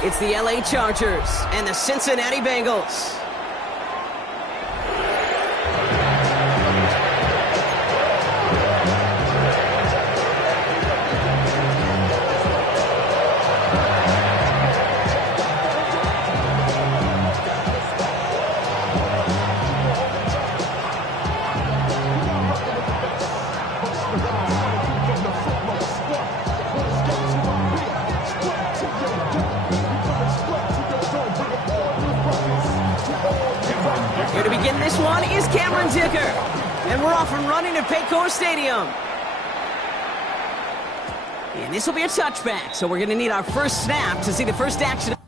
It's the LA Chargers and the Cincinnati Bengals. Here to begin this one is Cameron Dicker. And we're off and running at Paycor Stadium. And this will be a touchback, so we're going to need our first snap to see the first action.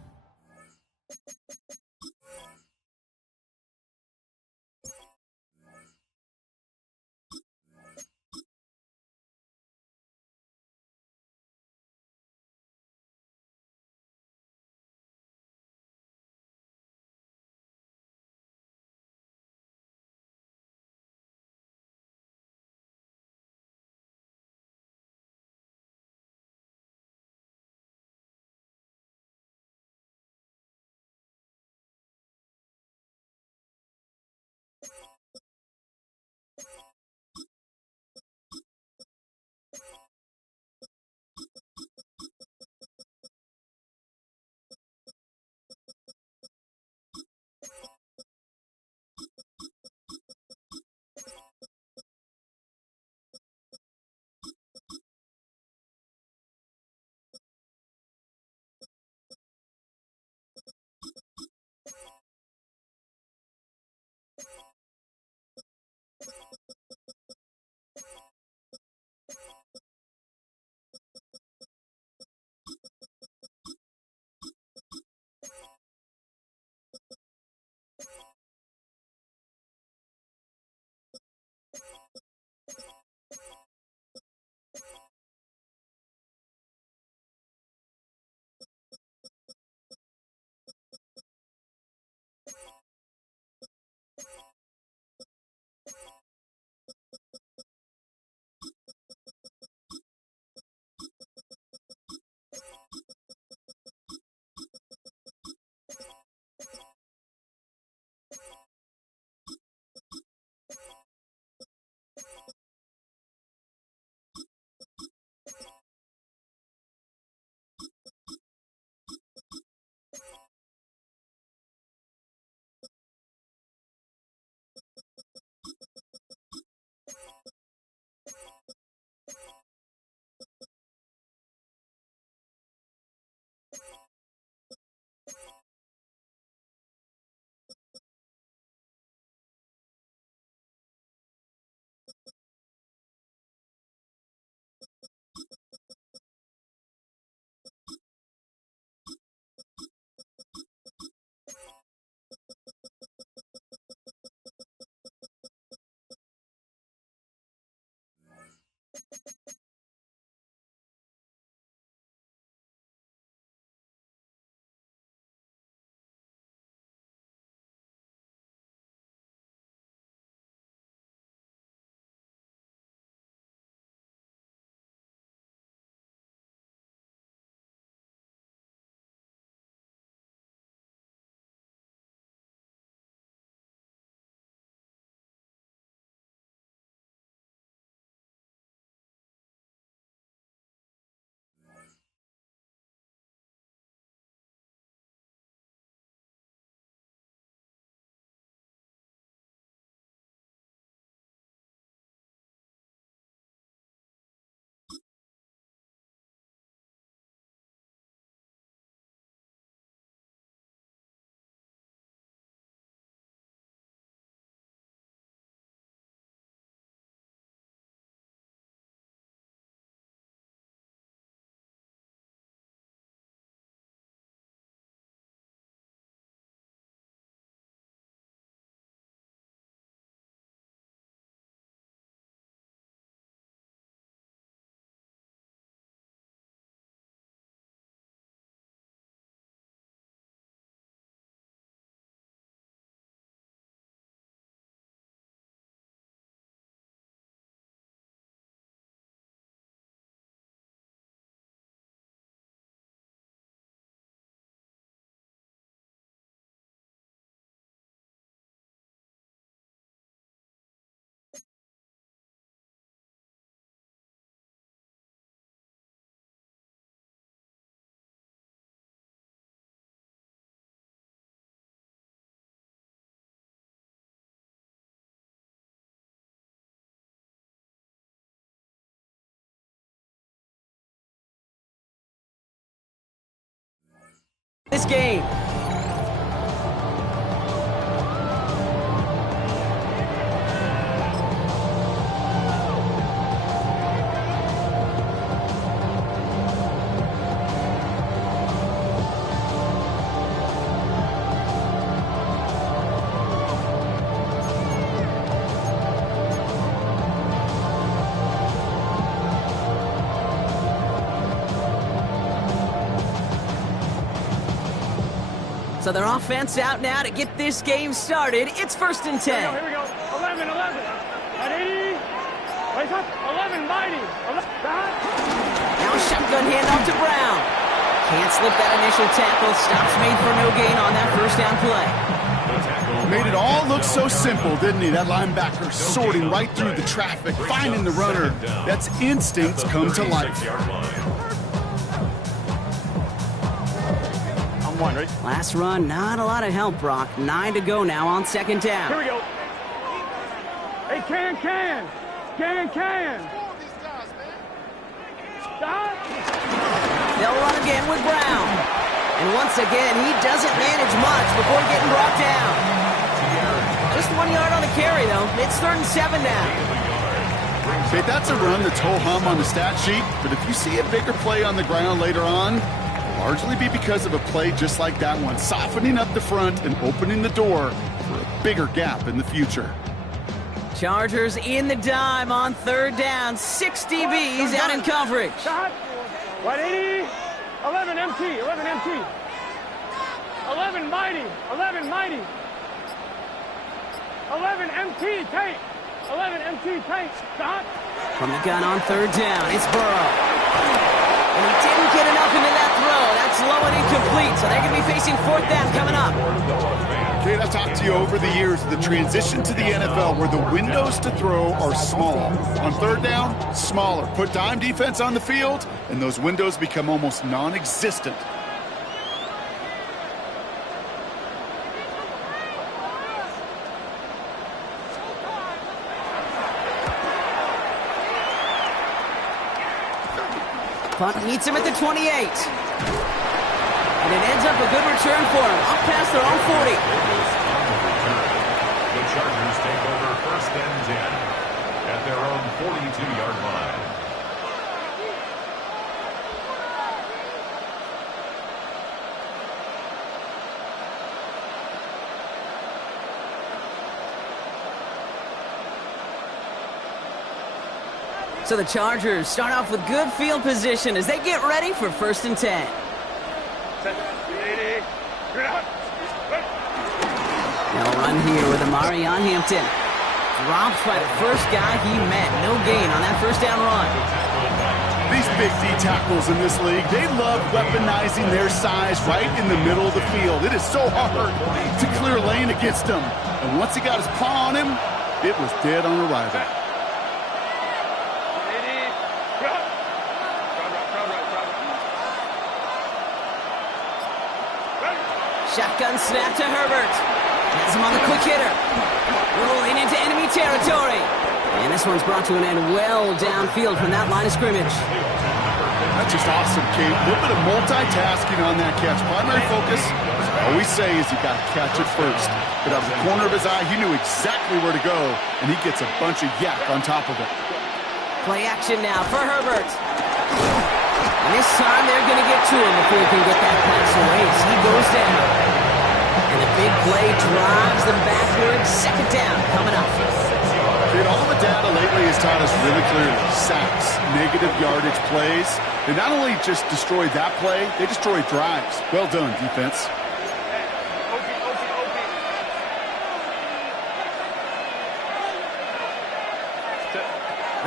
this game. So their offense out now to get this game started. It's 1st and 10. Here we go. 11. At 80. Wait up. 11, mighty. 11. Now a shotgun handoff to Brown. Can't slip that initial tackle. Stops made for no gain on that first down play. Made it all look so simple, didn't he? That linebacker sorting right through the traffic, finding the runner. That's instincts come to life. One, right? Last run, not a lot of help, Brock. 9 to go now on 2nd down. Here we go. Hey, can. Stop. They'll run again with Brown. And once again, he doesn't manage much before getting brought down. Just 1 yard on the carry, though. It's 3rd and 7 now. Okay, that's a run that's ho-hum on the stat sheet, but if you see a bigger play on the ground later on, largely be because of a play just like that one, softening up the front and opening the door for a bigger gap in the future. Chargers in the dime on 3rd down. 6 DBs out in coverage. Shot. 180. 11 MT. 11 mighty. 11 MT. Take. 11 MT. Take. Stop. From the gun on 3rd down, it's Burrow. And he didn't get enough into that throw. That's low and incomplete, so they're going to be facing 4th down coming up. Kate, I've talked to you over the years, the transition to the NFL where the windows to throw are small. On 3rd down, smaller. Put dime defense on the field, and those windows become almost non-existent. Punt meets him at the 28. And it ends up a good return for him. Up past their own 40. The Chargers take over 1st and 10 at their own 42-yard line. So the Chargers start off with good field position as they get ready for 1st and 10. They'll run here with Amari on Hampton. Dropped by the first guy he met. No gain on that 1st down run. These big D tackles in this league, they love weaponizing their size right in the middle of the field. It is so hard to clear lane against them. And once he got his paw on him, it was dead on arrival. Shotgun snap to Herbert. Has him on the quick hitter. Rolling into enemy territory. And this one's brought to an end well downfield from that line of scrimmage. That's just awesome, Kate. A little bit of multitasking on that catch. Primary focus, as I always say, is you got to catch it first. But out of the corner of his eye, he knew exactly where to go, and he gets a bunch of yak on top of it. Play action now for Herbert. And this time they're going to get to him before he can get that pass away as he goes down. And a big play drives them backwards. 2nd down coming up. Kate, all the data lately has taught us really clearly. Sacks, negative yardage plays. They not only just destroy that play, they destroy drives. Well done, defense.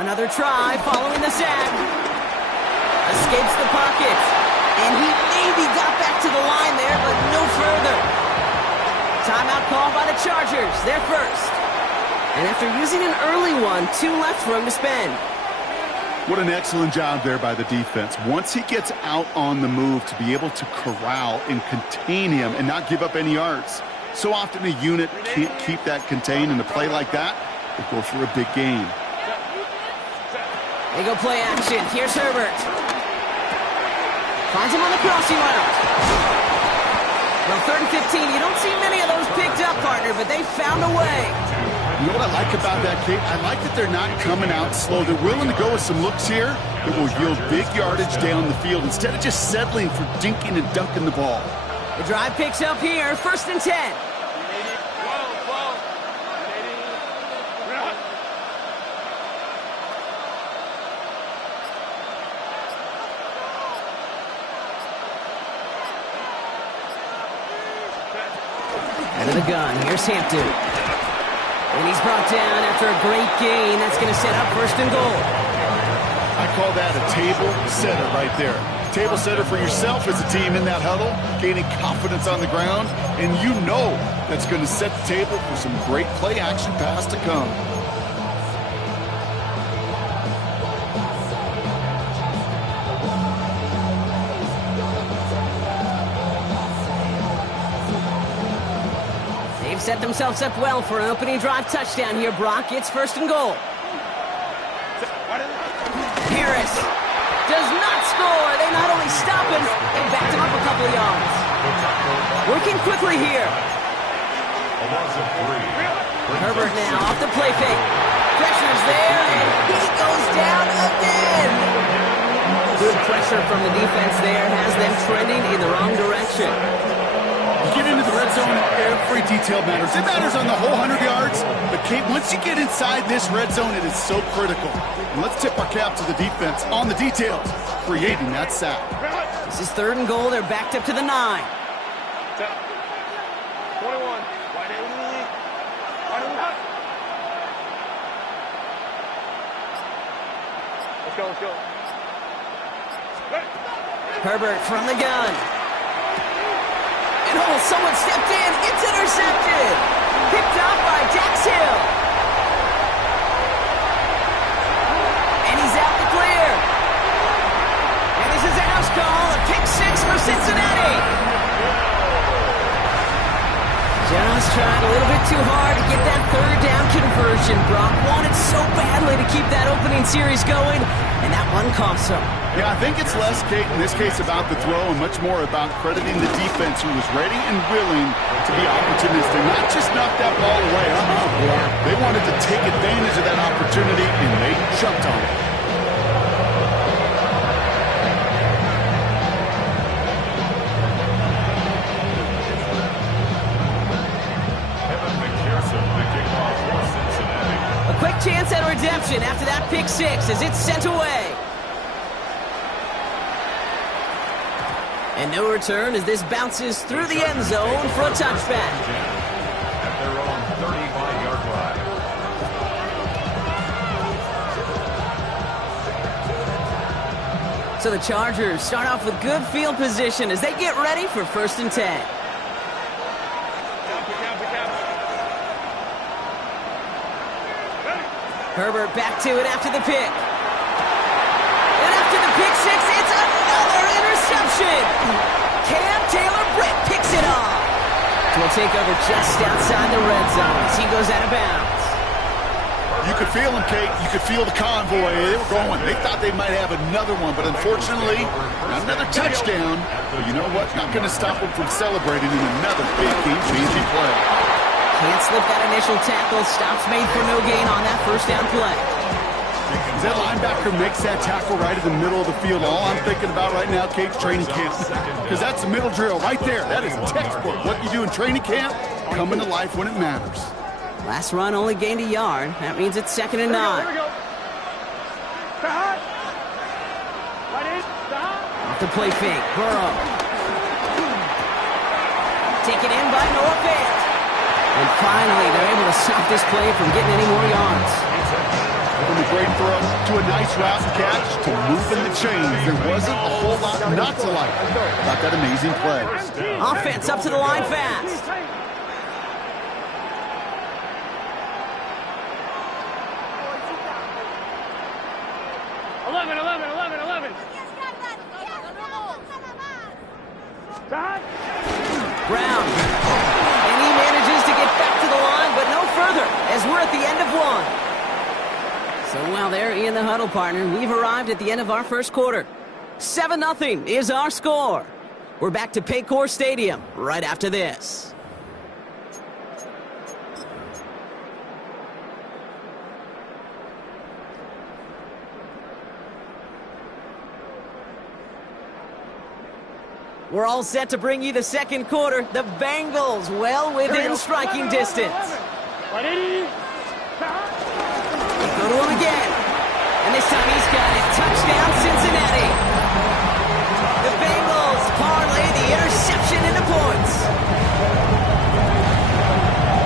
Another try following the sack. Escapes the pocket. And he maybe got back to the line there, but no further. Timeout called by the Chargers. They're first. And after using an early one, 2 left for him to spend. What an excellent job there by the defense. Once he gets out on the move, to be able to corral and contain him and not give up any yards. So often a unit can't keep that contained, and a play like that will go for a big gain. They go play action. Here's Herbert. Finds him on the crossing route. team. You don't see many of those picked up, partner, but they found a way. You know what I like about that, Kate? I like that they're not coming out slow. They're willing to go with some looks here that will yield big yardage down the field instead of just settling for dinking and dunking the ball. The drive picks up here, 1st and 10. Out of the gun, here's Hampton. And he's brought down after a great gain. That's going to set up 1st and goal. I call that a table setter right there. Table setter for yourself as a team in that huddle, gaining confidence on the ground, and you know that's going to set the table for some great play action pass to come. They've set themselves up well for an opening drive touchdown here, Brock. It's 1st and goal. Harris does not score. They not only stop him, they backed him up a couple of yards. Working quickly here. Herbert now off the play fake. Pressure's there, and he goes down again. Good pressure from the defense there has them trending in the wrong direction. You get into the red zone, every detail matters. It matters on the whole 100 yards. But, Kate, once you get inside this red zone, it is so critical. And let's tip our cap to the defense on the details, creating that sack. This is 3rd and goal. They're backed up to the 9. 21. Let's go. Herbert from the gun. And someone stepped in. It's intercepted. Picked up by Dax Hill. And he's out the clear. And this is a house call. A pick 6 for Cincinnati. Just tried a little bit too hard to get that 3rd down conversion. Brock wanted so badly to keep that opening series going, and that one cost him. Yeah, I think it's less, Kate, in this case about the throw and much more about crediting the defense who was ready and willing to be opportunistic, not just knock that ball away. Yeah. They wanted to take advantage of that opportunity, and they jumped on it. A quick chance at redemption after that pick 6 as it's sent away. And no return as this bounces through the end zone for a touchback. At their own 35-yard line. So the Chargers start off with good field position as they get ready for 1st and 10. Herbert back to it after the pick. And after the pick 6, it's another interception. Cam Taylor-Britt picks it off. We'll take over just outside the red zone as he goes out of bounds. You could feel them, Kate. You could feel the convoy. They were going. They thought they might have another one, but unfortunately, another touchdown. But you know what? Not going to stop them from celebrating in another big game-changing play. Can't slip that initial tackle. Stops made for no gain on that 1st down play. As that linebacker makes that tackle right in the middle of the field, all I'm thinking about right now, Kate's training camp. Because that's the middle drill right there. That is textbook. What you do in training camp, coming to life when it matters. Last run only gained a yard. That means it's 2nd and 9. Here we go. Off the play fake. Burrow. Taken in by Noah Fant. And finally, they're able to stop this play from getting any more yards. From a great throw to a nice route and catch to moving the chains. There wasn't a whole lot not to like about that amazing play. Offense up to the line fast. Brown. And he manages to get back to the line, but no further as we're at the end of one. So while they're in the huddle, partner, we've arrived at the end of our 1st quarter. 7-0 is our score. We're back to Paycor Stadium right after this. We're all set to bring you the second quarter. The Bengals well within striking distance. They go to him again. And this time he's got it. Touchdown, Cincinnati. The Bengals parlay the interception into points.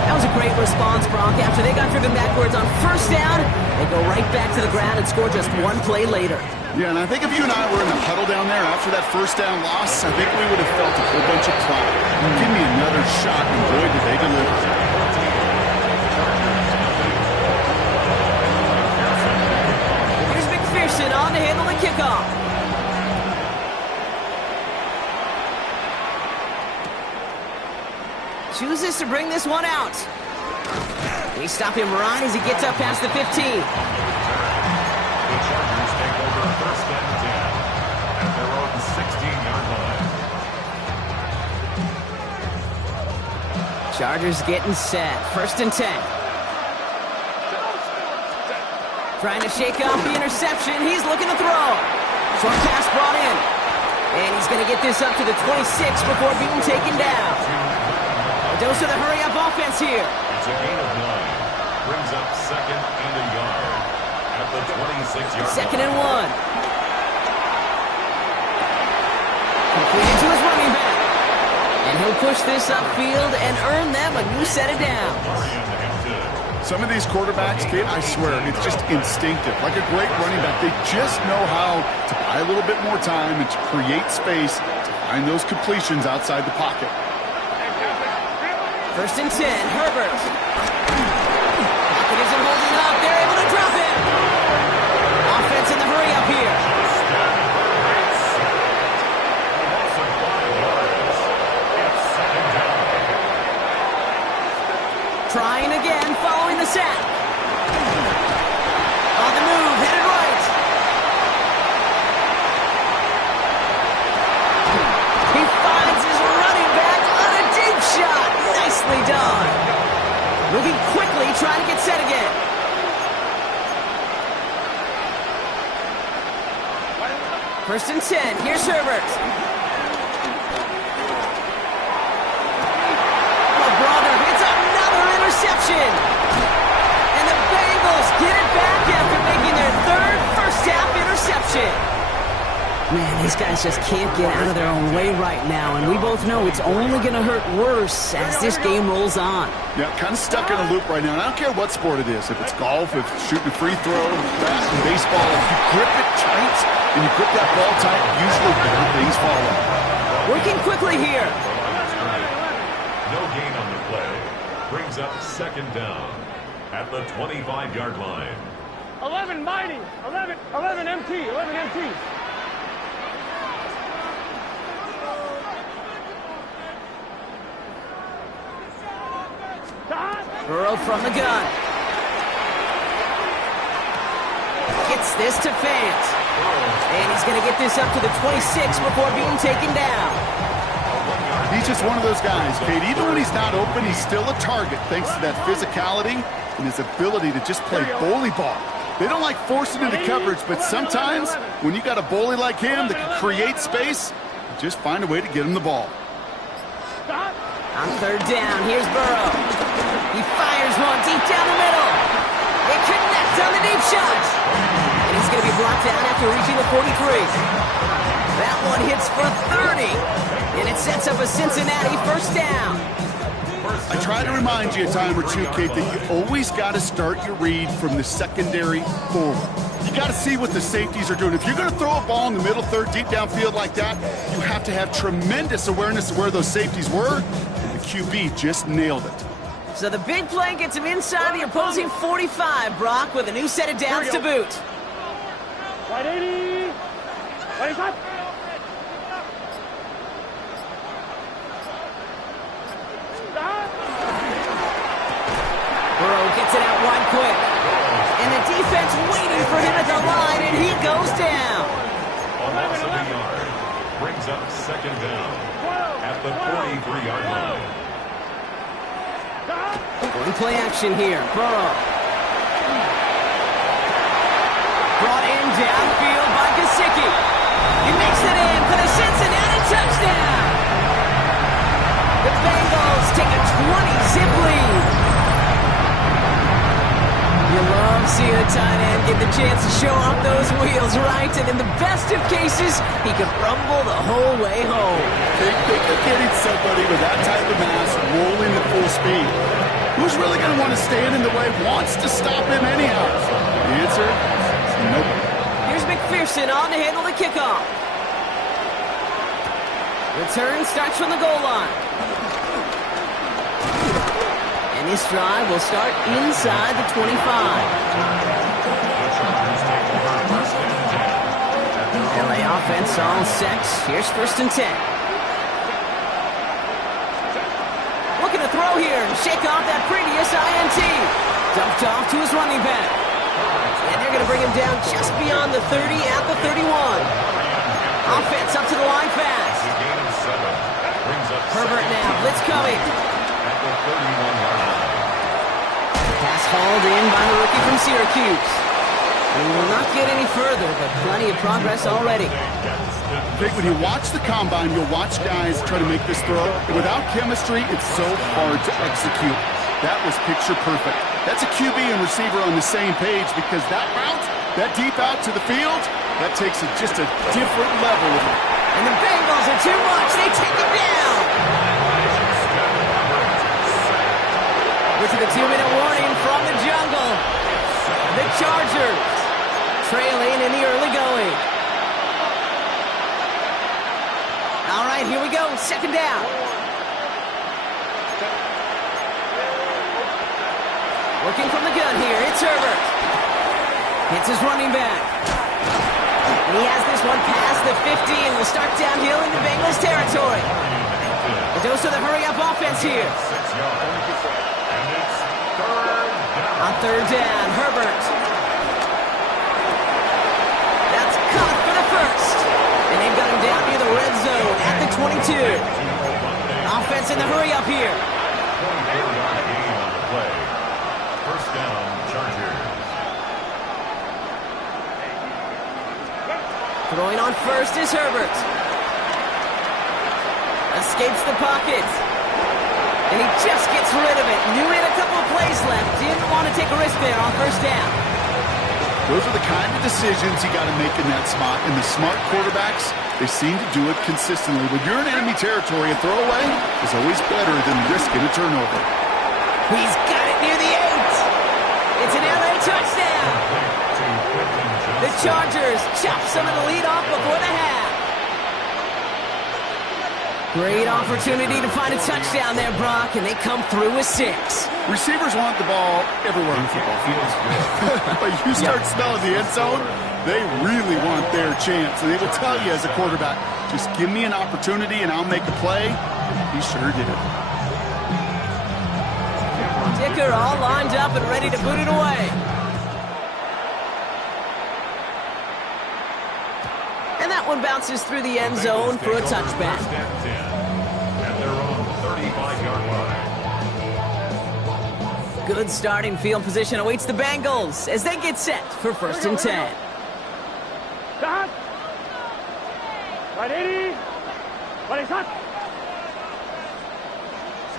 That was a great response, Brock. After they got driven backwards on first down, they go right back to the ground and score just one play later. Yeah, and I think if you and I were in the huddle down there after that first down loss, I think we would have felt a whole bunch of pride. Give me another shot, and boy, did they deliver. Here's McPherson on to handle the kickoff. Chooses to bring this one out. They stop him right as he gets up past the 15. The Chargers take over first and 10 at their own 16-yard line. Chargers getting set. First and 10. Trying to shake off the interception. He's looking to throw. Short pass brought in. And he's going to get this up to the 26 before being taken down. A dose of the hurry-up offense here. It's a gain of 9. Brings up second and a yard at the 26-yard line. Second and 1. Completed to his running back. And he'll push this upfield and earn them a new set of downs. Some of these quarterbacks, Kate, I swear, it's just instinctive. Like a great running back, they just know how to buy a little bit more time and to create space to find those completions outside the pocket. First and 10, Herbert. Pocket isn't holding up. They're able to drop it. Offense in the hurry up here. Trying again, following the sack. On the move, headed right. He finds his running back on a deep shot. Nicely done. Moving quickly, trying to get set again. First and 10, here's Herbert. Oh, brother, it's another interception. And the Bengals get it back after making their third first-half interception. Man, these guys just can't get out of their own way right now, and we both know it's only going to hurt worse as this game rolls on. Yeah, kind of stuck in a loop right now. And I don't care what sport it is. If it's golf, if it's shooting a free throw, bat, and baseball, if you grip it tight and you grip that ball tight, usually better things follow. Working quickly here. No gain on the play. Brings up second down at the 25-yard line. 11 mighty. 11 MT. 11 MT. Burrow from the gun. Gets this to Fant. And he's going to get this up to the 26 before being taken down. He's just one of those guys, Kate. Even when he's not open, he's still a target thanks to that physicality and his ability to just play bully ball. They don't like forcing into coverage, but sometimes when you got a bully like him that can create space, you just find a way to get him the ball. On third down, here's Burrow. He fires one deep down the middle. It connects on the deep shot. And he's going to be brought down after reaching the 43. That one hits for 30. And it sets up a Cincinnati first down. I try to remind you a time or two, Kate, that you always got to start your read from the secondary forward. You got to see what the safeties are doing. If you're going to throw a ball in the middle third, deep downfield like that, you have to have tremendous awareness of where those safeties were, and the QB just nailed it. So the big play gets him inside the opposing 45, Brock, with a new set of downs to boot. Right 80. Right shot. Burrow gets it out wide quick. And the defense waiting for him at the line, and he goes down. A loss of a yard. Brings brings up second down at the 43-yard line. Going play action here. Burrow. Brought in downfield by Gesicki. He makes it in for the Cincinnati touchdown. The Bengals take a 20-zip lead. You love seeing a tight end get the chance to show off those wheels, right? And in the best of cases, he could rumble the whole way home. Think of getting somebody with that type of mass rolling at full speed. Who's really going to want to stand in the way, wants to stop him anyhow? The answer is nobody. Here's McPherson on to handle the kickoff. Return starts from the goal line. And this drive will start inside the 25. LA offense all set. Here's 1st and 10. Looking to throw here and shake off that previous INT. Dumped off to his running back. And they're going to bring him down just beyond the 30 at the 31. Offense up to the line fast. Herbert now, blitz coming. Pass hauled in by the rookie from Syracuse. He will not get any further, but plenty of progress already. Jake, when you watch the combine, you'll watch guys try to make this throw. Without chemistry, it's so hard to execute. That was picture perfect. That's a QB and receiver on the same page because that route, that deep out to the field, that takes it just a different level. And the Bengals are too much. They take him down. With the 2-minute warning from the jungle. The Chargers trailing in the early going. All right, here we go. 2nd down. Working from the gun here. It's Herbert. Hits his running back. And he has this one past the 50 and will start downhill into Bengals territory. A dose of the hurry-up offense here. On 3rd down, Herbert. That's caught for the 1st. And they've got him down near the red zone at the 22. Offense in the hurry-up here. 24-yard gain on the play. 1st down, Chargers. Throwing on 1st is Herbert. Escapes the pocket. And he just gets rid of it. Knew he had a couple of plays left. Didn't want to take a risk there on 1st down. Those are the kind of decisions you got to make in that spot. And the smart quarterbacks, they seem to do it consistently. When you're in enemy territory, a throwaway is always better than risking a turnover. He's got it near the 8. It's an LA touchdown. The Chargers chop some of the lead off before the half. Great opportunity to find a touchdown there, Brock, and they come through with 6. Receivers want the ball everywhere on football fields. But you start smelling the end zone, they really want their chance. And they will tell you as a quarterback, just give me an opportunity and I'll make a play. He sure did. Dicker all lined up and ready to boot it away. And that one bounces through the end zone for a touchback. At their own 35-yard line. Good starting field position awaits the Bengals as they get set for 1st and 10. Start. Ready. Ready, start.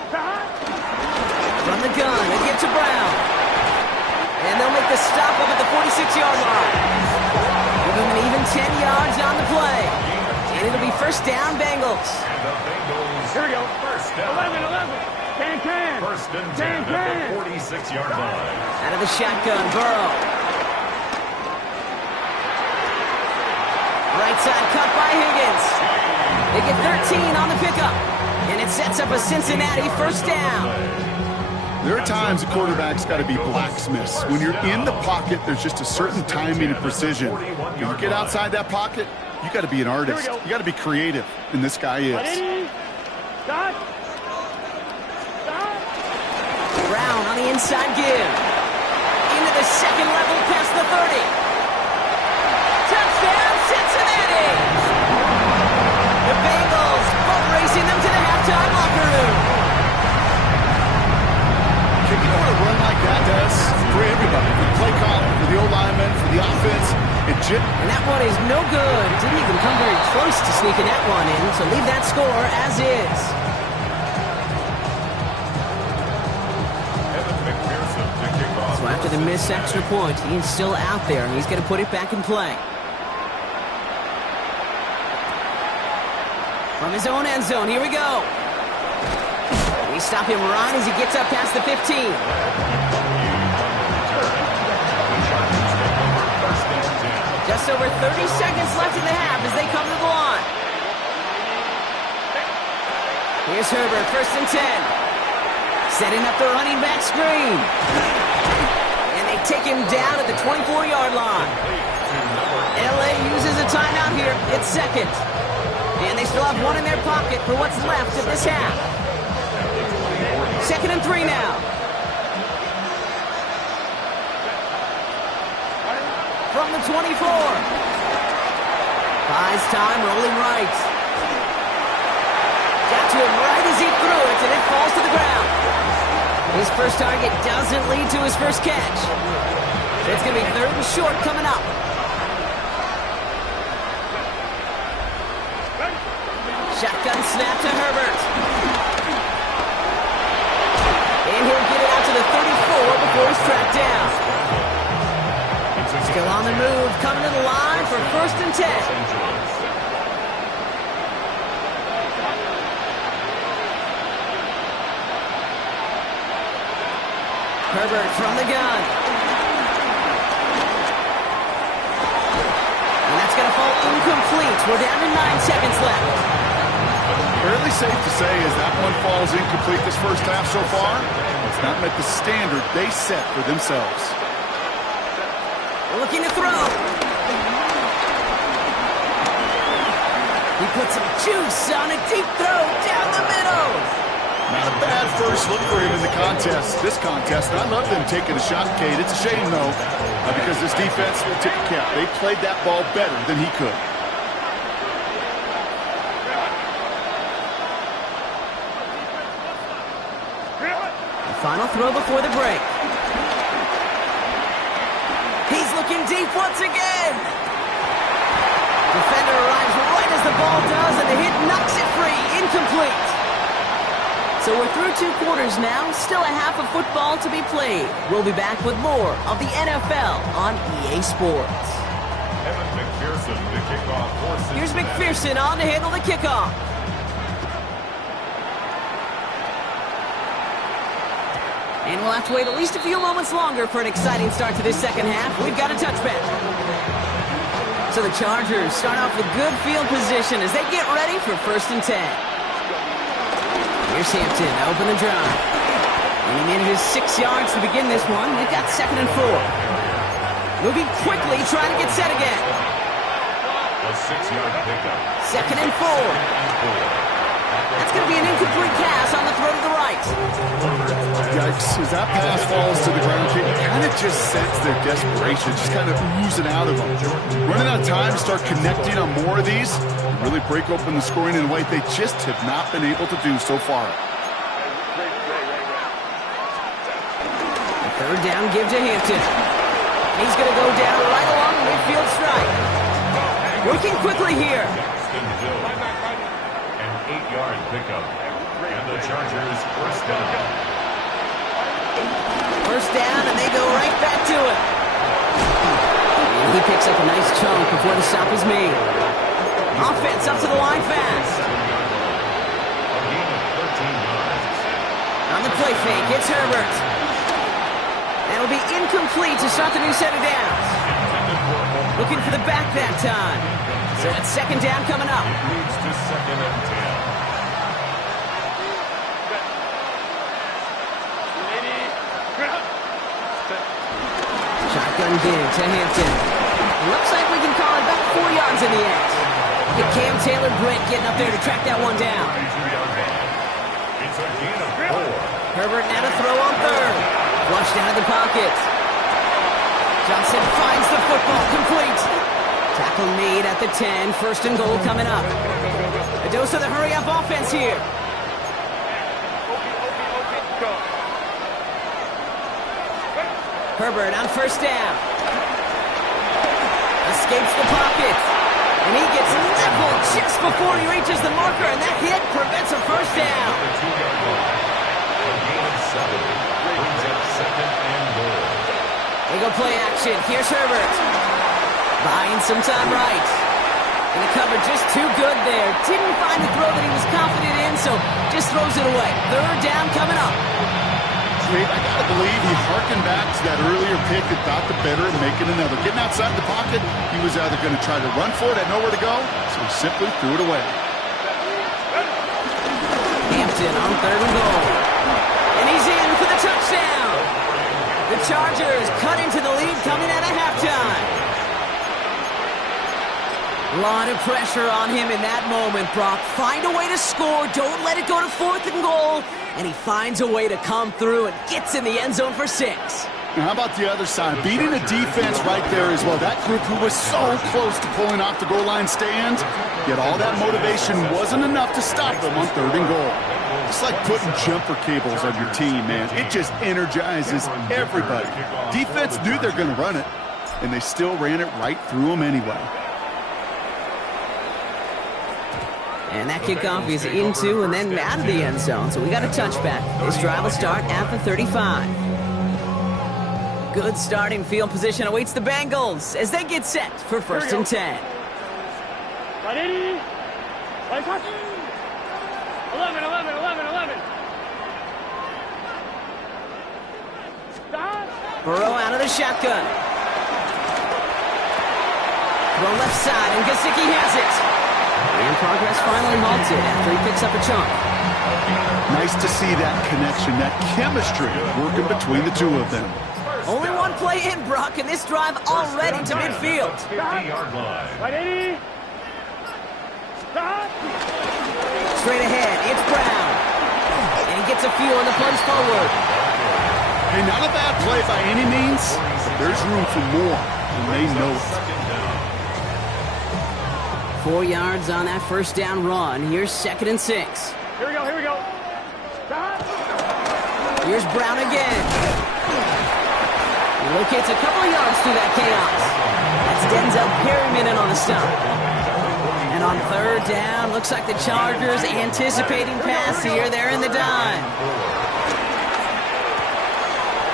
Start. From the gun, they get to Brown. And they'll make the stop up at the 46-yard line. Give them an even 10 yards on the play. And it'll be 1st down, Bengals. And the Bengals, Here we go. 1st down. 11. Can. 1st and 10 at the 46-yard line. Out of the shotgun, Burrow. Right side cut by Higgins. They get 13 on the pickup. And it sets up a Cincinnati 1st down. There are times a quarterback's got to be blacksmiths. When you're in the pocket, there's just a certain timing and precision. When you get outside that pocket, you got to be an artist. You got to be creative, and this guy is. Start. Brown on the inside give. Into the 2nd level past the 30. Touchdown, Cincinnati! The racing them to the halftime locker room. You know what a run like that does for everybody, for the play caller, for the O-lineman, for the offense. And that one is no good. Didn't even come very close to sneaking that one in, so leave that score as is. So after the missed extra point, he is still out there, and he's going to put it back in play. From his own end zone, here we go. We stop him right as he gets up past the 15. Just over 30 seconds left in the half as they come to the line. Here's Herbert, 1st and 10. Setting up the running back screen. And they take him down at the 24-yard line. LA uses a timeout here. It's 2nd. And they still have one in their pocket for what's left of this half. 2nd and 3 now. From the 24. Buys time, rolling right. Got to him right as he threw it, and it falls to the ground. His first target doesn't lead to his first catch. It's going to be 3rd and short coming up. Shotgun snap to Herbert. And he'll get it out to the 34 before he's tracked down. Still on the move, coming to the line for 1st and 10. Herbert from the gun. And that's going to fall incomplete. We're down to 9 seconds left. Fairly safe to say as that one falls incomplete this first half so far, it's not met the standard they set for themselves. Looking to throw. He puts some juice on a deep throw down the middle. Not a bad first look for him in the contest. This contest, and I love them taking a shot, Kate. It's a shame, though, because this defense will tip the cap. They played that ball better than he could. The final throw before the break. He's looking deep once again. Defender arrives right as the ball does, and the hit knocks it free. Incomplete. So we're through 2 quarters now. Still a half of football to be played. We'll be back with more of the NFL on EA Sports. Here's McPherson on to handle the kickoff. And we'll have to wait at least a few moments longer for an exciting start to this second half. We've got a touchback. So the Chargers start off with good field position as they get ready for 1st and 10. Here's Hampton, open the drive. And he manages 6 yards to begin this one. We've got 2nd and 4. Moving quickly, trying to get set again. A 6-yard pickup. 2nd and 4. That's going to be an incomplete pass on the throw to the right. Yikes, as that pass falls to the ground, you kind of just sense their desperation, just kind of oozing out of them. Running out of time to start connecting on more of these, really break open the scoring in a way they just have not been able to do so far. The 3rd down give to Hampton. He's going to go down right along the midfield stripe. Working quickly here. An 8-yard pickup. And the Chargers 1st down. 1st down, and they go right back to it. And he picks up a nice chunk before the stop is made. Offense up to the line fast. A gain of 13 yards. On the play fake, it's Herbert. And it'll be incomplete to start the new set of downs. Looking for the back that time. So it's 2nd down coming up. Leads to 2nd and 10. Shotgun dig to Hampton. Looks like we can call it about 4 yards in the end. Get Cam Taylor-Britt getting up there to track that one down. It's a gain of 4. Herbert now to throw on 3rd. Flushed out of the pocket. Johnson finds the football complete. Tackle made at the 10. 1st and goal coming up. The A dose of the hurry-up offense here. Herbert on first down. Escapes the pocket. And he gets leveled just before he reaches the marker, and that hit prevents a first down. They go play action. Here's Herbert. Buying some time right. And the cover just too good there. Didn't find the throw that he was confident in, so just throws it away. Third down coming up. I gotta believe he harkened back to that earlier pick and thought the better of making another. Getting outside the pocket, he was either going to try to run for it, had nowhere to go, so he simply threw it away. Hampton on third and goal. And he's in for the touchdown. The Chargers cut into the lead coming out of halftime. A lot of pressure on him in that moment, Brock. Find a way to score. Don't let it go to fourth and goal. And he finds a way to come through and gets in the end zone for 6. Now how about the other side? Beating the defense right there as well. That group who was so close to pulling off the goal line stand, yet all that motivation wasn't enough to stop them on third and goal. It's like putting jumper cables on your team, man. It just energizes everybody. Defense knew they're going to run it, and they still ran it right through them anyway. And that kickoff is into and then out of the end zone. So we got a touchback. This drive will start at the 35. Good starting field position awaits the Bengals as they get set for first and 10. 11. Burrow out of the shotgun. Throw left side, and Gesicki has it. And progress finally halted after he picks up a chunk. Nice to see that connection, that chemistry working between the two of them. Only one play in, Brock, and this drive already to midfield. 50-yard line. Straight ahead, it's Brown. And he gets a few on the punch forward. Hey, not a bad play by any means, but there's room for more, and they know it. 4 yards on that first down run. Here's 2nd and 6. Here we go. Here's Brown again. He locates a couple of yards through that chaos. That's Denzel Perryman in on the stop. And on third down, looks like the Chargers anticipating pass here. They're in the dime.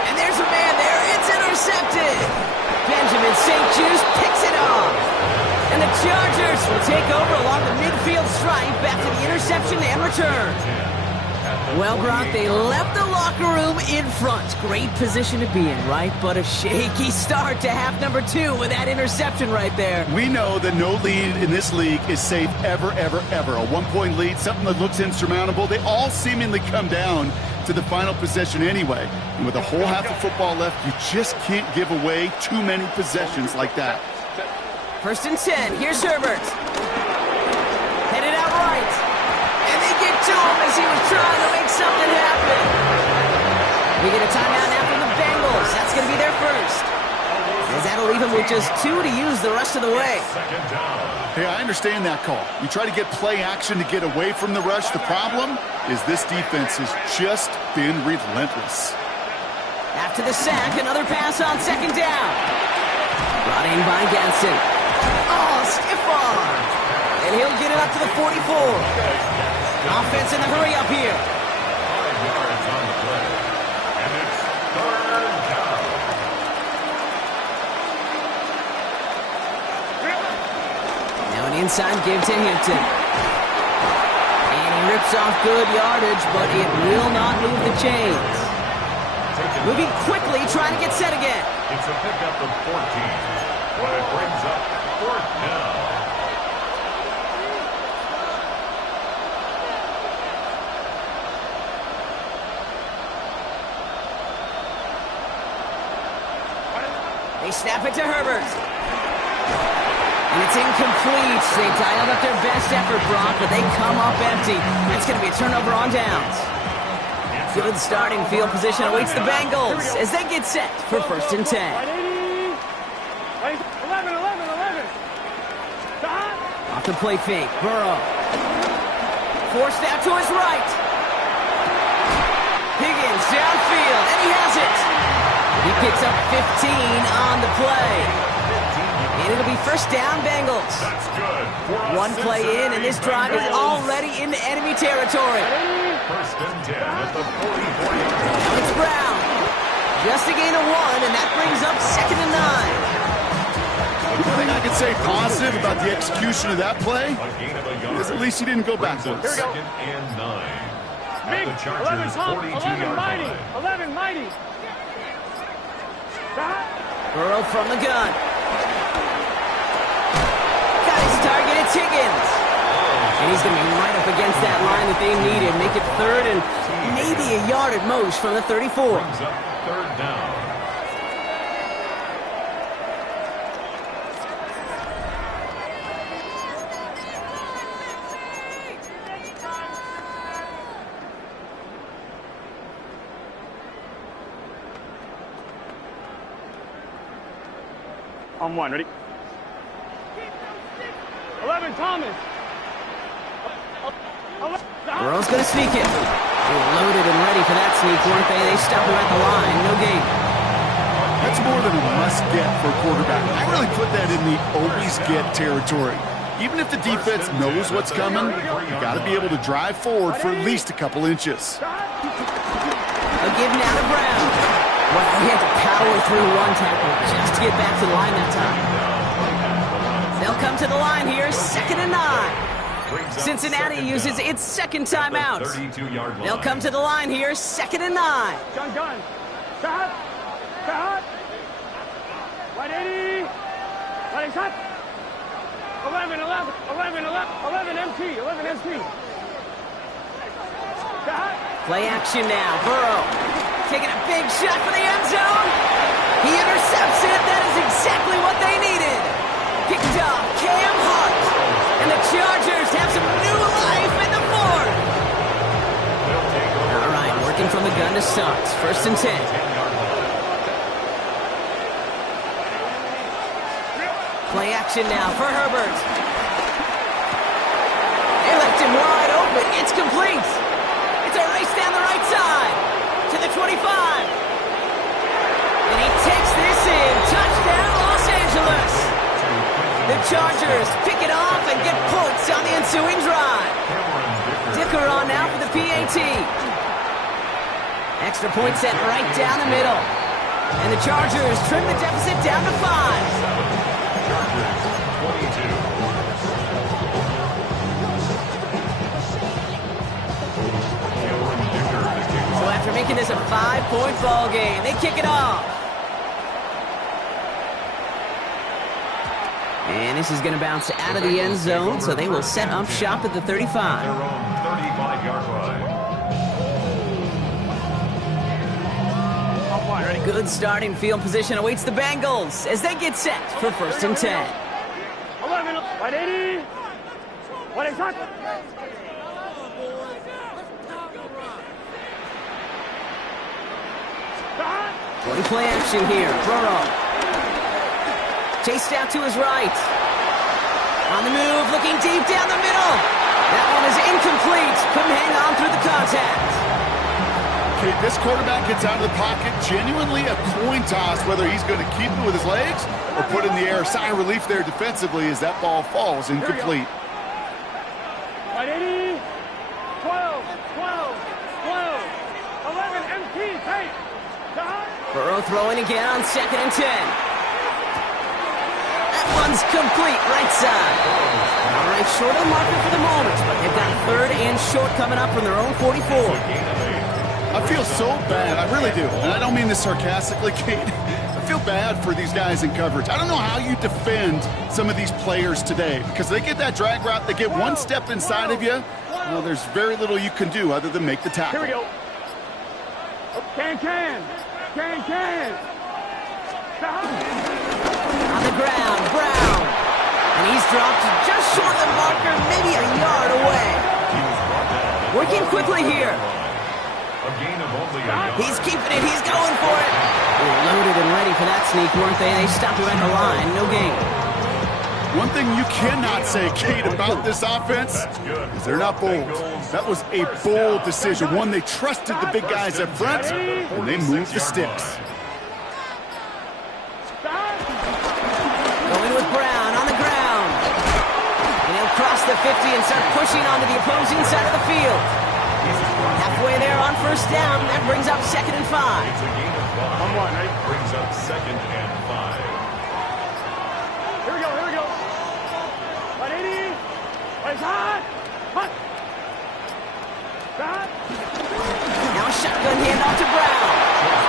And there's a man there. It's intercepted. Benjamin St. Juste picks it off. And the Chargers will take over along the midfield stripe after the interception and return. Well, Brock, they left the locker room in front. Great position to be in, right? But a shaky start to half number 2 with that interception right there. We know that no lead in this league is safe ever, ever, ever. A one-point lead, something that looks insurmountable. They all seemingly come down to the final possession anyway. And with a whole half of football left, you just can't give away too many possessions like that. First and 10. Here's Herbert. Headed out right. And they get to him as he was trying to make something happen. We get a timeout now from the Bengals. That's going to be their first. As that'll leave him with just 2 to use the rest of the way. Hey, I understand that call. You try to get play action to get away from the rush. The problem is this defense has just been relentless. After the sack, another pass on 2nd down. Brought in by Ganson. Oh, stiff arm. And he'll get it up to the 44. Offense in the hurry up here. 5 yards on the play. And it's third down. Now an inside give to Hampton. And he rips off good yardage, but it will not move the chains. Moving quickly, trying to get set again. It's a pickup of 14, but it brings up 4th down. They snap it to Herbert. And it's incomplete. They dialed up their best effort, Brock, but they come up empty. That's going to be a turnover on downs. Good starting field position awaits the Bengals as they get set for first and 10. 11. Off the play fake, Burrow. Forced out to his right. Higgins downfield, and he has it. He picks up 15 on the play. And it'll be first down, Bengals. That's good. One play in, and this drive is already into enemy territory. First and 10 at the 40-40. Now it's Brown. Just a gain of 1, and that brings up second and 9. The thing I can say positive about the execution of that play A gain of a yard. is at least he didn't go Brings up backwards. second and 9. At Big, the 11 Chargers' Tom, 11 42-yard mighty, line. 11 mighty. Stop. Burrow from the gun. Got his target, it's Higgins. And he's going to be right up against that line that they needed. Make it third and maybe a yard at most from the 34. Brings up third down. On one, ready? 11 Thomas. Burrow's going to sneak it. They were loaded and ready for that sneak, weren't they? They stopped him at the line. No gain. That's more than a must-get for a quarterback. I really put that in the always-get territory. Even if the defense knows what's coming, you got to be able to drive forward for at least a couple inches. A give now to Brown. Well, he had to power through one tackle just to get back to the line that time. They'll come to the line here, second and 9. Cincinnati uses its second timeout. They'll come to the line here, second and 9. Gun. Stop. Stop. 180. 180. Stop. 11 MT. Stop. Play action now. Burrow taking a big shot for the end zone. He intercepts it. That is exactly what they needed. Picked off Cam Hart. And the Chargers have some new life in the fourth. All right, working from the gun to start. First and 10. Play action now for Herbert. They left him wide open. It's complete. It's a race down the right side to the 25. And he takes this in. Touchdown, Los Angeles. The Chargers pick it off and get points on the ensuing drive. Dicker on now for the PAT. Extra point set right down the middle. And the Chargers trim the deficit down to 5. So after making this a 5-point ball game, they kick it off. And this is going to bounce out of the end zone, so they will set up shop at the 35. Their own 35-yard line. Good starting field position awaits the Bengals as they get set for first and 10. 11, 180. 180. 20 play action here. Burrow. Chased out to his right. On the move, looking deep down the middle. That one is incomplete. Couldn't hang on through the contact. Okay, this quarterback gets out of the pocket, genuinely a coin toss whether he's going to keep it with his legs or put in the air. Sigh of relief there defensively as that ball falls incomplete. 180. 12. 11 MT. Take. Burrow throwing again on second and 10. That one's complete, right side. All right, short of the marker for the moment, but they've got a third and short coming up from their own 44. I feel so bad, I really do, and I don't mean this sarcastically, Kate. I feel bad for these guys in coverage. I don't know how you defend some of these players today because they get that drag route, they get one step inside of you. Well, there's very little you can do other than make the tackle. Here we go. Can. Stop. On the ground, Brown. And he's dropped just short of the marker, maybe a yard away. Working quickly here. He's keeping it. He's going for it. They were loaded and ready for that sneak, weren't they? They stopped him at the line. No gain. One thing you cannot say, Kate, about this offense is they're not bold. That was a bold decision, one they trusted the big guys up front, and they moved the sticks. Going with Brown on the ground. And he'll cross the 50 and start pushing onto the opposing side of the field. Halfway there on first down. That brings up 2nd and 5. It's a gain of 5. Brings up 2nd and 5. Here we go, here we go. 180. Right side. Hut. Back. Now a shotgun handoff to Brown.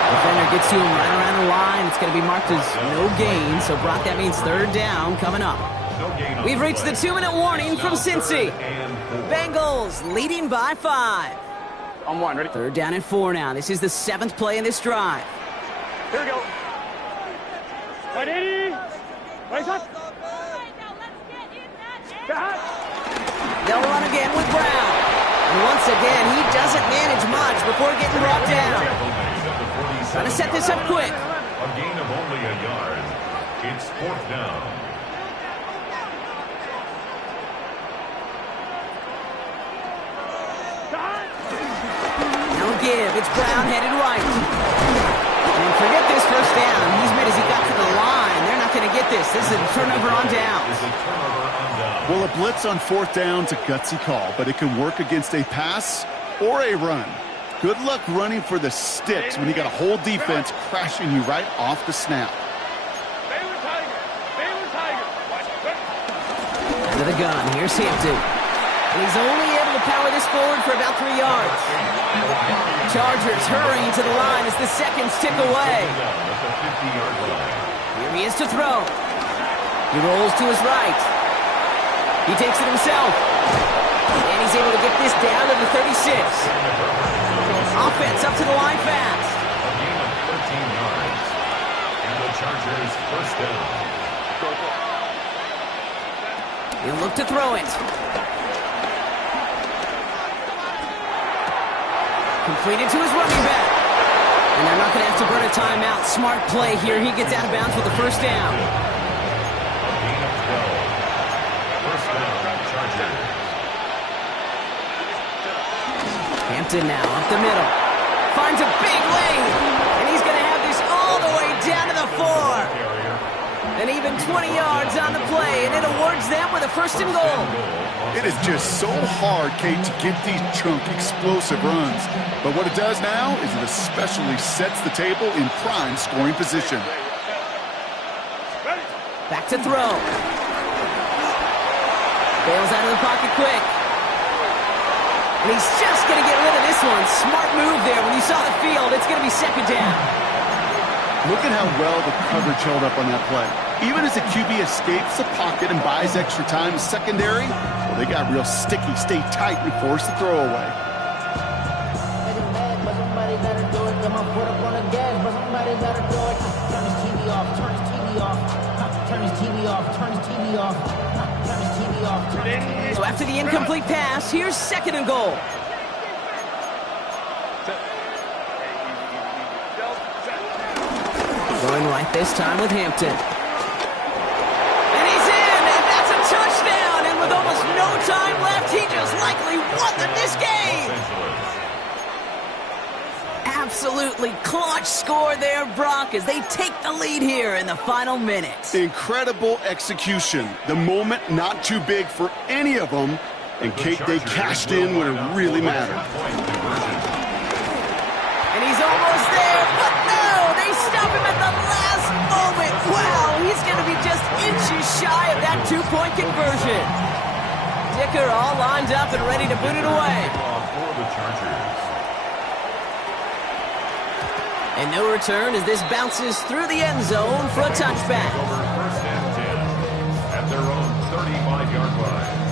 Defender gets to him right around the line. It's going to be marked as no gain. So, Brock, that means 3rd down coming up. We've reached the 2-minute warning from Cincy. Bengals leading by 5. On 1, ready? 3rd down and 4 now. This is the 7th play in this drive. Here we go. 180. Right side. Back. They'll run again with Brown. And once again, he doesn't manage much before getting brought down. Trying to set this up quick. A gain of only a yard. It's 4th down. Now give. It's Brown headed right. And forget this first down. He's made as he got to the line. They're not going to get this. This is a turnover on downs. Well, a blitz on 4th down's a gutsy call, but it can work against a pass or a run. Good luck running for the sticks when you got a whole defense crashing you right off the snap. Out of the gun. Here's Hampton. And he's only able to power this forward for about 3 yards. Chargers hurrying to the line as the seconds tick away. Here he is to throw. He rolls to his right. He takes it himself. And he's able to get this down to the 36. Offense up to the line fast. A gain of 13 yards. And the Chargers 1st down. He'll look to throw it. Completed to his running back. And they're not going to have to burn a timeout. Smart play here. He gets out of bounds with the 1st down. A gain of 12. 1st down, Chargers. Hampton now up the middle. Finds a big lane. And he's going to have this all the way down to the 4. And even 20 yards on the play, and it awards them with a 1st and goal. It is just so hard, Kate, to get these chunk, explosive runs. But what it does now is it especially sets the table in prime scoring position. Back to throw. Bails out of the pocket quick. And he's just going to get rid of this one. Smart move there. When you saw the field, it's going to be 2nd down. Look at how well the coverage held up on that play. Even as the QB escapes the pocket and buys extra time in secondary, well, they got real sticky, stay tight, and force the throwaway. So after the incomplete pass, here's 2nd and goal. Going right this time with Hampton. And he's in, and that's a touchdown. And with almost no time left, he just likely won them this game. Absolutely clutch score there, Brock, as they take the lead here in the final minutes. Incredible execution. The moment not too big for any of them. And Kate, they cashed in when it really mattered. And he's almost there, but no, they stop him at the last moment. Wow, he's going to be just inches shy of that 2-point conversion. Dicker all lined up and ready to boot it away. And no return as this bounces through the end zone for a touchback. Over 1st and 10 at their own 35-yard line.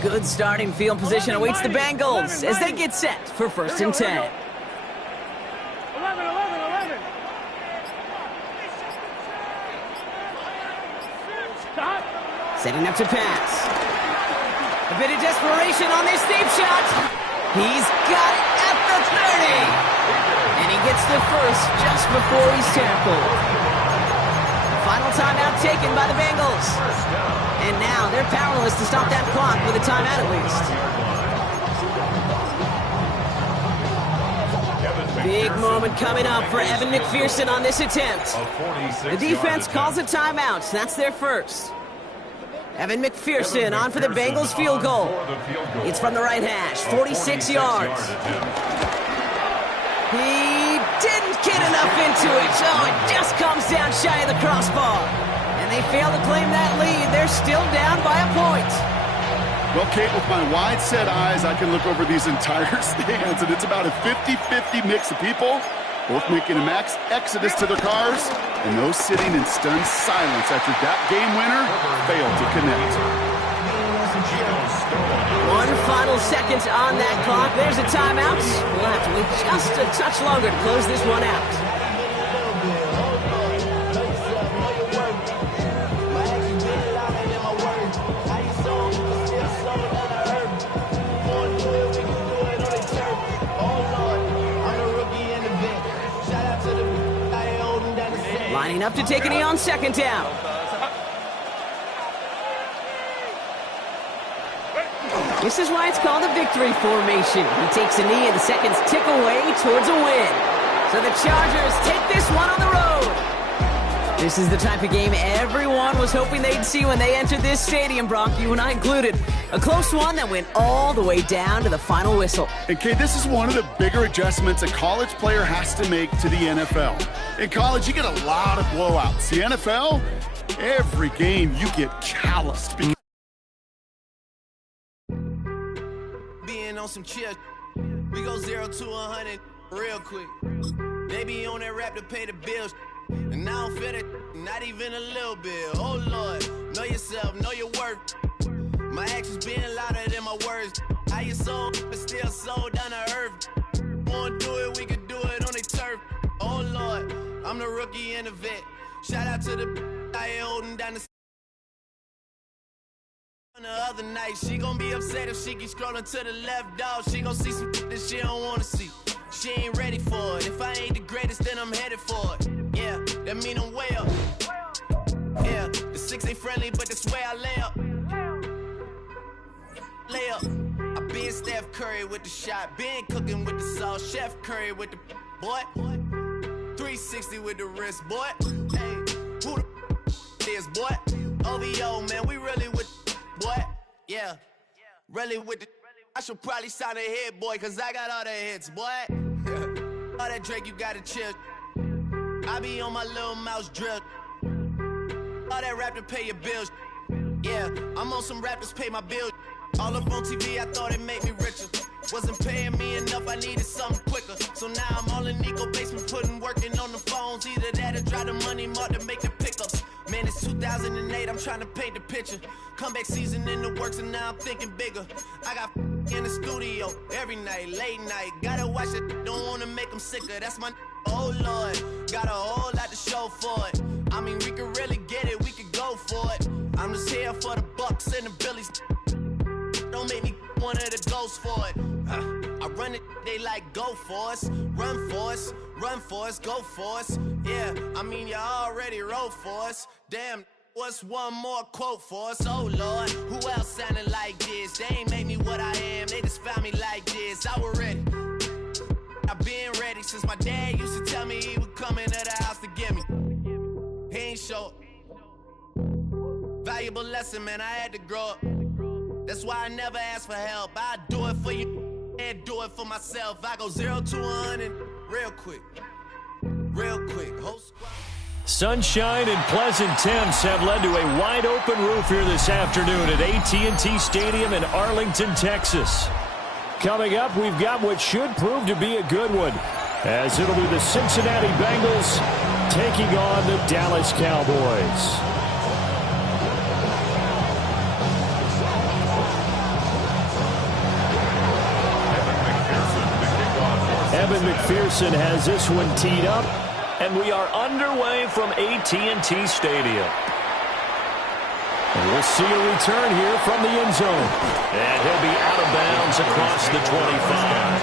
Good starting field position awaits the Bengals as they get set for 1st and 10. 11. Setting up to pass. A bit of desperation on this deep shot. He's got it at the 30. And he gets the first just before he's tackled. Final timeout taken by the Bengals. And now they're powerless to stop that clock with a timeout at least. Big moment coming up for Evan McPherson on this attempt. The defense calls a timeout. That's their first. Evan McPherson on for the Bengals field goal. It's from the right hash, 46 yards. He didn't get enough into it, so it just comes down shy of the crossbar. And they fail to claim that lead. They're still down by a point. Well, Kate, with my wide-set eyes, I can look over these entire stands, and it's about a 50-50 mix of people, both making a max exodus to their cars, and those sitting in stunned silence after that game winner failed to connect. 1 final second on that clock. There's a timeout. We'll have to wait just a touch longer to close this one out. Lining up to take a knee on second down. This is why it's called a victory formation. He takes a knee and the seconds tick away towards a win. So the Chargers take this one on the road. This is the type of game everyone was hoping they'd see when they entered this stadium, Brock, you and I included. A close one that went all the way down to the final whistle. And Kate, this is one of the bigger adjustments a college player has to make to the NFL. In college, you get a lot of blowouts. The NFL, every game you get calloused. Being on some chill, we go 0 to 100 real quick. They be on that rap to pay the bills. And I don't feel it, not even a little bit. Oh Lord, know yourself, know your worth. My actions being louder than my words. How you sold, but still sold down to earth. Wanna do it, we can do it on the turf. Oh Lord, I'm the rookie and the vet. Shout out to the I ain't holding down the other night. She gon' be upset if she keep scrolling to the left, dog. She gon' see some that she don't wanna see. She ain't ready for it. If I ain't the greatest, then I'm headed for it. Yeah, that mean I'm way up. Yeah, the 6 ain't friendly, but that's where I lay up. Lay up. I been Steph Curry with the shot. Been cooking with the sauce. Chef Curry with the boy. 360 with the wrist, boy. Hey, who the is, boy? OVO, man, we really with boy. Yeah, really with the. I should probably sign a hit, boy, cause I got all the hits, boy. All that Drake, you gotta chill. I be on my little mouse drip. All that rap to pay your bills. Yeah, I'm on some rappers pay my bills. All up on TV, I thought it made me richer. Wasn't paying me enough, I needed something quicker. So now I'm all in Nico basement, working on the phones. Either that or drive the money mark to make the pickups. Man, it's 2008, I'm trying to paint the picture. Comeback season in the works and now I'm thinking bigger. I got in the studio every night, late night. Gotta watch it, don't wanna make them sicker. That's my oh Lord, got a whole lot to show for it. I mean, we could really get it, we could go for it. I'm just here for the Bucks and the Billies. Don't make me one of the ghosts for it. I run it, they like go for us. Run for us, run for us, go for us. Yeah, I mean, you already wrote for us. Damn, what's one more quote for us? Oh Lord, who else sounded like this? They ain't made me what I am, they just found me like this. I was ready. I've been ready since my dad used to tell me he would come into the house to get me. He ain't show up. Valuable lesson, man, I had to grow up. That's why I never ask for help. I do it for you and do it for myself. I go 0 to 100 real quick. Real quick. Sunshine and pleasant temps have led to a wide-open roof here this afternoon at AT&T Stadium in Arlington, Texas. Coming up, we've got what should prove to be a good one, as it'll be the Cincinnati Bengals taking on the Dallas Cowboys. Evan McPherson has this one teed up, and we are underway from AT&T Stadium. And we'll see a return here from the end zone. And he'll be out of bounds across the 25.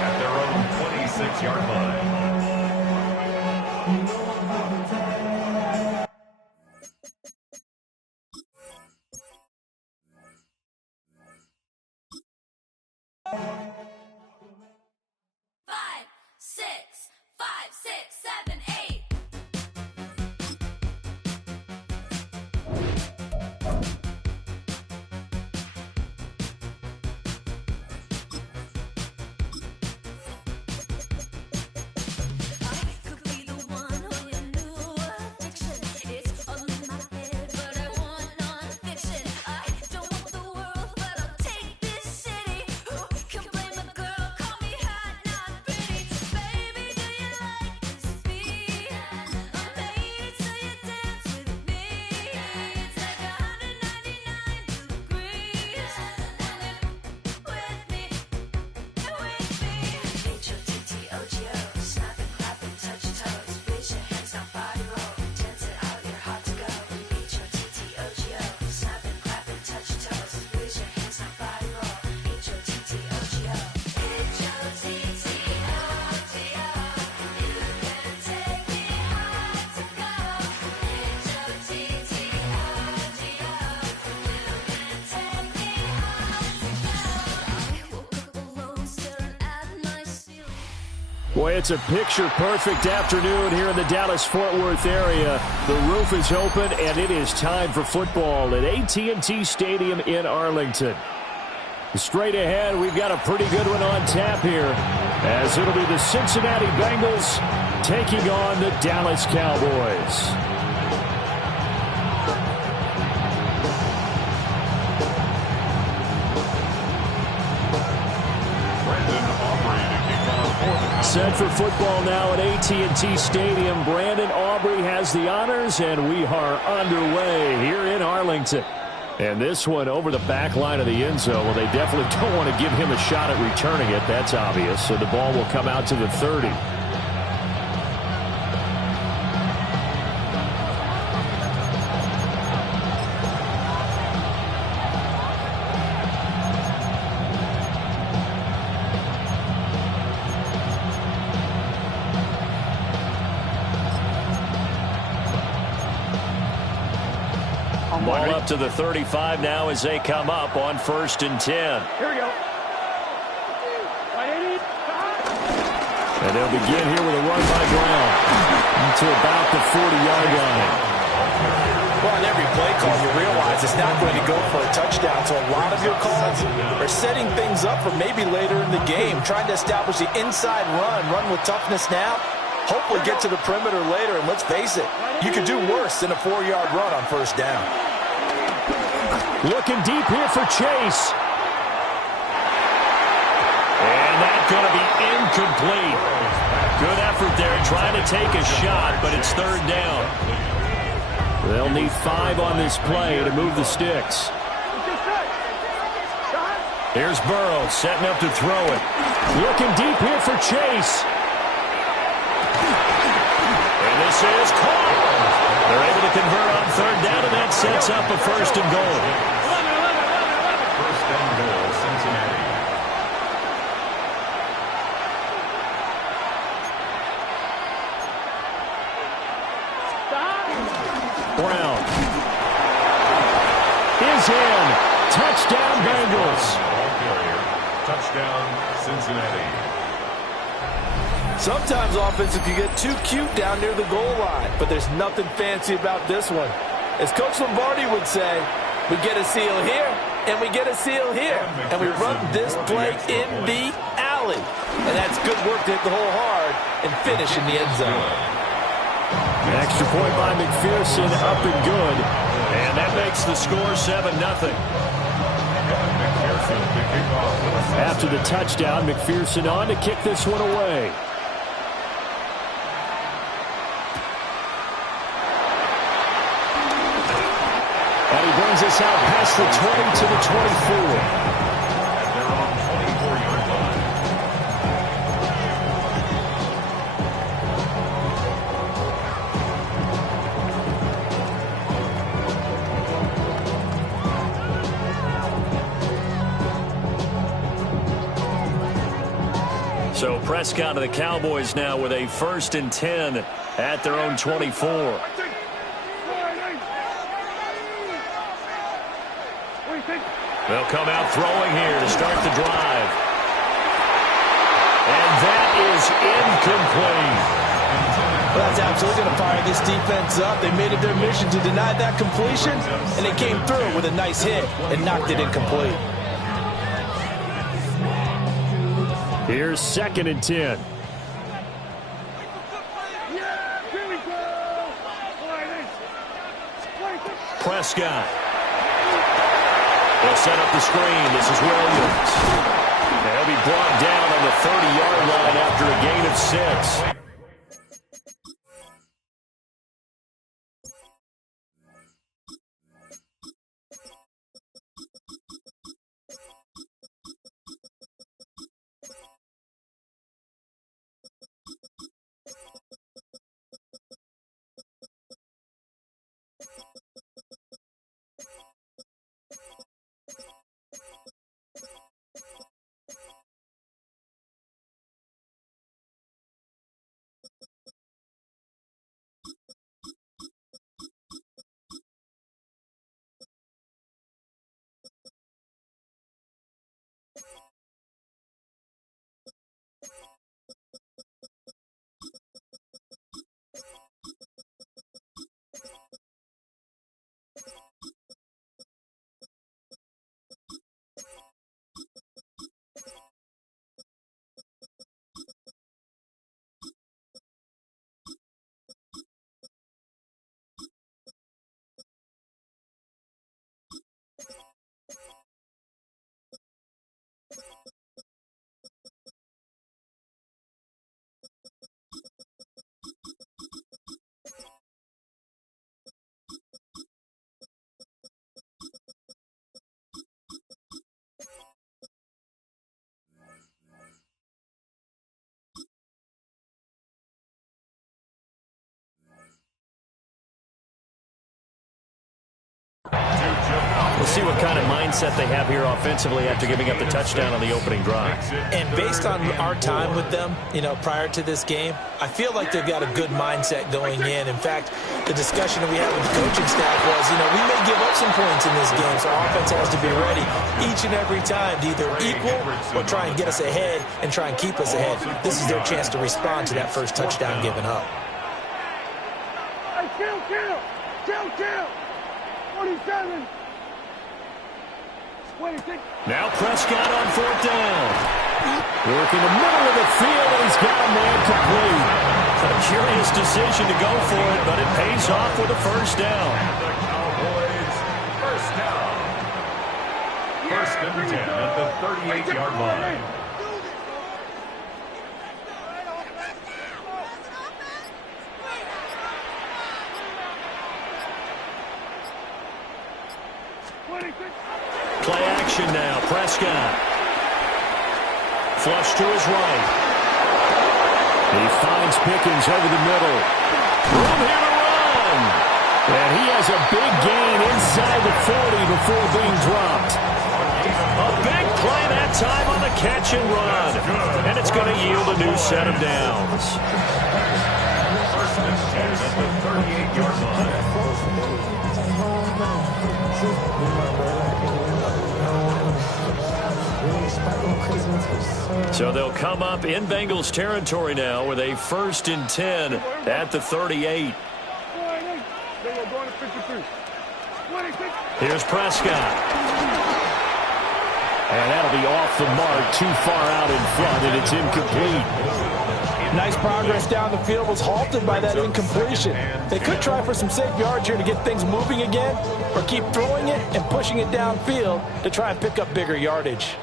At their own 26-yard line. Boy, it's a picture-perfect afternoon here in the Dallas-Fort Worth area. The roof is open, and it is time for football at AT&T Stadium in Arlington. Straight ahead, we've got a pretty good one on tap here, as it'll be the Cincinnati Bengals taking on the Dallas Cowboys. Set for football now at AT&T Stadium. Brandon Aubrey has the honors, and we are underway here in Arlington. And this one over the back line of the end zone. Well, they definitely don't want to give him a shot at returning it. That's obvious. So the ball will come out to the 30. Ball up to the 35 now as they come up on 1st and 10. Here we go. And they'll begin here with a run by Brown to about the 40-yard line. Well, on every play call, you realize it's not going to go for a touchdown. So a lot of your calls are setting things up for maybe later in the game, trying to establish the inside run with toughness now. Hopefully get to the perimeter later, and let's face it, you could do worse than a 4-yard run on 1st down. Looking deep here for Chase. And that's going to be incomplete. Good effort there trying to take a shot, but it's 3rd down. They'll need 5 on this play to move the sticks. Here's Burrow setting up to throw it. Looking deep here for Chase. And this is caught. They're able to convert on 3rd down, and that sets up a 1st and goal. 1st and goal, Cincinnati. Brown is in. Touchdown, Bengals. Ball carrier. Touchdown, Cincinnati. Sometimes offense can get too cute down near the goal line, but there's nothing fancy about this one. As Coach Lombardi would say, we get a seal here, and we get a seal here, and we run this play in the alley. And that's good work to hit the hole hard and finish in the end zone. An extra point by McPherson, up and good. And that makes the score 7-0. After the touchdown, McPherson on to kick this one away. And he brings us out past the 20 to the 24. At their own 24-yard line. So Prescott and the Cowboys now with a 1st and 10 at their own 24. They'll come out throwing here to start the drive. And that is incomplete. Well, that's absolutely going to fire this defense up. They made it their mission to deny that completion, and they came through with a nice hit and knocked it incomplete. Here's 2nd and 10. Prescott. They'll set up the screen. This is Williams. They'll be brought down on the 30-yard line after a gain of 6. We'll see what kind of mindset they have here offensively after giving up the touchdown on the opening drive. And based on our time with them, prior to this game, I feel like they've got a good mindset going in. In fact, the discussion that we had with the coaching staff was, we may give up some points in this game, so our offense has to be ready each and every time to either equal or try and get us ahead and try and keep us ahead. This is their chance to respond to that first touchdown given up. Kill! 27! Now Prescott on 4th down. Working the middle of the field, and he's got a man complete. A curious decision to go for it, but it pays off with a 1st down. And the Cowboys, 1st down. 1st and 10 at the 38-yard line. Play action now. Prescott. Flush to his right. He finds Pickens over the middle. Room here to run. And he has a big gain inside the 40 before being dropped. A big play that time on the catch and run. And it's going to yield a new set of downs. 1st and 10 at the 38-yard line. So they'll come up in Bengals territory now with a 1st and 10 at the 38. Here's Prescott. And that'll be off the mark, too far out in front, and it's incomplete. Nice progress down the field, was halted by that incompletion. They could try for some safe yards here to get things moving again, or keep throwing it and pushing it downfield to try and pick up bigger yardage.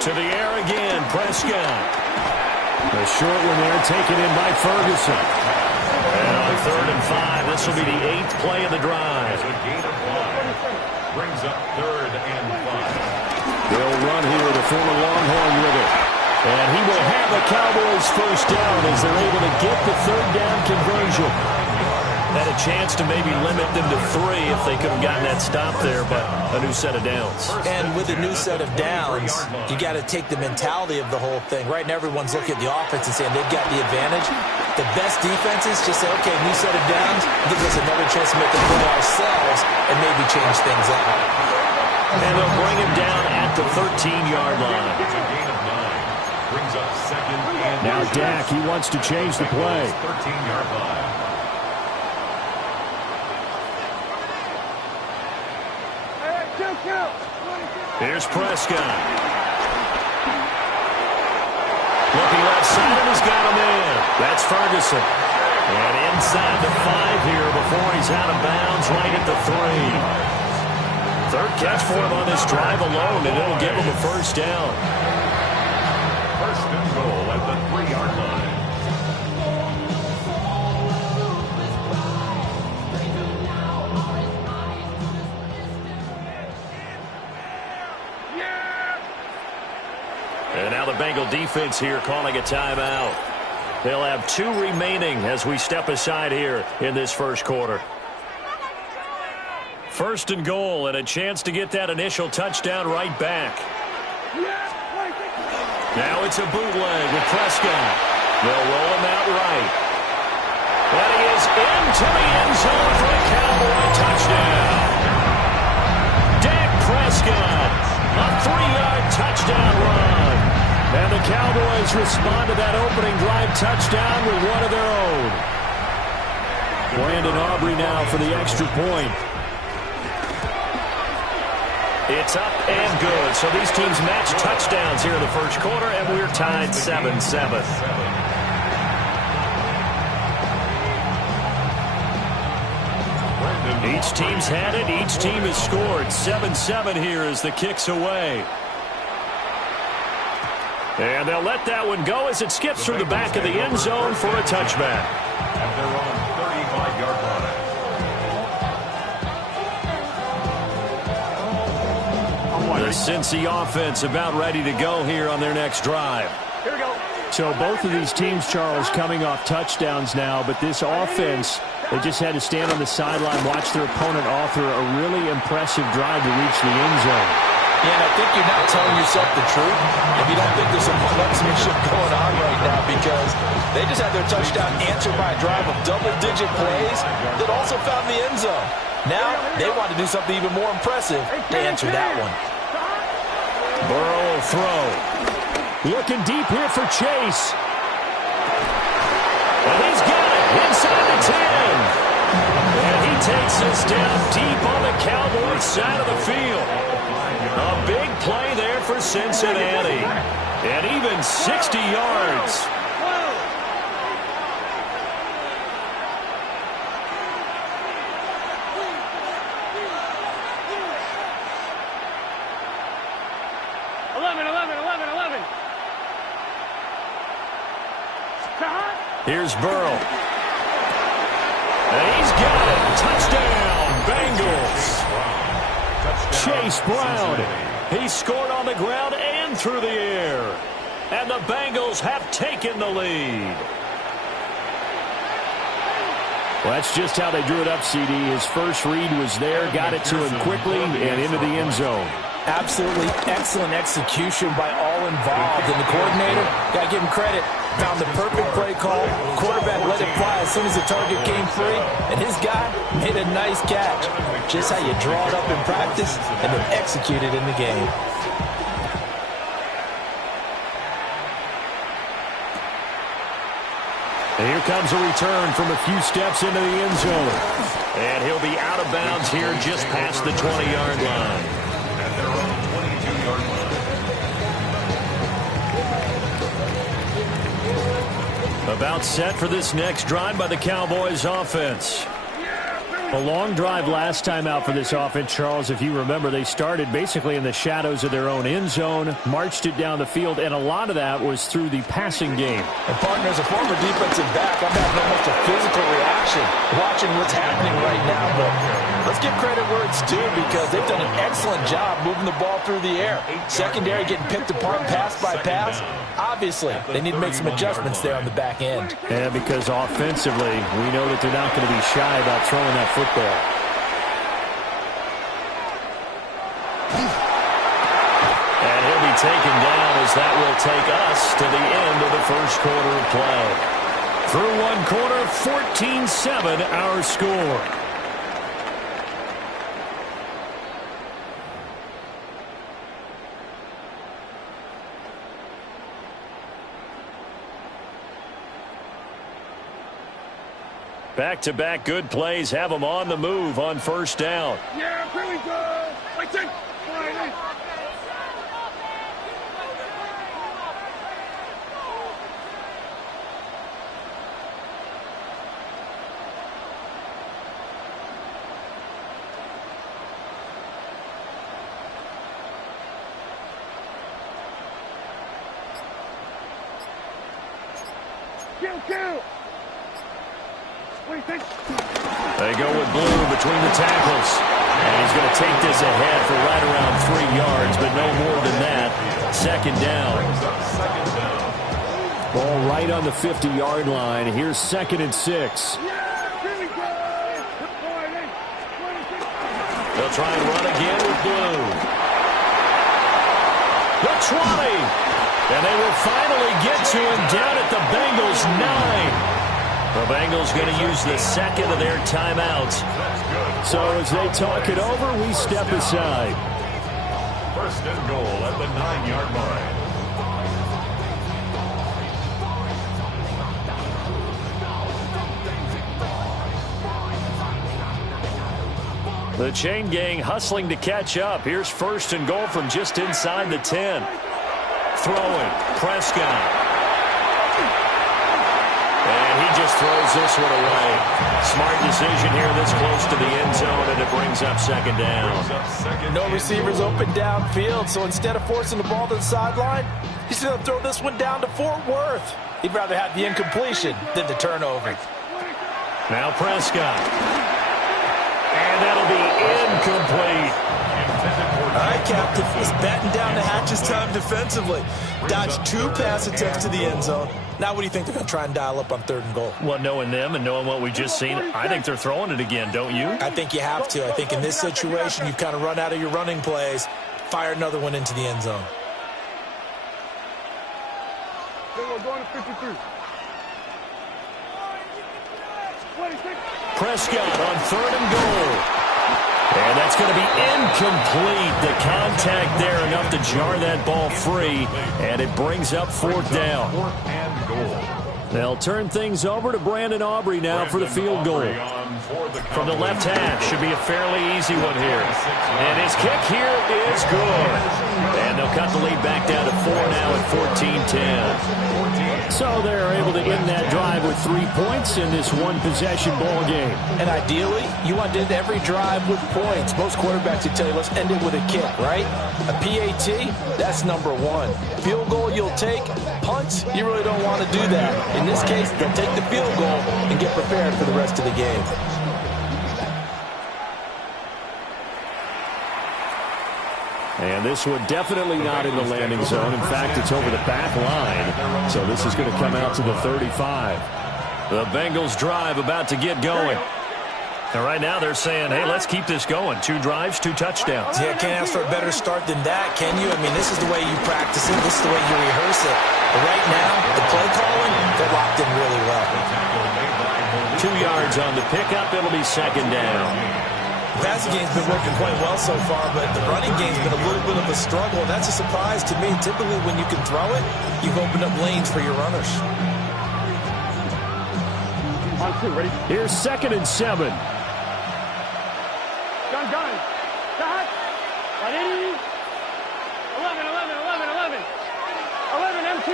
To the air again, Prescott. The short one there taken in by Ferguson. And on 3rd and 5, this will be the 8th play of the drive. A gain of 5. Brings up 3rd and 5. They'll run here, the former Longhorn with it. And he will have the Cowboys 1st down as they're able to get the 3rd down conversion. Had a chance to maybe limit them to 3 if they could have gotten that stop there, but a new set of downs. And with a new set of downs, you got to take the mentality of the whole thing. Right now, everyone's looking at the offense and saying they've got the advantage. The best defenses just say, okay, new set of downs, gives us another chance to make a play ourselves and maybe change things up. And they'll bring him down at the 13-yard line. It's a gain of 9. Brings up second and Now Dak, he wants to change the play. 13-yard line. Here's Prescott. Looking left side, and he's got him in. That's Ferguson. And inside the 5 here before he's out of bounds right at the 3. Third catch for him on this drive alone, and it'll give him a first down. First and goal at the 3-yard line. And now the Bengal defense here calling a timeout. They'll have 2 remaining as we step aside here in this first quarter. First and goal, and a chance to get that initial touchdown right back. Now it's a bootleg with Prescott. They'll roll him out right. And he is into the end zone for a Cowboy touchdown. Dak Prescott, a 3-yard touchdown run. And the Cowboys respond to that opening drive touchdown with one of their own. Brandon Aubrey now for the extra point. It's up and good. So these teams match touchdowns here in the first quarter, and we're tied 7-7. Each team's had it. Each team has scored. 7-7 here as the kick's away. And they'll let that one go as it skips through the back of the end zone for a touchback. At their own 35-yard line. The Cincy offense about ready to go here on their next drive. Here we go. So both of these teams, Charles, coming off touchdowns now, but this offense, they just had to stand on the sideline, watch their opponent author a really impressive drive to reach the end zone. Yeah, and I think you're not telling yourself the truth if you don't think there's some one-upsmanship going on right now, because they just had their touchdown answered by a drive of double-digit plays that also found the end zone. Now they want to do something even more impressive to answer that one. Burrow will throw. Looking deep here for Chase. And he's got it inside the 10. And he takes us down deep on the Cowboys side of the field. A big play there for Cincinnati. And even 60 yards. Here's Burrow. And he's got it. Touchdown, Bengals. Chase Brown. He scored on the ground and through the air. And the Bengals have taken the lead. Well, that's just how they drew it up, CD. His first read was there, got it to him quickly, and into the end zone. Absolutely excellent execution by all involved. And the coordinator, got to give him credit, found the perfect play call. Quarterback let it fly as soon as the target came free. And his guy made a nice catch. Just how you draw it up in practice and then execute it in the game. And here comes a return from a few steps into the end zone. And he'll be out of bounds here just past the 20-yard line. At their own 22-yard line. About set for this next drive by the Cowboys offense. A long drive last time out for this offense, Charles. If you remember, they started basically in the shadows of their own end zone, marched it down the field, and a lot of that was through the passing game. And partner, as a former defensive back, I'm having almost a physical reaction watching what's happening right now. But let's give credit where it's due because they've done an excellent job moving the ball through the air. Secondary getting picked apart pass by pass. Obviously, they need to make some adjustments there on the back end. Yeah, because offensively, we know that they're not going to be shy about throwing that football. And he'll be taken down as that will take us to the end of the first quarter of play. Through one quarter, 14-7 our score. Back-to-back good plays have them on the move on first down. Yeah, here we go. Wait, take. Kill. They go with Blue between the tackles. And he's going to take this ahead for right around 3 yards, but no more than that. Second down. Ball right on the 50-yard line. Here's 2nd and 6. They'll try and run again with Blue. The 20. And they will finally get to him down at the Bengals 9. The Bengals going to use the second of their timeouts. So as they talk it over, we step aside. First and goal at the 9-yard line. The chain gang hustling to catch up. Here's first and goal from just inside the 10. Throwing, Prescott. And he just throws this one away. Smart decision here this close to the end zone, and it brings up second down. No receivers open downfield, so instead of forcing the ball to the sideline, he's going to throw this one down to Fort Worth. He'd rather have the incompletion than the turnover. Now Prescott. And that'll be incomplete. All right, Captain, he's batting down the hatches time defensively. Dodged 2 pass attempts to the end zone. Now what do you think they're going to try and dial up on 3rd and goal? Well, knowing them and knowing what we just seen, I think they're throwing it again, don't you? I think you have to. I think in this situation, you've kind of run out of your running plays. Fire another one into the end zone. We're going to 53. Prescott on 3rd and goal. And that's going to be incomplete. The contact there enough to jar that ball free, and it brings up 4th down. They'll turn things over to Brandon Aubrey now for the field goal. From the left hash, should be a fairly easy one here. And his kick here is good. And they'll cut the lead back down to 4 now at 14-10. So they're able to end that drive with 3 points in this one-possession ball game. And ideally, you want to end every drive with points. Most quarterbacks would tell you, let's end it with a kick, right? A PAT, that's number 1. Field goal you'll take. Punts, you really don't want to do that. In this case, they'll take the field goal and get prepared for the rest of the game. And this one definitely not in the landing zone. In fact, it's over the back line. So this is going to come out to the 35. The Bengals drive about to get going. And right now they're saying, hey, let's keep this going. 2 drives, 2 touchdowns. Yeah, can't ask for a better start than that, can you? I mean, this is the way you practice it. This is the way you rehearse it. But right now, the play calling, they're locked in really well. 2 yards on the pickup. It'll be second down. The passing game's been working quite well so far, but the running game's been a little bit of a struggle. And that's a surprise to me. Typically, when you can throw it, you've opened up lanes for your runners. On 2, ready? Here's 2nd and 7. Gun. Shot. 180. 11. 11 MT.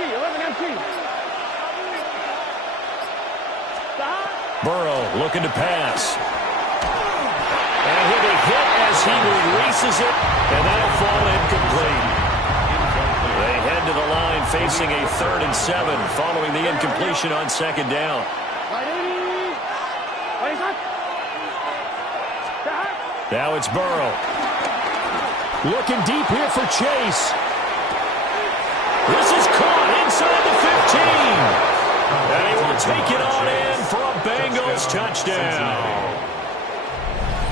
Stop. Burrow looking to pass. And he'll be hit as he releases it, and that'll fall incomplete. They head to the line facing a 3rd and 7 following the incompletion on second down. 180. Now it's Burrow. Looking deep here for Chase. This is caught inside the 15. And he will take it on in for a Bengals touchdown.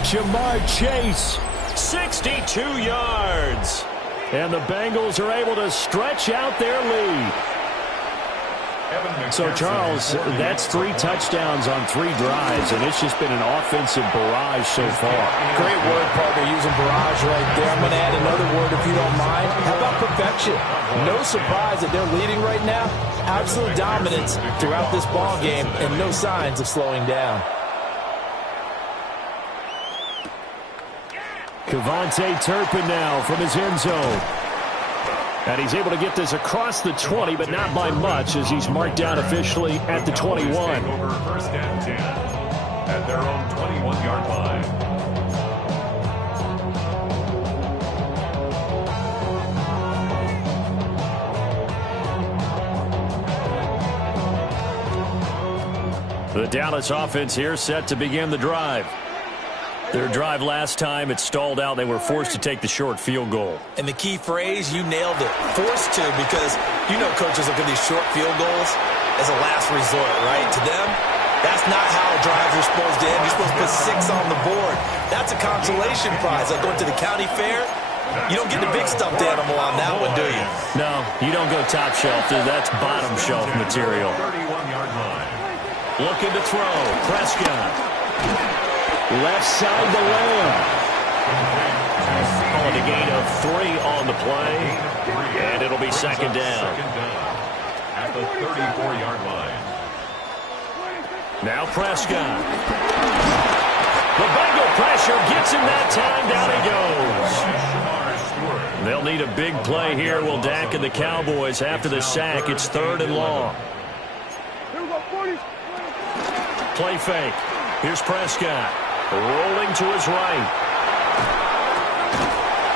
Jamar Chase, 62 yards. And the Bengals are able to stretch out their lead. So, Charles, that's 3 touchdowns on 3 drives, and it's just been an offensive barrage so far. Great word, partner, using barrage right there. I'm going to add another word if you don't mind. How about perfection? No surprise that they're leading right now. Absolute dominance throughout this ball game, and no signs of slowing down. Kevontae Turpin now from his end zone. And he's able to get this across the 20, but not by much, as he's marked down officially at the 21. Over 1st and 10 at their own 21-yard line. The Dallas offense here set to begin the drive. Their drive last time, it stalled out. They were forced to take the short field goal. And the key phrase, you nailed it. Forced to, because you know coaches look at these short field goals as a last resort, right? To them, that's not how drives are supposed to end. You're supposed to put 6 on the board. That's a consolation prize. Like going to the county fair, you don't get the big stuffed animal on that one, do you? No, you don't go top shelf. That's bottom shelf material. 31-yard line. Looking to throw. Prescott. Left side to Lamb. On a gain of 3 on the play. And it'll be second down. At the 34-yard line. Now Prescott. The Bengal pressure gets him that time. Down he goes. They'll need a big play here. Will Dak and the Cowboys after the sack. It's 3rd and long. Play fake. Here's Prescott. Rolling to his right.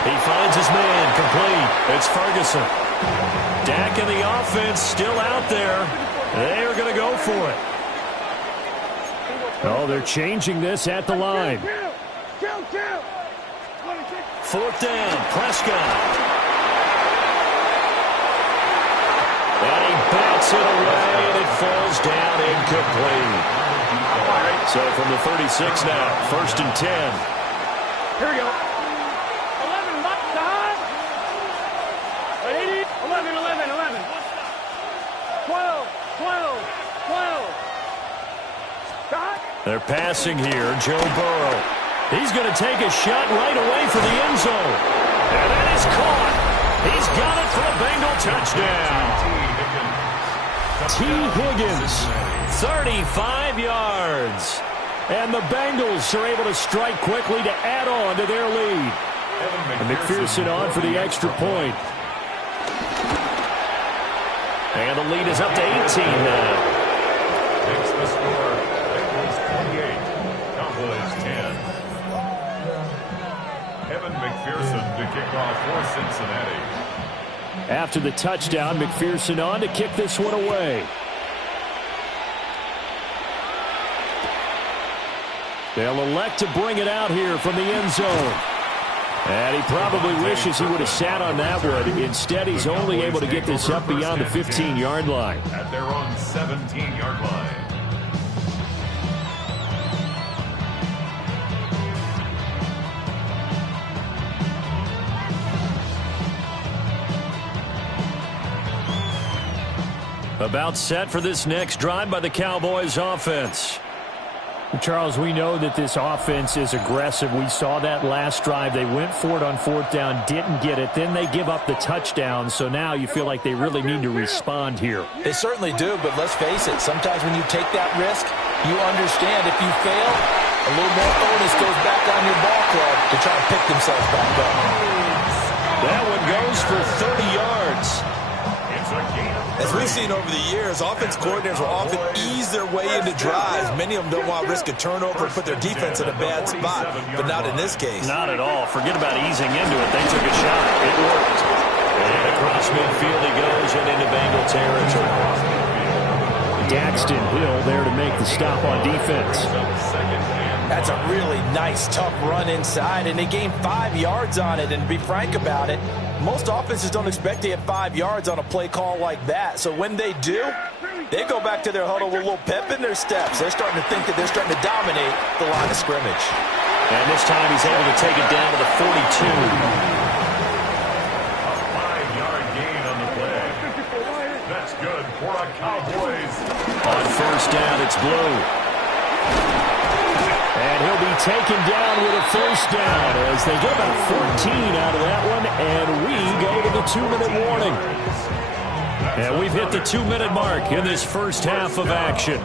He finds his man complete. It's Ferguson. Dak and the offense still out there. They are going to go for it. Oh, they're changing this at the line. 4th down. Prescott. And he bats it away, and it falls down incomplete. So from the 36 now, 1st and 10. Here we go. 11, behind. 80, 11, 11, 11. 12, 12, 12. Stop. They're passing here. Joe Burrow. He's going to take a shot right away for the end zone. And that is caught. He's got it for a Bengal touchdown. T. Higgins, 35 yards. And the Bengals are able to strike quickly to add on to their lead. And McPherson on for the extra point. And the lead is up to 18 now. Makes the score. Bengals 28, Cowboys 10. Evan McPherson to kick off for Cincinnati. After the touchdown, McPherson on to kick this one away. They'll elect to bring it out here from the end zone. And he probably wishes he would have sat on that one. Instead, he's only able to get this up beyond the 15-yard line. At their own 17-yard line. About set for this next drive by the Cowboys offense. Charles, we know that this offense is aggressive. We saw that last drive. They went for it on 4th down, didn't get it. Then they give up the touchdown. So now you feel like they really need to respond here. They certainly do, but let's face it. Sometimes when you take that risk, you understand if you fail, a little more onus goes back on your ball club to try to pick themselves back up. That one goes for 30 yards. As we've seen over the years, offense coordinators will often ease their way into drives. Many of them don't want to risk a turnover and put their defense in a bad spot, but not in this case. Not at all. Forget about easing into it. They took a shot. It worked. And across midfield he goes and into Bengal territory. Daxton Hill there to make the stop on defense. That's a really nice, tough run inside, and they gained 5 yards on it. And to be frank about it, most offenses don't expect to get 5 yards on a play call like that. So when they do, they go back to their huddle with a little pep in their steps. They're starting to think that they're starting to dominate the line of scrimmage. And this time he's able to take it down to the 42. A 5-yard gain on the play. That's good for a Cowboys. On first down, it's Blue. And he'll be taken down with a first down as they get about 14 out of that one, and we go to the 2-minute warning. And we've hit the 2-minute mark in this first half of action.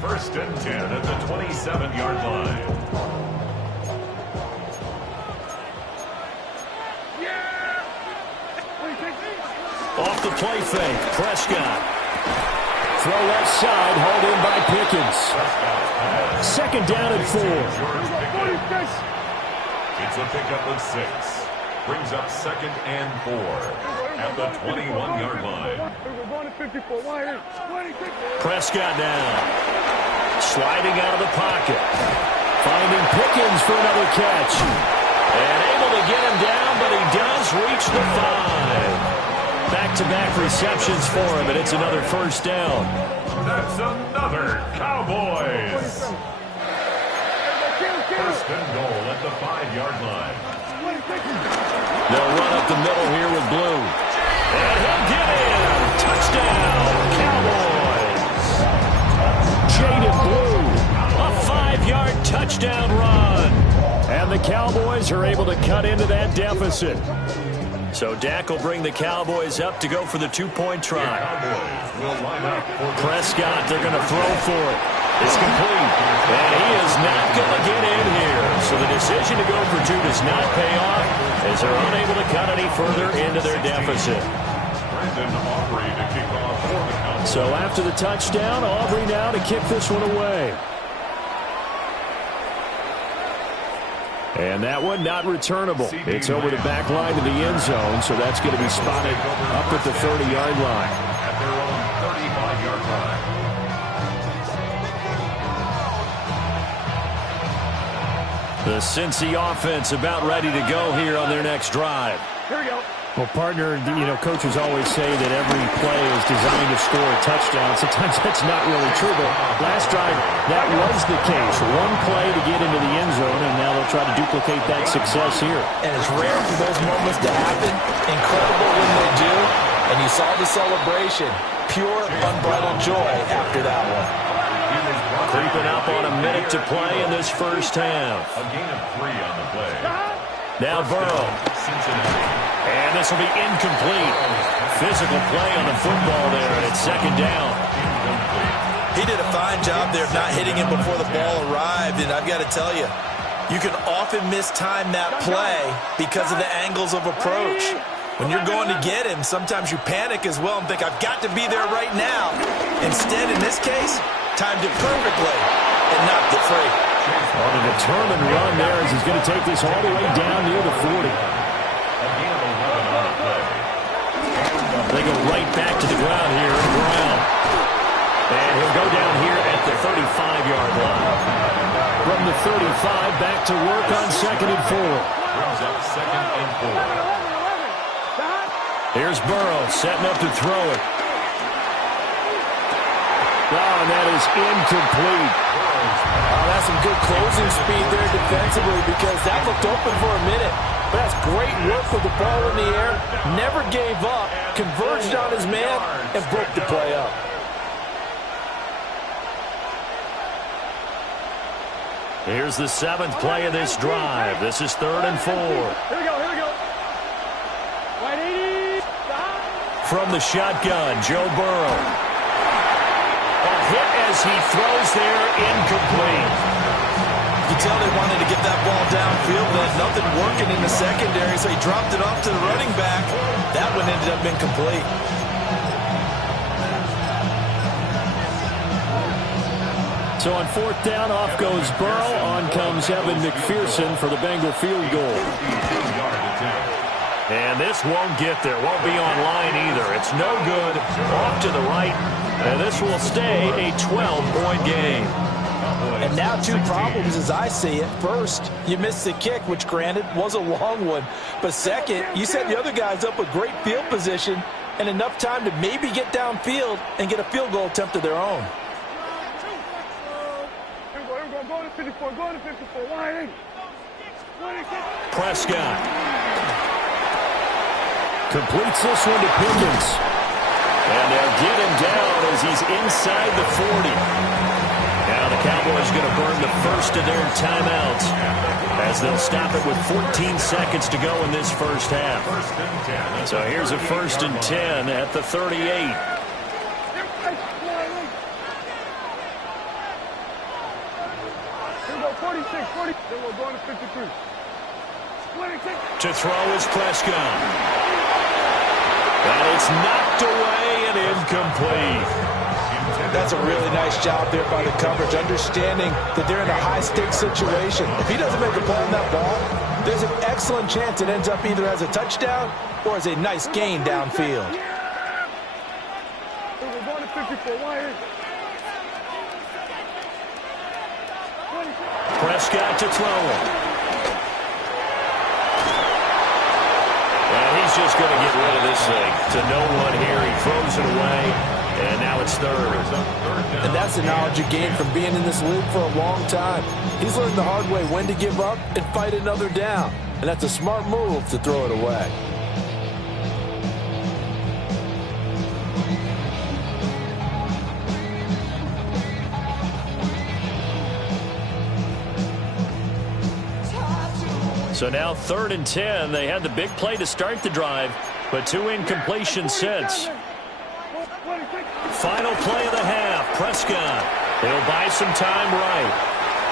First and 10 at the 27-yard line. Off the play fake, Prescott. Throw left side, hauled in by Pickens. Second down and 4. It's a pickup of 6. Brings up second and 4 at the 21-yard line. Prescott now. Sliding out of the pocket. Finding Pickens for another catch. And able to get him down, but he does reach the 5. Back-to-back receptions for him, and it's another first down. That's another Cowboys. First and goal at the 5-yard line. They'll run up the middle here with Blue. And he'll get in. Touchdown, Cowboys. Jaden Blue, a 5-yard touchdown run. And the Cowboys are able to cut into that deficit. So Dak will bring the Cowboys up to go for the 2-point try. Prescott, they're going to throw for it. It's complete. And he is not going to get in here. So the decision to go for 2 does not pay off as they're unable to cut any further into their deficit. So after the touchdown, Aubrey now to kick this one away. And that one not returnable. It's over the back line to the end zone, so that's going to be spotted up at the 30-yard line. At their own 35-yard line. The Cincy offense about ready to go here on their next drive. Here we go. Well, partner, coaches always say that every play is designed to score a touchdown. Sometimes that's not really true, but last drive, that was the case. One play to get into the end zone, and now they'll try to duplicate that success here. And it's rare for those moments to happen. Incredible when they do. And you saw the celebration. Pure, unbridled joy after that one. Creeping up on a minute to play in this first half. A gain of 3 on the play. Now Burrow. And this will be incomplete. Physical play on the football there, and it's second down. He did a fine job there of not hitting him before the ball arrived, and I've got to tell you, you can often mistime that play because of the angles of approach. When you're going to get him, sometimes you panic as well and think, I've got to be there right now. Instead, in this case, timed it perfectly and knocked it free. On a determined run there as he's going to take this all the way down near the 40. They go right back to the ground here in Brown. And he'll go down here at the 35-yard line. From the 35, back to work on second and 4. Brings up second and 4. Here's Burrow setting up to throw it. Oh, and that is incomplete. Oh, that's some good closing speed there defensively because that looked open for a minute. But that's great work with the ball in the air. Never gave up, converged on his man, and broke the play up. Here's the 7th play of this drive. This is 3rd and 4. Here we go, here we go. Right 80. From the shotgun, Joe Burrow. A hit as he throws there, incomplete. You can tell they wanted to get that ball downfield, but had nothing working in the secondary, so he dropped it off to the running back. That one ended up incomplete. So on 4th down, off goes Burrow. On comes Evan McPherson for the Bengal field goal. And this won't get there. Won't be on line either. It's no good. Off to the right. And this will stay a 12-point game. And now two problems as I see it. First, you missed the kick, which granted was a long one. But second, you set the other guys up with great field position and enough time to maybe get downfield and get a field goal attempt of their own. Go to 54, go to 54, wide. Prescott completes this one to Pickens. And they'll get him down as he's inside the 40. Now the Cowboys going to burn the first of their timeouts as they'll stop it with 14 seconds to go in this first half. So here's a 1st and 10 at the 38. 46, 40. Then we're going to 53. To throw is Prescott. And it's knocked away and incomplete. That's a really nice job there by the coverage, understanding that they're in a high-stakes situation. If he doesn't make a play on that ball, there's an excellent chance it ends up either as a touchdown or as a nice gain downfield. We're going to 54. Wide. Prescott to throw it. And he's just going to get rid of this thing to no one here. He throws it away, and now it's third. And that's the knowledge you gain from being in this league for a long time. He's learned the hard way when to give up and fight another down. And that's a smart move to throw it away. So now 3rd and 10. They had the big play to start the drive, but 2 incompletions since. Final play of the half. Prescott. He'll buy some time right.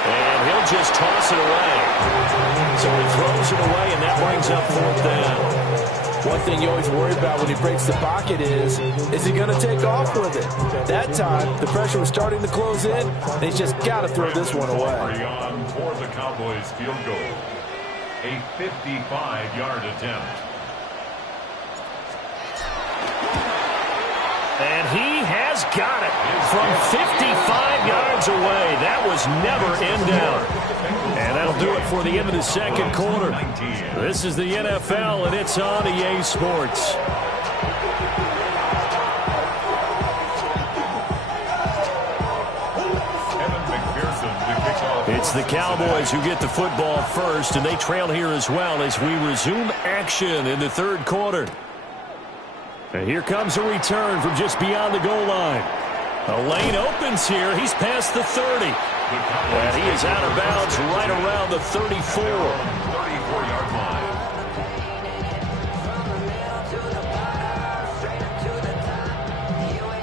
And he'll just toss it away. So he throws it away, and that brings up 4th down. One thing you always worry about when he breaks the pocket is he going to take off with it? That time, the pressure was starting to close in, and he's just got to throw this one away. For the Cowboys field goal. A 55-yard attempt. And he has got it from 55 yards away. That was never in doubt. And that'll do it for the end of the second quarter. This is the NFL, and it's on EA Sports. It's the Cowboys who get the football first, and they trail here as well as we resume action in the third quarter. And here comes a return from just beyond the goal line. A lane opens here. He's past the 30. And he is out of bounds right around the 34. 34-yard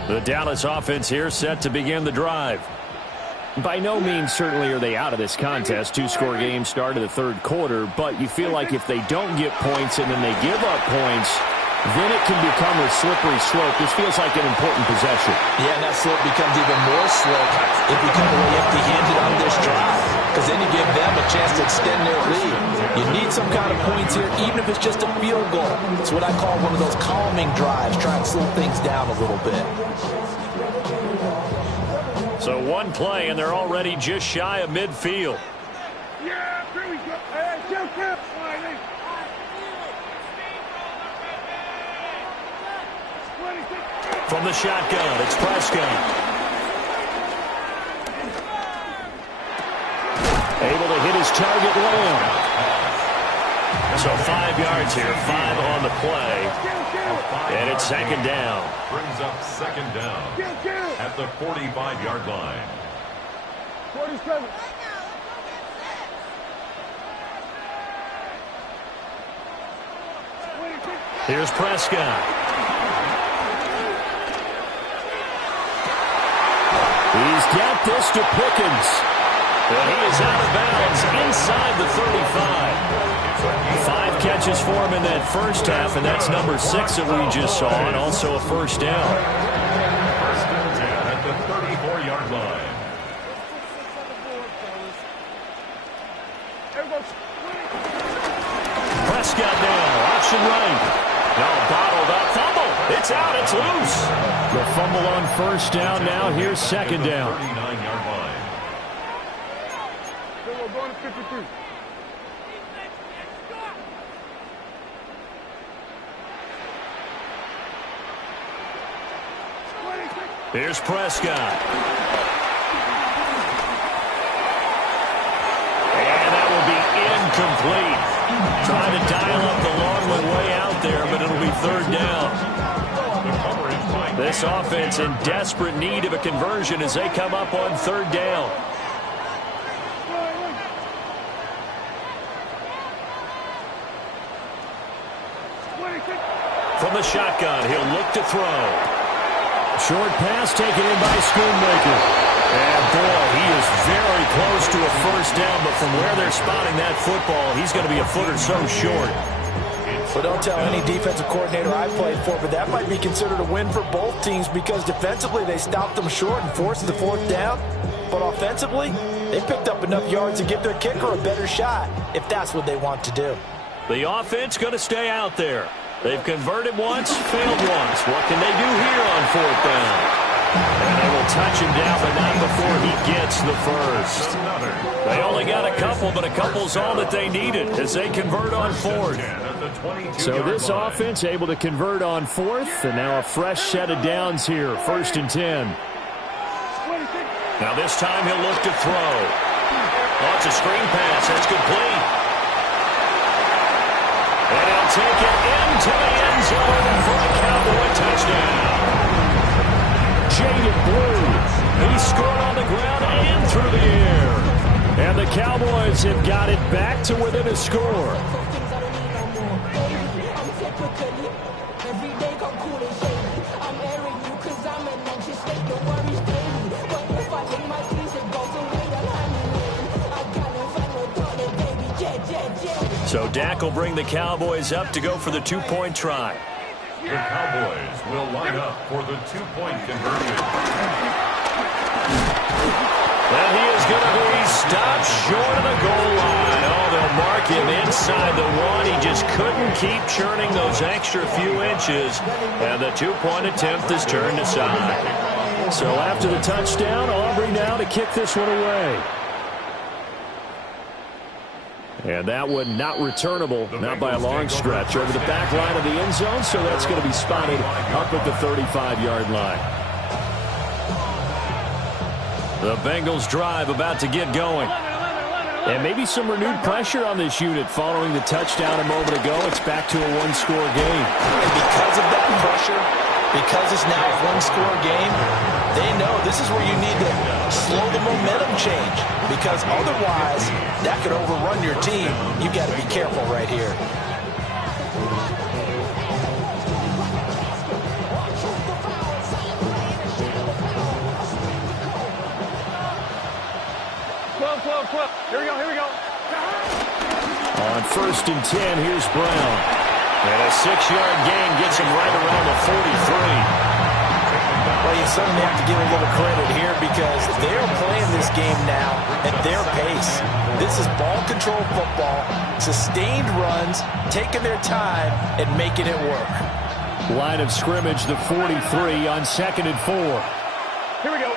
line. The Dallas offense here set to begin the drive. By no means certainly are they out of this contest. 2-score game start of the third quarter, but you feel like if they don't get points and then they give up points, then it can become a slippery slope. This feels like an important possession. Yeah, and that slope becomes even more slope if you come away empty-handed on this drive, because then you give them a chance to extend their lead. You need some kind of points here, even if it's just a field goal. It's what I call one of those calming drives, try and slow things down a little bit. So one play, and they're already just shy of midfield. Yeah, here we go. Hey, jump. From the shotgun, it's Prescott. Able to hit his target well. So 5 yards here, 5 on the play. And it's second down. Brings up second down at the 45-yard line. 47. Here's Prescott. He's got this to Pickens. And he is out of bounds inside the 35. 5 catches for him in that first half, and that's number 6 that we just saw, and also a first down. First and 10 at the 34-yard line. Prescott now, option right. Now bottled up, fumble. It's out. It's loose. The fumble on first down. Now here's second down. 39-yard line. So we're going to 52. Here's Prescott. And that will be incomplete. Trying to dial up the long one way out there, but it'll be third down. This offense in desperate need of a conversion as they come up on third down. From the shotgun, he'll look to throw. Short pass taken in by Schoonmaker. And boy, he is very close to a first down, but from where they're spotting that football, he's going to be a foot or so short. Well, don't tell any defensive coordinator I played for, but that might be considered a win for both teams because defensively they stopped them short and forced the fourth down. But offensively, they picked up enough yards to give their kicker a better shot if that's what they want to do. The offense going to stay out there. They've converted once, failed once. What can they do here on fourth down? And they will touch him down, but not before he gets the first. They only got a couple, but a couple's all that they needed as they convert on fourth. So this offense able to convert on fourth, and now a fresh set of downs here, 1st and 10. Now this time he'll look to throw. Oh, it's a screen pass. That's complete. And he'll take it into the end zone for a Cowboy touchdown. Jaded Blue. He scored on the ground and through the air. And the Cowboys have got it back to within a score. So Dak will bring the Cowboys up to go for the two-point try. The Cowboys will line up for the two-point conversion. And he is going to be stopped short of the goal line. Oh, they'll mark him inside the one. He just couldn't keep churning those extra few inches. And the two-point attempt is turned aside. So after the touchdown, Aubrey now to kick this one away. And that one not returnable, not by a long stretch, over the back line of the end zone, so that's going to be spotted up at the 35-yard line. The Bengals drive about to get going. And maybe some renewed pressure on this unit following the touchdown a moment ago. It's back to a one-score game. And because of that pressure, because it's now a one-score game, they know this is where you need to slow the momentum change. Because otherwise, that could overrun your team. You've got to be careful right here. Here we go, here we go. On 1st and 10, here's Brown. And a 6-yard gain gets him right around the 43. Well, you certainly have to give a little credit here because they're playing this game now at their pace. This is ball control football, sustained runs, taking their time and making it work. Line of scrimmage, the 43 on 2nd and 4. Here we go.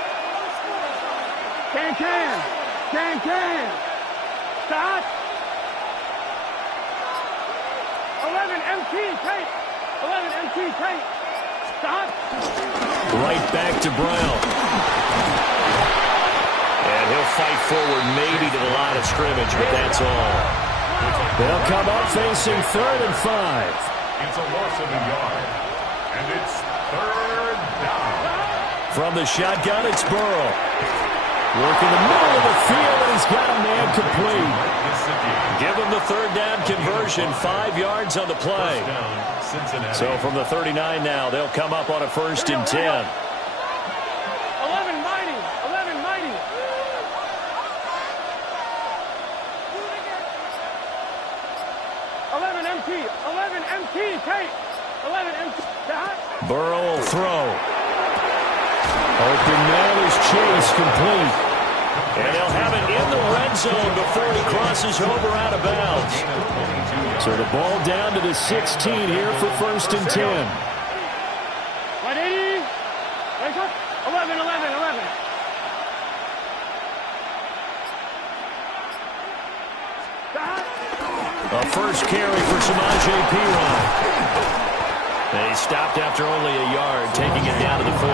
Can. Stop. 11 MT tape. 11 MT tape. Stop. Right back to Brown. And he'll fight forward maybe to the line of scrimmage, but that's all. They'll come up facing 3rd and 5. It's a loss of a yard. And it's 3rd down. From the shotgun, it's Burrow. Working the middle of the field, and he's got a man complete. Give him the 3rd down conversion, 5 yards on the play. So from the 39 now, they'll come up on a 1st and 10. 11 mighty. 11 mighty. 11 MT. 11 MT tape. 11 MT. Burrow will throw. Open man is Chase complete. And they'll have it in the red zone before he crosses over out of bounds. So the ball down to the 16 here for 1st and 10. A first carry for Samaje Perine. And he stopped after only a yard, taking it down to the 14.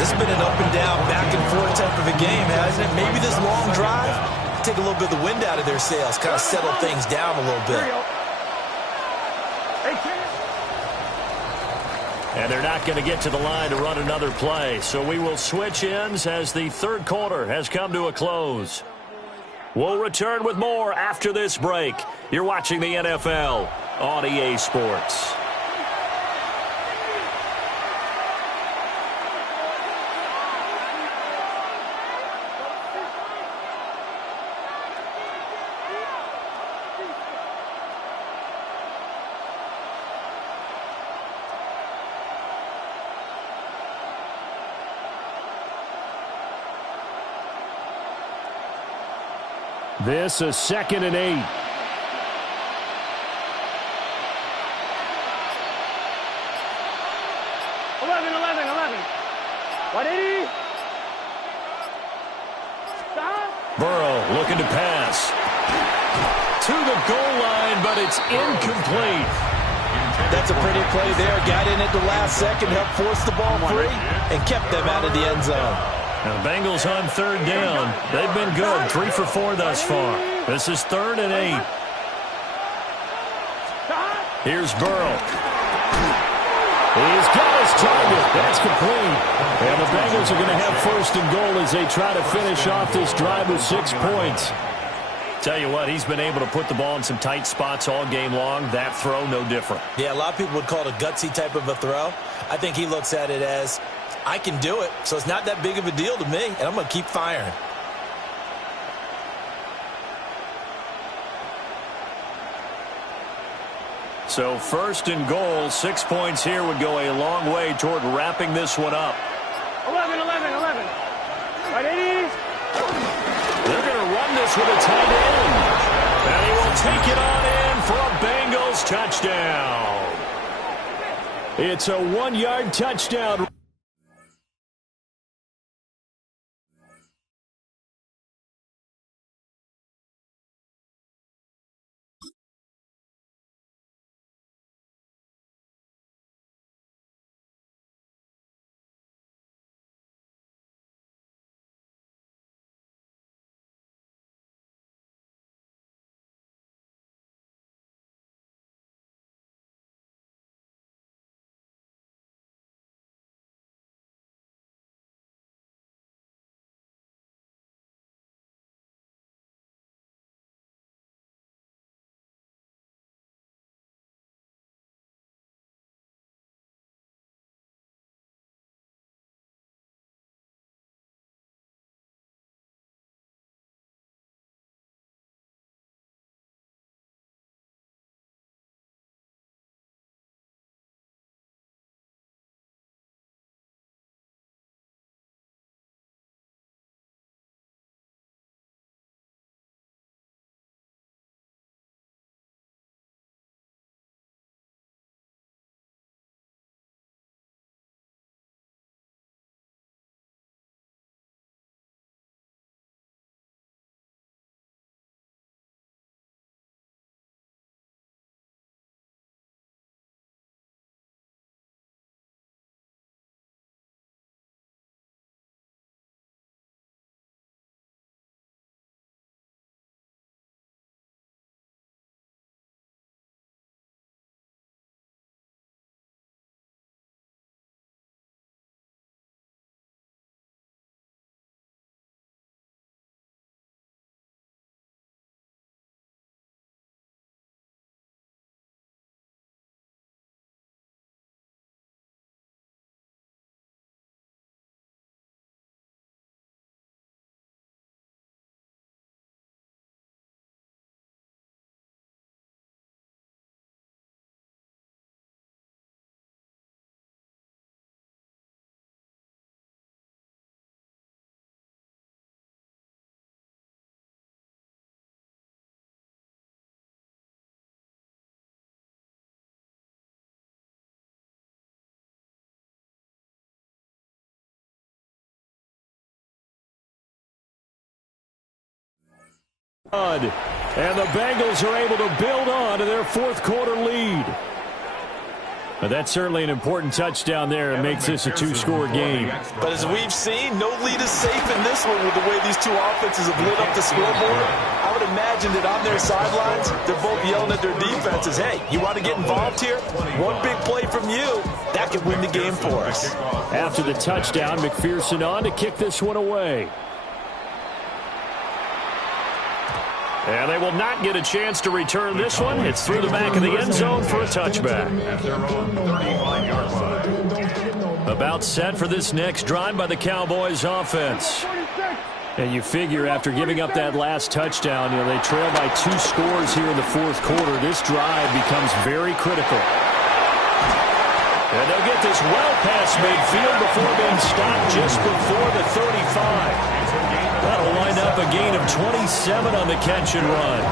This has been an up and down, back and forth type of a game, hasn't it? Maybe this long drive, take a little bit of the wind out of their sails, kind of settle things down a little bit. And they're not going to get to the line to run another play. So we will switch ends as the third quarter has come to a close. We'll return with more after this break. You're watching the NFL on EA Sports. This is 2nd and 8. 11. 180. Stop. Burrow looking to pass. To the goal line, but it's incomplete. That's a pretty play there. Got in at the last second, helped force the ball free, and kept them out of the end zone. Now the Bengals on third down. They've been good, 3 for 4 thus far. This is 3rd and 8. Here's Burrow. He's got his target. That's complete. And the Bengals are going to have 1st and goal as they try to finish off this drive with 6 points. Tell you what, he's been able to put the ball in some tight spots all game long. That throw, no different. Yeah, a lot of people would call it a gutsy type of a throw. I think he looks at it as, I can do it, so it's not that big of a deal to me, and I'm going to keep firing. So 1st and goal, 6 points here would go a long way toward wrapping this one up. 11. 180. They're going to run this with a tight end. And he will take it on in for a Bengals touchdown. It's a 1-yard touchdown. And the Bengals are able to build on to their fourth quarter lead. But that's certainly an important touchdown there. It makes this a two-score game. But as we've seen, no lead is safe in this one with the way these two offenses have lit up the scoreboard. I would imagine that on their sidelines, they're both yelling at their defenses, hey, you want to get involved here? One big play from you, that could win the game for us. After the touchdown, McPherson on to kick this one away. And they will not get a chance to return this one. It's through the back of the end zone for a touchback. About set for this next drive by the Cowboys offense. And you figure after giving up that last touchdown, they trail by 2 scores here in the fourth quarter. This drive becomes very critical. And they'll get this well past midfield before being stopped just before the 35. That'll wind up a gain of 27 on the catch and run.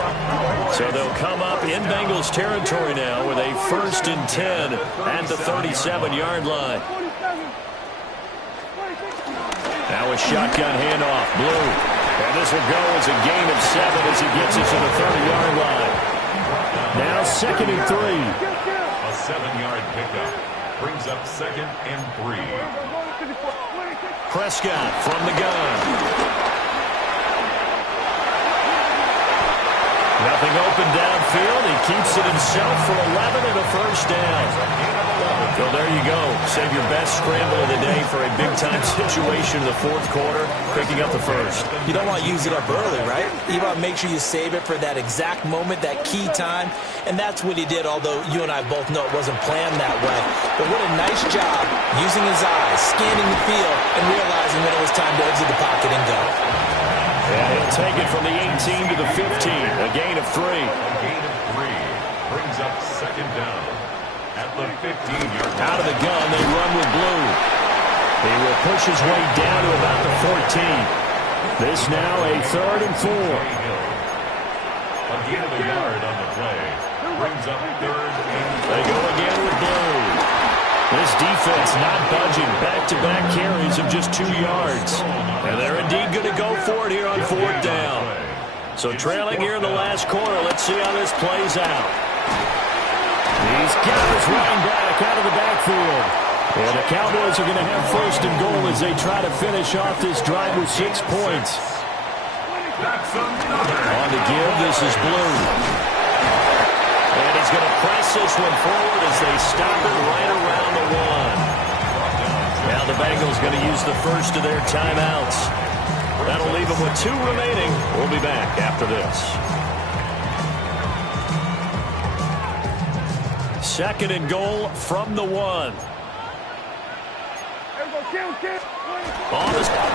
So they'll come up in Bengals territory now with a 1st and 10 at the 37-yard line. Now a shotgun handoff, Blue. And this will go as a gain of 7 as he gets it to the 30-yard line. Now 2nd and 3. A 7-yard pickup brings up 2nd and 3. Prescott from the gun. Nothing open downfield. He keeps it himself for 11 and a 1st down. So there you go. Save your best scramble of the day for a big-time situation in the fourth quarter, picking up the 1st. You don't want to use it up early, right? You want to make sure you save it for that exact moment, that key time. And that's what he did, although you and I both know it wasn't planned that way. But what a nice job using his eyes, scanning the field, and realizing when it was time to exit the pocket and go. And he'll take it from the 18 to the 15, a gain of 3. A gain of 3 brings up 2nd down at the 15-yard line. Out of the gun, they run with Blue. He will push his way down to about the 14. This now a 3rd and 4. A gain of a yard on the play brings up 3rd and 4. They go again with Blue. This defense not budging. Back-to-back carries of just 2 yards. And they're indeed going to go for it here on 4th down. So trailing here in the last quarter. Let's see how this plays out. He's got his running back out of the backfield. And the Cowboys are going to have 1st and goal as they try to finish off this drive with 6 points. On the give, this is Blue. And he's going to press this one forward as they stop it right around the 1. Now the Bengals going to use the first of their timeouts. That'll leave them with 2 remaining. We'll be back after this. 2nd and goal from the 1.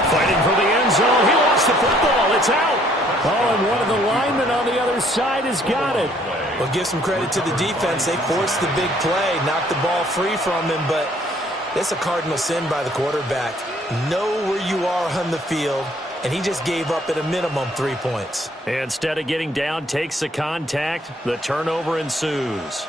Fighting for the end zone. He lost the football. It's out. Oh, and one of the linemen on the other side has got it. Well, give some credit to the defense. They forced the big play, knocked the ball free from him, but it's a cardinal sin by the quarterback. Know where you are on the field, and he just gave up at a minimum 3 points. Instead of getting down, takes the contact. The turnover ensues.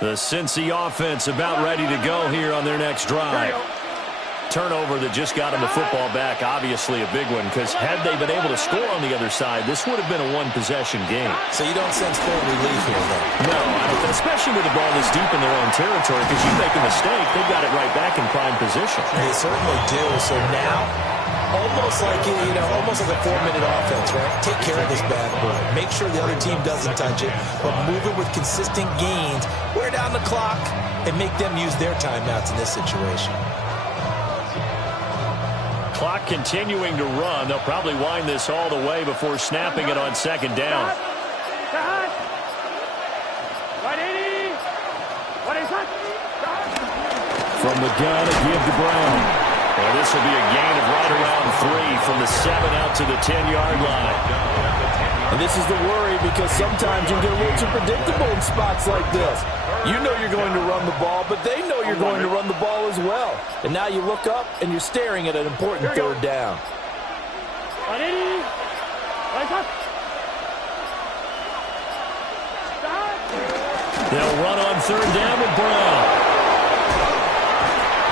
The Cincy offense about ready to go here on their next drive. Turnover that just got them the football back, obviously a big one, because had they been able to score on the other side, this would have been a one-possession game. So you don't sense full relief here, though? No, I don't, especially with the ball this deep in their own territory, because you make a mistake, they've got it right back in prime position. They certainly do. So now, almost like almost like a 4-minute offense, right? Take care of this bad boy. Make sure the other team doesn't touch it, but move it with consistent gains. Wear down the clock and make them use their timeouts in this situation. Clock continuing to run. They'll probably wind this all the way before snapping it on 2nd down. From the gun, a give to Brown. And this will be a gain of right around 3 from the 7 out to the 10-yard line. And this is the worry, because sometimes you get a little too predictable in spots like this. You know you're going to run the ball, but they know you're going to run the ball as well. And now you look up, and you're staring at an important 3rd down. They'll run on third down with Brown.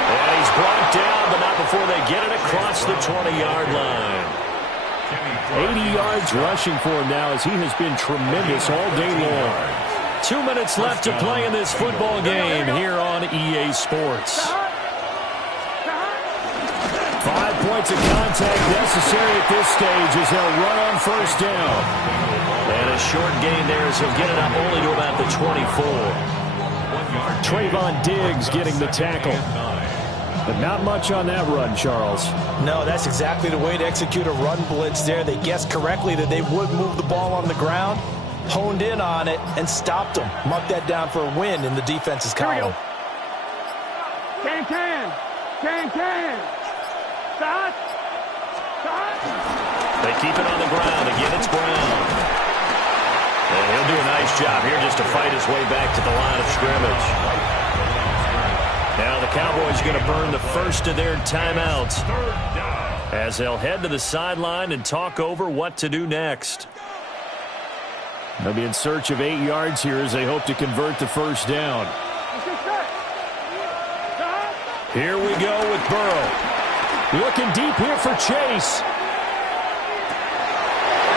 And he's brought down, but not before they get it across the 20-yard line. 80 yards rushing for him now as he has been tremendous all day long. 2 minutes left to play in this football game here on EA Sports. 5 points of contact necessary at this stage as they'll run on first down. And a short gain there as he'll get it up only to about the 24. Trayvon Diggs getting the tackle. But not much on that run, Charles. No, that's exactly the way to execute a run blitz there. They guessed correctly that they would move the ball on the ground, honed in on it, and stopped them. Mark that down for a win in the defense's column. Can. Stop. They keep it on the ground. Again, it's Brown. And he'll do a nice job here just to fight his way back to the line of scrimmage. Now the Cowboys are going to burn the first of their timeouts as they'll head to the sideline and talk over what to do next. They'll be in search of 8 yards here as they hope to convert the first down. Here we go with Burrow. Looking deep here for Chase.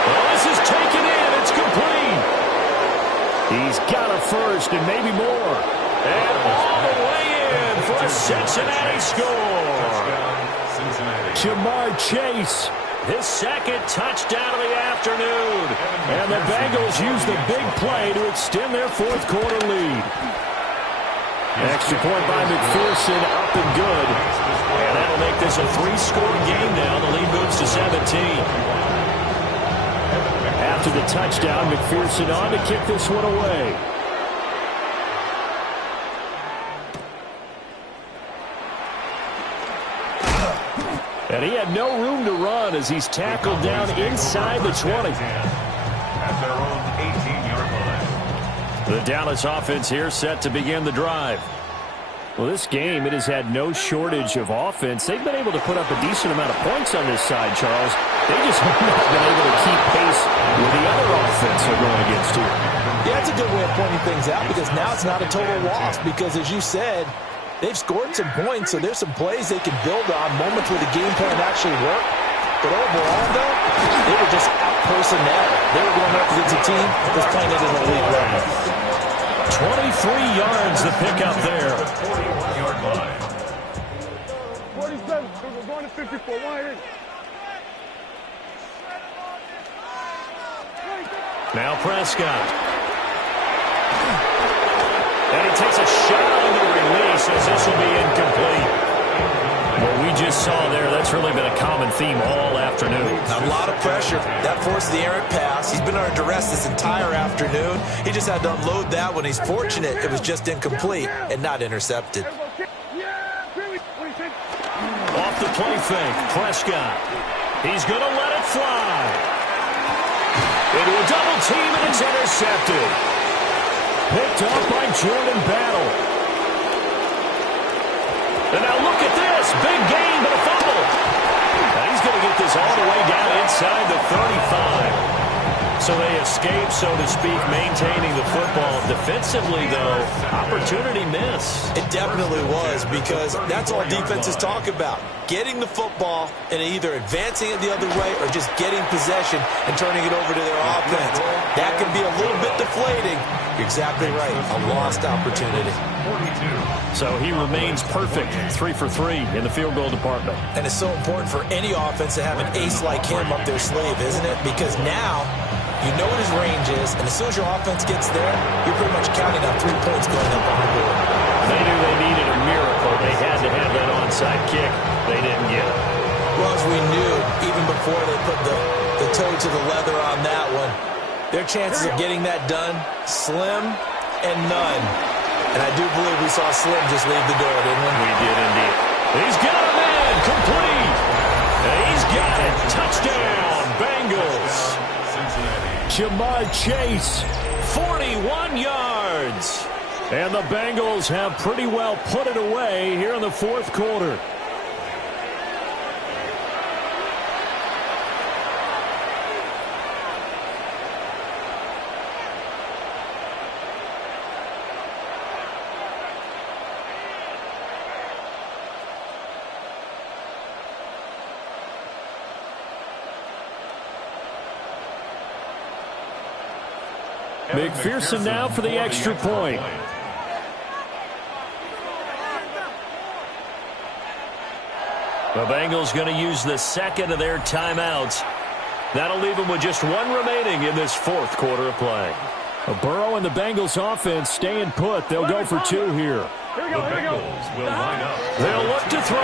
Well, this is taken in. It's complete. He's got a first and maybe more. And all the way in for a Cincinnati score. Jamar Chase, his second touchdown of the afternoon. And the Bengals use the big play to extend their fourth quarter lead. Extra point by McPherson, up and good. And that'll make this a 3-score game now. The lead moves to 17. After the touchdown, McPherson on to kick this one away. And he had no room to run as he's tackled down inside the 20. At their own 18-yard line. The Dallas offense here set to begin the drive. Well, this game, it has had no shortage of offense. They've been able to put up a decent amount of points on this side, Charles. They just have not been able to keep pace with the other offense they're going against here. Yeah, it's a good way of pointing things out because now it's not a total loss because, as you said, they've scored some points, so there's some plays they can build on, moments where the game plan actually worked. But overall, though, they were just out-personnel. They were going up against a team that's playing at an elite level. 23 yards the pickup there. 41-yard line. 47, we're going to 54. Now Prescott. And he takes a shot on the release as this will be incomplete. What we just saw there, that's really been a common theme all afternoon. A lot of pressure. That forced the errant pass. He's been under duress this entire afternoon. He just had to unload that one. He's fortunate it was just incomplete and not intercepted. Off the play fake, Prescott. He's going to let it fly. Into a double team, and it's intercepted. Picked up by Jordan Battle. And now look at this. Big gain, but a fumble. Now he's going to get this all the way down inside the 35. So they escape, so to speak, maintaining the football. Defensively, though, opportunity miss. It definitely was because that's all defenses talk about. Getting the football and either advancing it the other way or just getting possession and turning it over to their offense. That can be a little bit deflating. You're exactly right. A lost opportunity. So he remains perfect, 3 for 3 in the field goal department. And it's so important for any offense to have an ace like him up their sleeve, isn't it? Because now you know what his range is, and as soon as your offense gets there, you're pretty much counting on 3 points going up on the board. They knew they needed a miracle. They had to have that onside kick. They didn't get it. Well, as we knew, even before they put the toe to the leather on that one, their chances of getting that done, slim and none. And I do believe we saw Slim just leave the door, didn't we? We did indeed. He's got a man, complete. And he's got it. Touchdown, Bengals. Jamar Chase, 41 yards. And the Bengals have pretty well put it away here in the fourth quarter. McPherson now for the extra point. The Bengals going to use the second of their timeouts. That'll leave them with just one remaining in this fourth quarter of play. Burrow and the Bengals offense staying put. They'll go for two here. The Bengals will line up. They'll look to throw.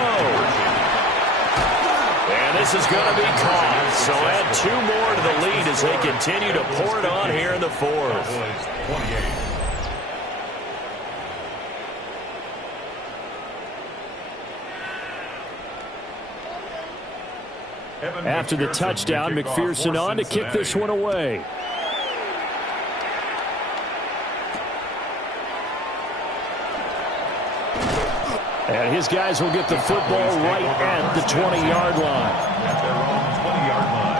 And this is going to be caught. So add two more to the lead as they continue to pour it on here in the fourth. 28. After the touchdown, McPherson on to kick this one away. And his guys will get the football right at the 20-yard line. At their own 20-yard line.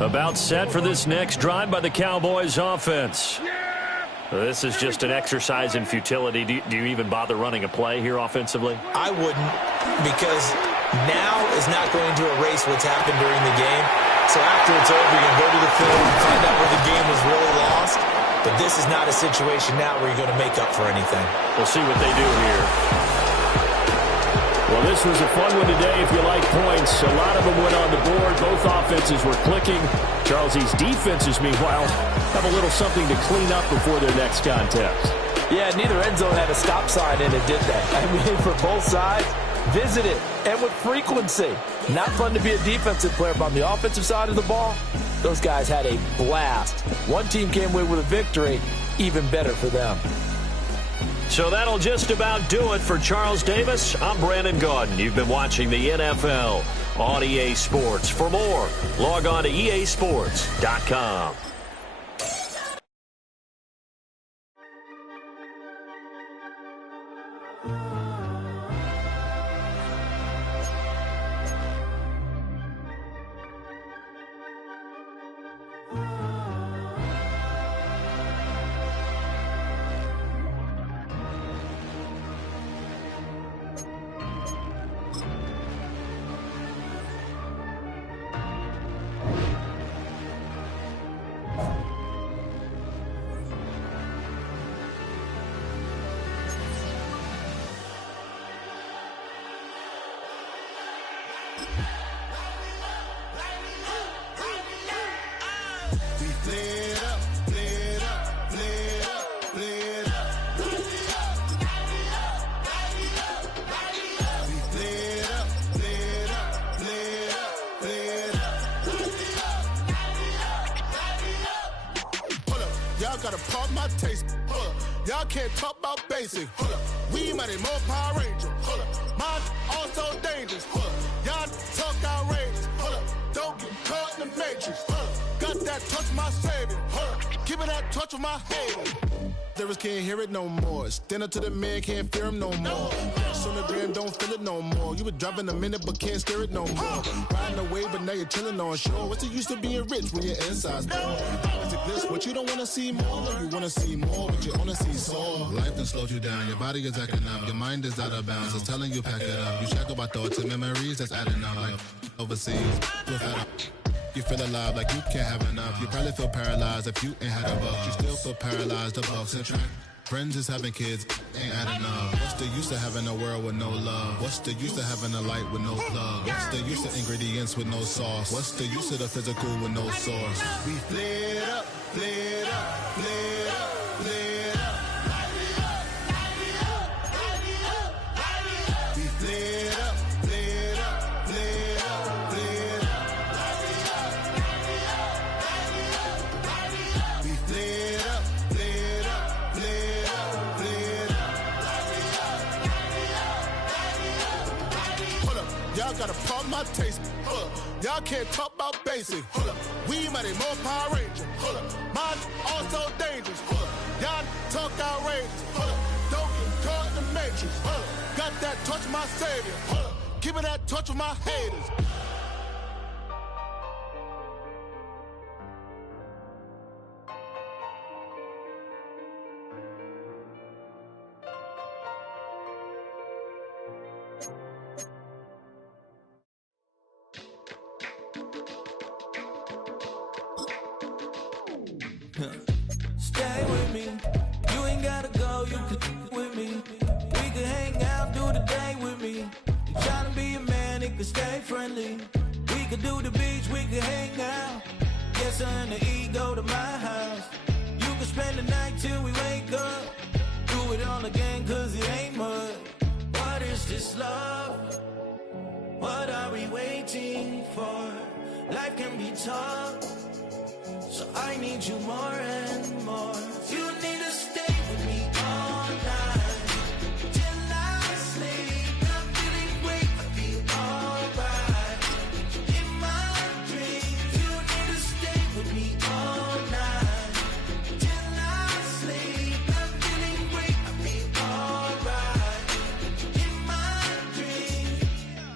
About set for this next drive by the Cowboys offense. This is just an exercise in futility. Do you even bother running a play here offensively? I wouldn't, because now is not going to erase what's happened during the game. So after it's over, you're going to go to the field and find out where the game was really lost. But this is not a situation now where you're going to make up for anything. We'll see what they do here. Well, this was a fun one today if you like points. A lot of them went on the board. Both offenses were clicking. Charles's defenses, meanwhile, have a little something to clean up before their next contest. Yeah, neither end zone had a stop sign in it, did they? I mean, for both sides, visit it, and with frequency. Not fun to be a defensive player, but on the offensive side of the ball, those guys had a blast. One team came away with a victory, even better for them. So that'll just about do it for Charles Davis. I'm Brandon Gaudin. You've been watching the NFL on EA Sports. For more, log on to easports.com. Gotta pop my taste. Y'all can't talk about basic. We might be more Power Ranger. Mine also dangerous. Y'all talk outrageous. Don't get caught in the matrix. Got that touch my savior. Give me that touch of my haters. Lyrics can't hear it no more. Stand up to the man, can't fear him no more. Sonogram don't feel it no more. You were driving a minute but can't steer it no more. Riding away but now you're chilling on shore. What's the use of being rich when your inside's poor? Is it this what you don't want to see more? No, you want to see more but you only see sore. Life done slowed you down. Your body is acting up. Your mind is out of bounds. It's telling you pack it up. You shackle by thoughts and memories that's adding up. Like overseas. You feel alive like you can't have enough. You probably feel paralyzed if you ain't had a buck. You still feel paralyzed, the bucks and track. Friends is having kids, ain't adding up. What's the use of having a world with no love? What's the use of having a light with no plug? What's the use of ingredients with no sauce? What's the use of the physical with no source? We flared up, flared up, flared up, flared up. We flared up, flared up, flared up, flared up. We flared up, flared up, flared up, flared up. Hold up, y'all gotta pump my taste. Hold up, y'all can't talk about basic. Hold up, we might be more Power Ranger. Hold up, mine also dangerous. Hold up, y'all talk outrageous. Hold up, don't get caught in the matrix. Hold up, got that touch of my savior. Hold up, give me that touch of my haters. Stay with me. You ain't gotta go, you can with me. We can hang out, do the day with me. I'm trying to be a man, it can stay friendly. We could do the beach, we could hang out. Yes, her and the E go to my house. You can spend the night till we wake up. Do it all again, cause it ain't mud. What is this love? What are we waiting for? Life can be tough, so I need you more and more. You need to stay with me all night till I sleep. I'm feeling great, I feel alright. In my dreams, you need to stay with me all night till I sleep. I'm feeling great, I feel alright. In my dreams.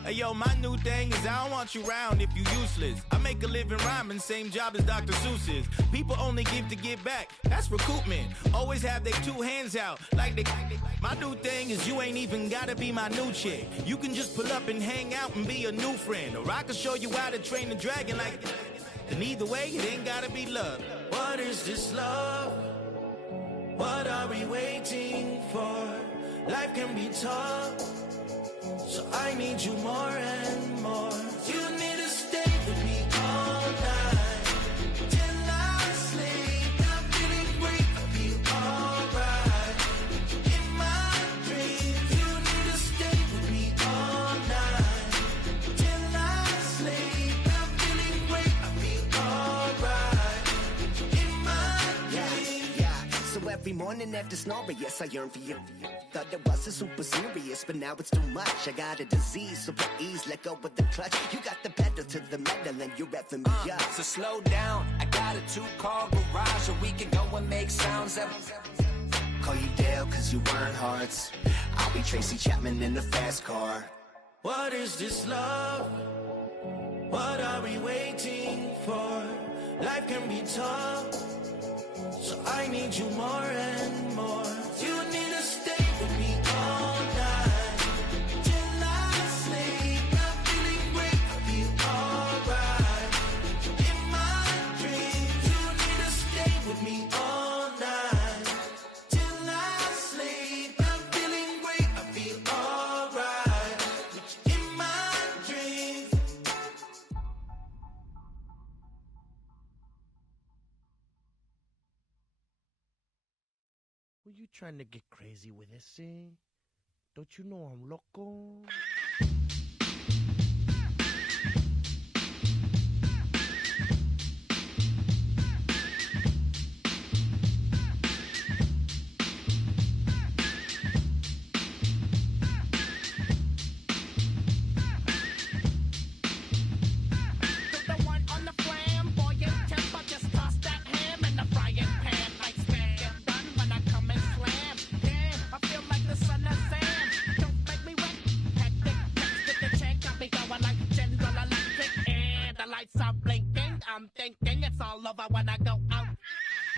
Hey yo, my new thing is I don't want you around if you useless. I make a living rhyming, same job as Dr. Seuss's. People only give to give back, that's recoupment. Always have their two hands out, like they. My new thing is you ain't even gotta be my new chick. You can just pull up and hang out and be a new friend. Or I can show you how to train the dragon like. And either way, it ain't gotta be love. What is this love? What are we waiting for? Life can be tough, so I need you more and more. You need to stay with me all night till I sleep. I'm feeling great, I feel alright. In my dreams, you need to stay with me all night till I sleep. I'm feeling great, I feel alright. In my dreams. Yeah. So every morning after snoring, yes, I yearn for you. Thought it wasn't super serious, but now it's too much. I got a disease, so please let go with the clutch. You got the pedal to the metal and you're revving me up. So slow down, I got a 2-car garage, or we can go and make sounds. Call you Dale, cause you weren't hearts. I'll be Tracy Chapman in the fast car. What is this love? What are we waiting for? Life can be tough, so I need you more and more. You need to stay with me all night till I sleep. I'm feeling great, I feel alright. In my dreams, you need to stay with me all night till I sleep. I'm feeling great, I feel alright. In my dreams. Were you trying to get crazy with this, eh? Don't you know I'm loco? I'm thinking it's all over when I go out.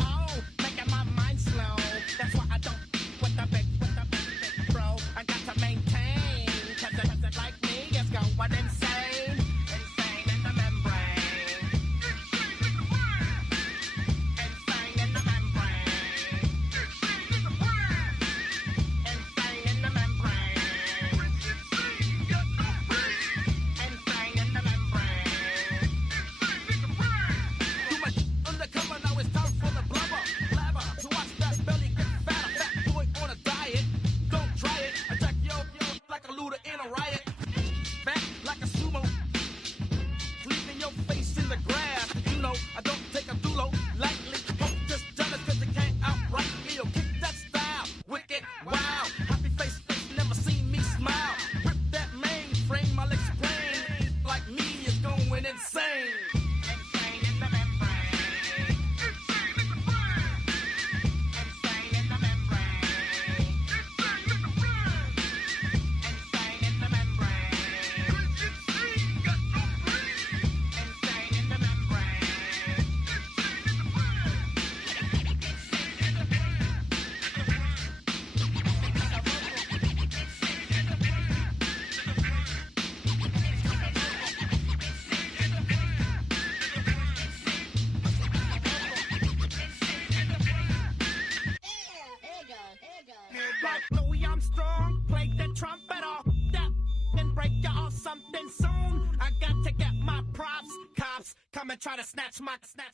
Oh, making my mind slow. That's why I don't with the big bro. I got to maintain, cause it like me is going insane. Insane in the membrane. Insane in the membrane. Insane in the membrane. Insane in the membrane. Too much undercover.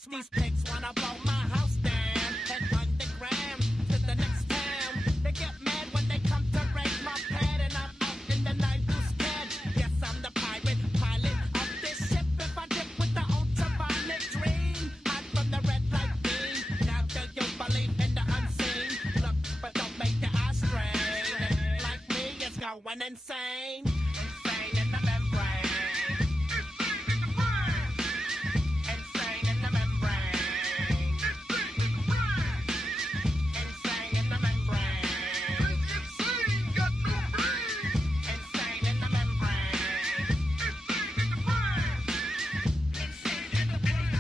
These pigs wanna blow my house down. Head underground to the next town. They get mad when they come to raid my pad, and I'm out in the night who's scared. Yes, I'm the pirate pilot of this ship. If I dip with the ultraviolet dream, hide from the red light beam. Now do you believe in the unseen? Look, but don't make your eyes strain. Like me, it's going insane. Insane in the membrane. Insane in the membrane. Insane in the membrane. Insane, got no brain. Insane in the membrane. Insane in the brain.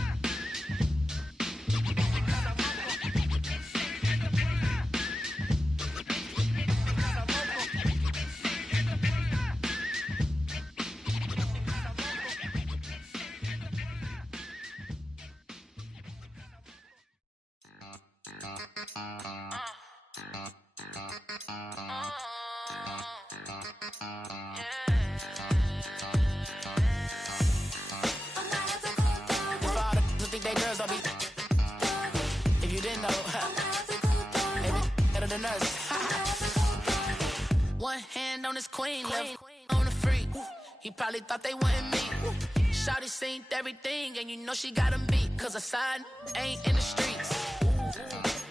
If all the think they girls don't be. If you didn't know, they be better than us. One hand on his queen, left on the freak. He probably thought they wanted me. Shawty seen everything, and you know she got him beat. Cause her side ain't in the streets.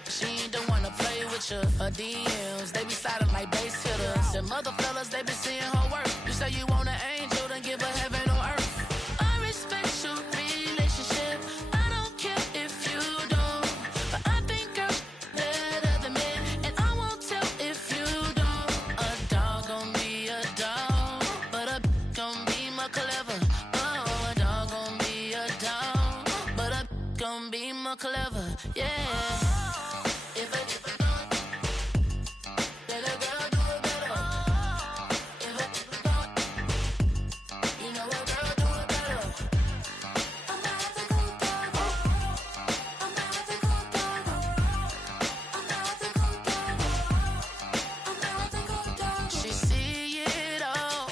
She ain't the one to play with you. Her DMs, they be sliding like base hitters. And mother fellas, they be seeing her work. You say you want an angel, then give her heaven on earth. I respect your relationship. I don't care if you don't. But I think girls better than men. And I won't tell if you don't. A dog gon' be a dog. But a gon' be more clever. Oh, a dog gon' be a dog. But a gon' be more clever. Yeah. If a dog, let a girl do it better. If a dog, you know a girl do it better. I'm not a good dog. I'm not a good dog. I'm not a good dog. I'm not a good dog. She see it all,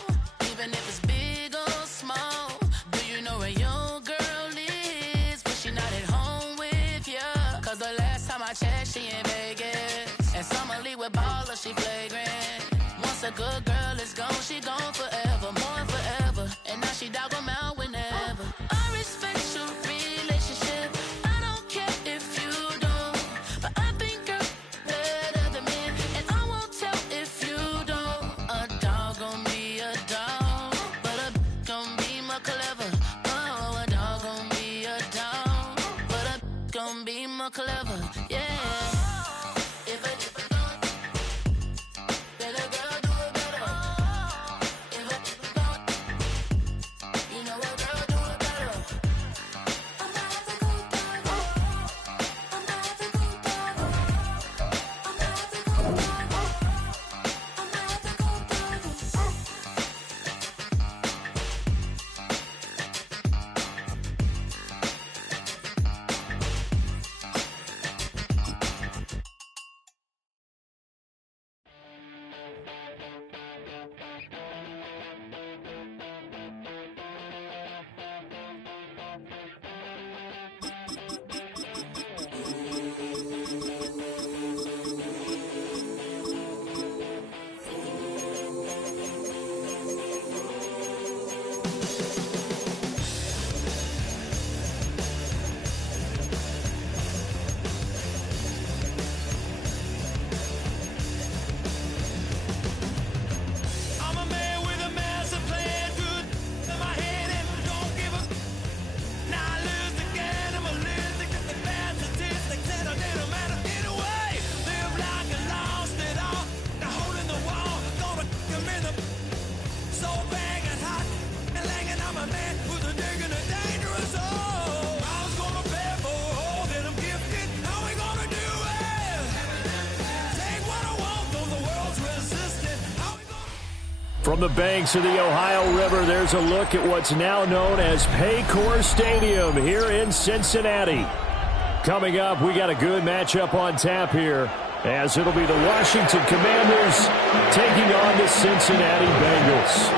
even if it's big or small. Do you know where your girl is when she not at home with ya? Cause the last time I checked, she in Vegas. And summer leave with baller, she flagrant. Once a good girl is gone, she gone forever, more than forever. And now she dog 'em out whenever. I respect your relationship. I don't care if you don't. But I think girls better than men. And I won't tell if you don't. A dog gon' be a dog. But a gon' be more clever. Oh, a dog gon' be a dog. But a gon' be more clever. Yeah. If a dog, let a girl do it better. If a dog, you know a girl do it better. I'm not a good dog. I'm not a good dog. I'm not a good dog. I'm not a good dog. I'm a man with a massive plan, good in my head and don't give a. Now I lose again, I'm a loser, get the bad statistics and I didn't matter anyway. Live like I lost it all, now holding the wall, gonna come in the. So bang and hot, and langing, I'm a man who's a digging a dangerous hole. I was gonna bear for all that I'm gifted, how we gonna do it? Take what I want, though the world's resistant, how we gonna. From the banks of the Ohio River, there's a look at what's now known as Paycor Stadium here in Cincinnati. Coming up, we got a good matchup on tap here, as it'll be the Washington Commanders taking on the Cincinnati Bengals.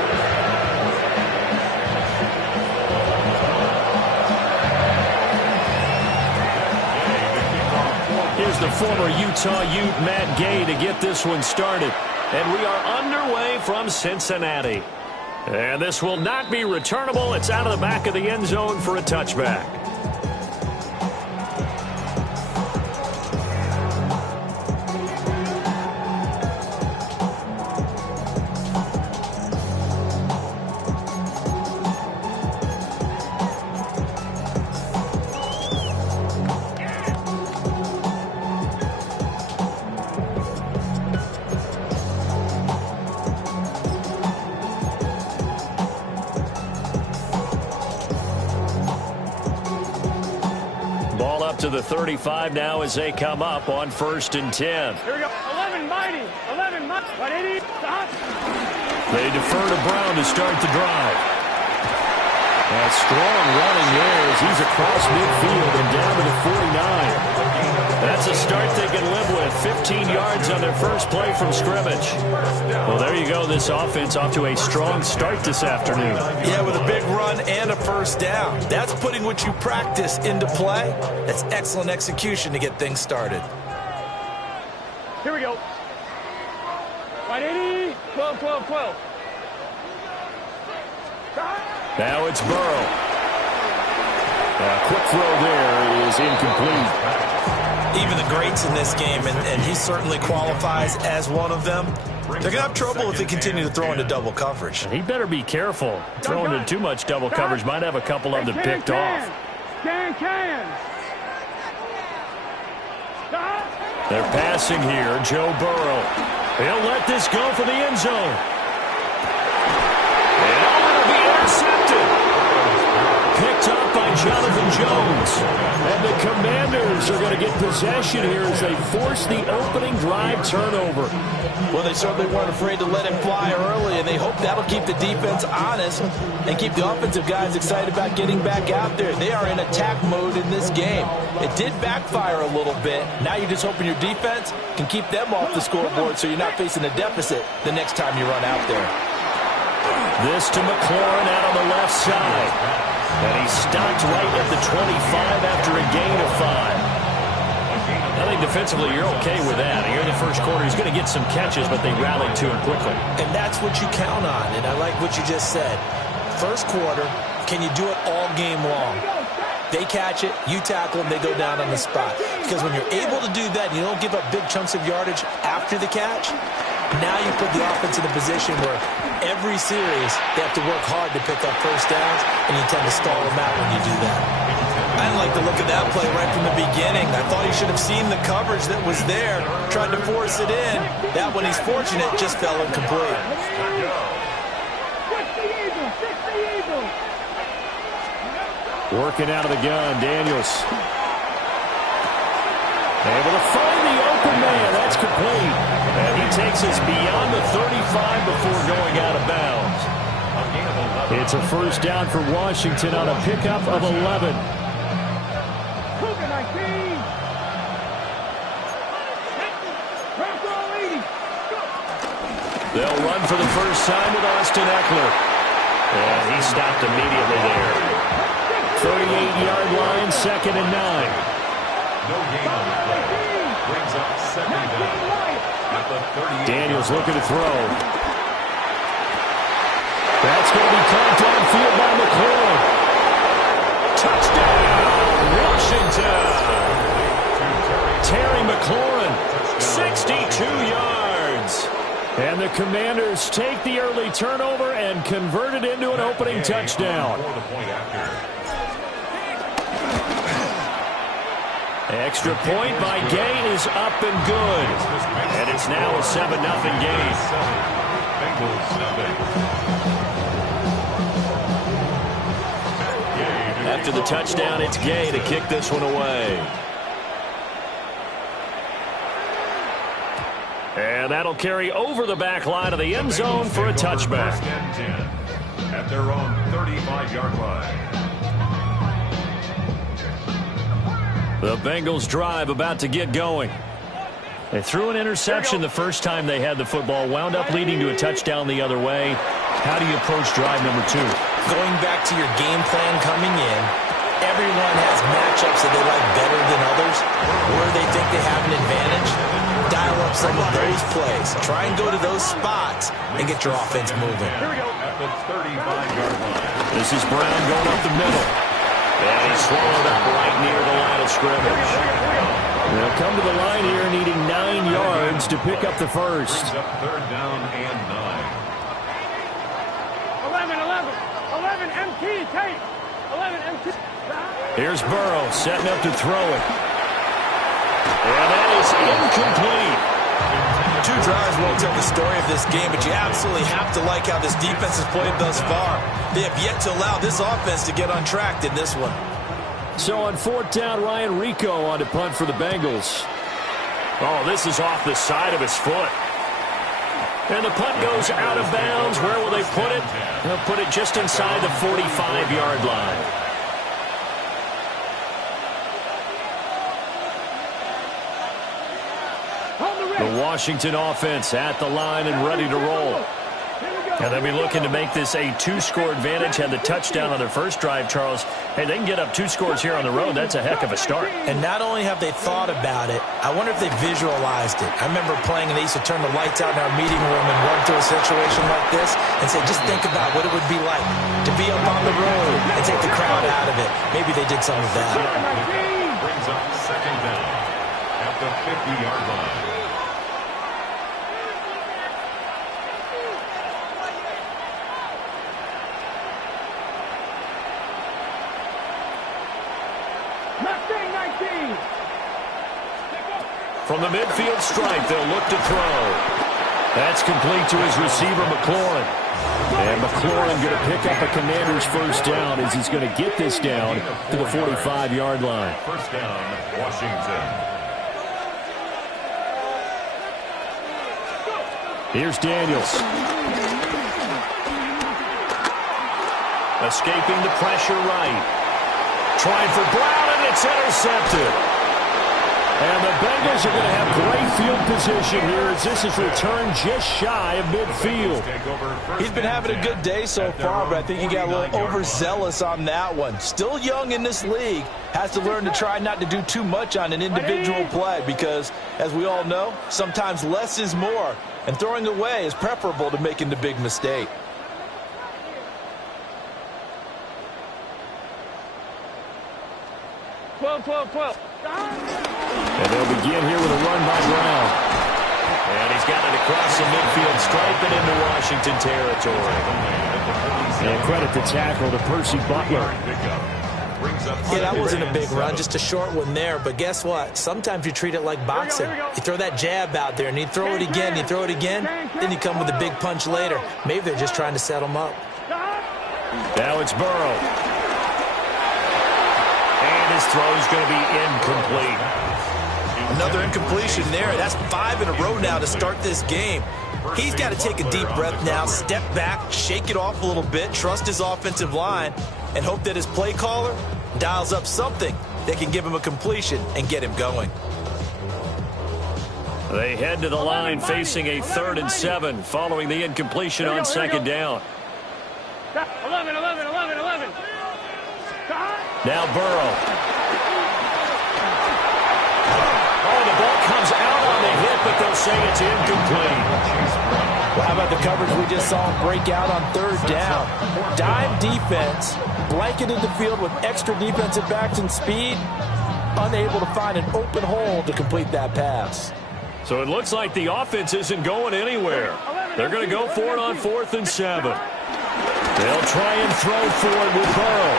Here's the former Utah Ute, Matt Gay, to get this one started. And we are underway from Cincinnati. And this will not be returnable. It's out of the back of the end zone for a touchback. To the 35 now as they come up on 1st and 10. Here we go. 11 mighty. 11 mighty. 180. Stop. They defer to Brown to start the drive. A strong running there as he's across midfield and down to the 49. That's a start they can live with. 15 yards on their first play from scrimmage. Well, there you go. This offense off to a strong start this afternoon. Yeah, with a big run and a first down. That's putting what you practice into play. That's excellent execution to get things started. Here we go. 180. 12, 12, 12. Now it's Burrow. A quick throw there is incomplete. Even the greats in this game, and he certainly qualifies as one of them, they're going to have trouble if they continue to throw into double coverage. He better be careful. Throwing into too much double coverage might have a couple of them picked off. They're passing here. Joe Burrow. He'll let this go for the end zone. And it'll be intercepted. Picked up by Jonathan Jones. And the Commanders are going to get possession here as they force the opening drive turnover. Well, they certainly weren't afraid to let him fly early, and they hope that'll keep the defense honest and keep the offensive guys excited about getting back out there. They are in attack mode in this game. It did backfire a little bit. Now you're just hoping your defense can keep them off the scoreboard so you're not facing a deficit the next time you run out there. This to McLaurin out on the left side. And he's stopped right at the 25 after a gain of 5. I think defensively you're okay with that. Here in the first quarter, he's going to get some catches, but they rallied to him quickly. And that's what you count on, and I like what you just said. First quarter, can you do it all game long? They catch it, you tackle them, they go down on the spot. Because when you're able to do that, you don't give up big chunks of yardage after the catch, now you put the offense in a position where every series they have to work hard to pick up first downs, and you tend to stall them out when you do that. I didn't like the look of that play right from the beginning. I thought he should have seen the coverage that was there, tried to force it in. That one, he's fortunate, just fell incomplete. Working out of the gun, Daniels. Able to find the open man. That's complete. And he takes us beyond the 35 before going out of bounds. It's a first down for Washington on a pickup of 11. They'll run for the first time with Austin Eckler. And he stopped immediately there. 38-yard line, 2nd and 9. No gain on the play. Brings up 2nd down at the 38. Daniels looking to throw. That's going to be caught downfield by McLaurin. Touchdown, Washington. Terry McLaurin, 62 yards. And the Commanders take the early turnover and convert it into an opening touchdown. Extra point by Gay is up and good. And it's now a 7-0 game. After the touchdown, it's Gay to kick this one away. And that'll carry over the back line of the end zone for a touchback. At their own 35-yard line. The Bengals drive about to get going. They threw an interception the first time they had the football, wound up leading to a touchdown the other way. How do you approach drive number 2? Going back to your game plan coming in, everyone has matchups that they like better than others, where they think they some of those plays. Try and go to those spots and get your offense moving. At the 35-yard line. This is Brown going up the middle. And he's swallowed up right near the line of scrimmage. They'll come to the line here needing 9 yards to pick up the first. Brings up third down and 9. 11 MT, Tate. 11 MT. Here's Burrow setting up to throw it. And that is incomplete. 2 drives won't tell the story of this game, but you absolutely have to like how this defense has played thus far. They have yet to allow this offense to get untracked in this one. So on 4th down, Ryan Rico on to punt for the Bengals. Oh, this is off the side of his foot. And the punt goes out of bounds. Where will they put it? They'll put it just inside the 45-yard line. The Washington offense at the line and ready to roll. And they'll be looking to make this a 2-score advantage. Had the touchdown on their first drive, Charles. Hey, they can get up 2 scores here on the road. That's a heck of a start. And not only have they thought about it, I wonder if they visualized it. I remember playing, and they used to turn the lights out in our meeting room and run to a situation like this and say, just think about what it would be like to be up on the road and take the crowd out of it. Maybe they did some of that. Brings up second down at the 50-yard line. From the midfield stripe, they'll look to throw. That's complete to his receiver, McLaurin. And McLaurin going to pick up a Commander's first down as he's going to get this down to the 45-yard line. First down, Washington. Here's Daniels. Escaping the pressure right. Trying for Brown, and it's intercepted. And the Bengals are going to have great field position here as this is returned just shy of midfield. He's been having a good day so far, but I think he got a little overzealous on that one. Still young in this league. Has to learn to try not to do too much on an individual play because, as we all know, sometimes less is more. And throwing away is preferable to making the big mistake. And they'll begin here with a run by Brown. And he's got it across the midfield stripe and into Washington territory. And credit the tackle to Percy Butler. Yeah, that wasn't a big run, just a short one there. But guess what? Sometimes you treat it like boxing. You throw that jab out there, and you throw it again, then you come with a big punch later. Maybe they're just trying to set him up. Now it's Burrow. And his throw is going to be incomplete. Another incompletion there. That's 5 in a row now to start this game. He's got to take a deep breath now, step back, shake it off a little bit, trust his offensive line, and hope that his play caller dials up something that can give him a completion and get him going. They head to the line facing a 3rd and 7 following the incompletion on 2nd down. 11. Now Burrow. Oh, the ball comes out on the hit, but they'll say it's incomplete. Well, how about the coverage we just saw him break out on 3rd down? Dime defense, blanketed the field with extra defensive backs and speed, unable to find an open hole to complete that pass. So it looks like the offense isn't going anywhere. They're going to go for it on 4th and 7. They'll try and throw for it with Burrow.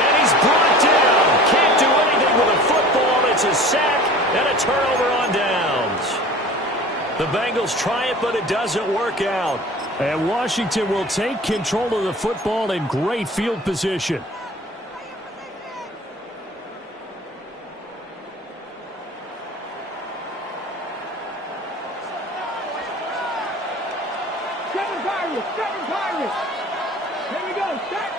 And he's brought down. Can't do anything with a football. It's a sack and a turnover on downs. The Bengals try it, but it doesn't work out. And Washington will take control of the football in great field position. Seven Pirates. Here we go. Set.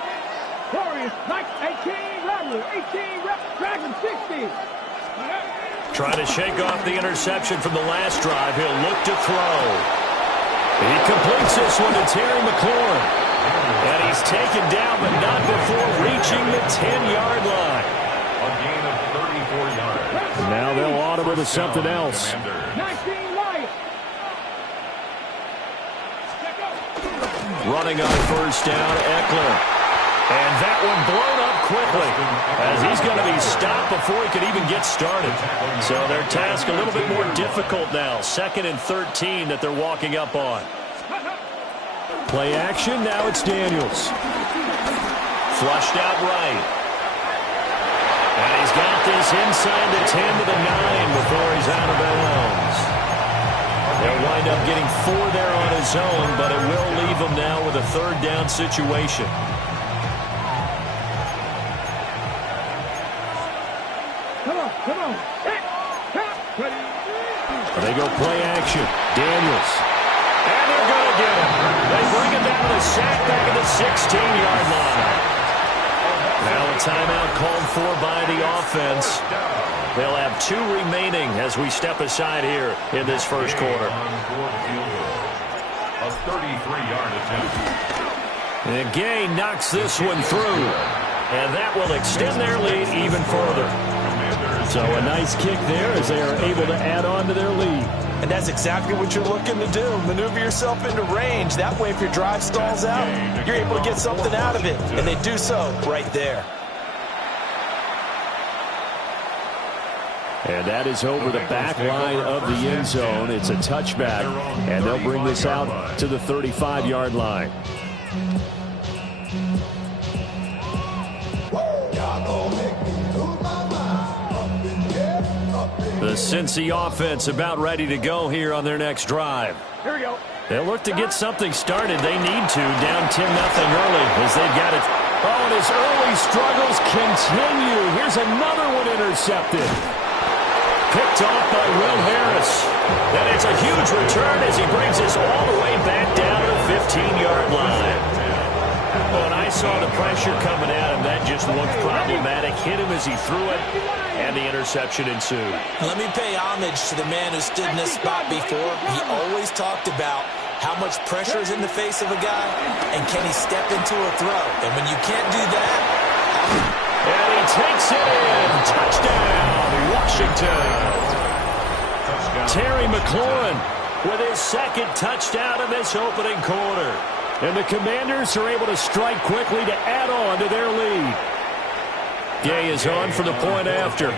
Warriors. 18. Rebels. 18. Dragon 60. Trying to shake off the interception from the last drive. He'll look to throw. He completes this one to Terry McLaurin. And he's taken down, but not before reaching the 10-yard line. A gain of 34 yards. Now they'll audible to something else. 19 Lions. Running on first down, Eckler. And that one blown up quickly as he's going to be stopped before he could even get started. So their task a little bit more difficult now. 2nd and 13 that they're walking up on. Play action, now it's Daniels. Flushed out right. And he's got this inside the 10 to the 9 before he's out of bounds. They'll wind up getting 4 there on his own, but it will leave him now with a 3rd down situation. Come on. They go play action. Daniels. And they're going to get him. They bring him down to the sack back at the 16-yard line. Now a timeout called for by the offense. They'll have 2 remaining as we step aside here in this first quarter. A 33-yard attempt. And Gay knocks this one through. And that will extend their lead even further. So a nice kick there as they are able to add on to their lead. And that's exactly what you're looking to do. Maneuver yourself into range. That way, if your drive stalls out, you're able to get something out of it. And they do so right there. And that is over the back line of the end zone. It's a touchback. And they'll bring this out to the 35-yard line. The Cincy offense about ready to go here on their next drive. Here we go. They'll look to get something started. They need to. Down 10-0 early as they've got it. Oh, and his early struggles continue. Here's another one intercepted. Picked off by Will Harris. And it's a huge return as he brings us all the way back down to the 15-yard line. When I saw the pressure coming at him, that just looked problematic. Hit him as he threw it, and the interception ensued. Let me pay homage to the man who stood in this spot before. He always talked about how much pressure is in the face of a guy, and can he step into a throw. And when you can't do that... And he takes it in. Touchdown, Washington. Terry McLaurin with his 2nd touchdown in this opening quarter. And the Commanders are able to strike quickly to add on to their lead. Gay is on for the point after.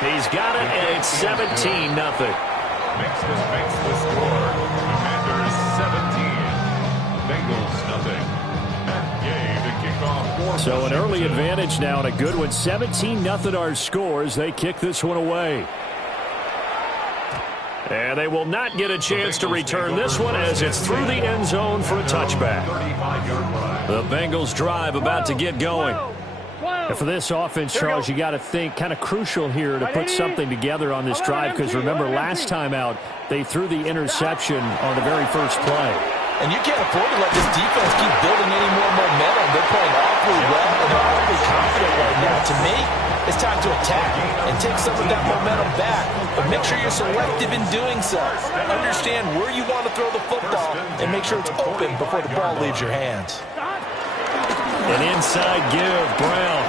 He's got it, and it's 17-0. Makes the score. Commanders 17. Bengals nothing. Matt Gay to kick off. So an early advantage now and a good one. 17-0 our scores. They kick this one away. And they will not get a chance to return this one as it's through the end zone for a touchback. The Bengals drive about to get going. And for this offense, Charles, you got to think kind of crucial here to put something together on this drive because remember last time out they threw the interception on the very first play. And you can't afford to let this defense keep building any more momentum. They're playing awfully well and they're awfully confident right now. To me, it's time to attack and take some of that momentum back. But make sure you're selective in doing so. Understand where you want to throw the football and make sure it's open before the ball leaves your hands. An inside give, Brown.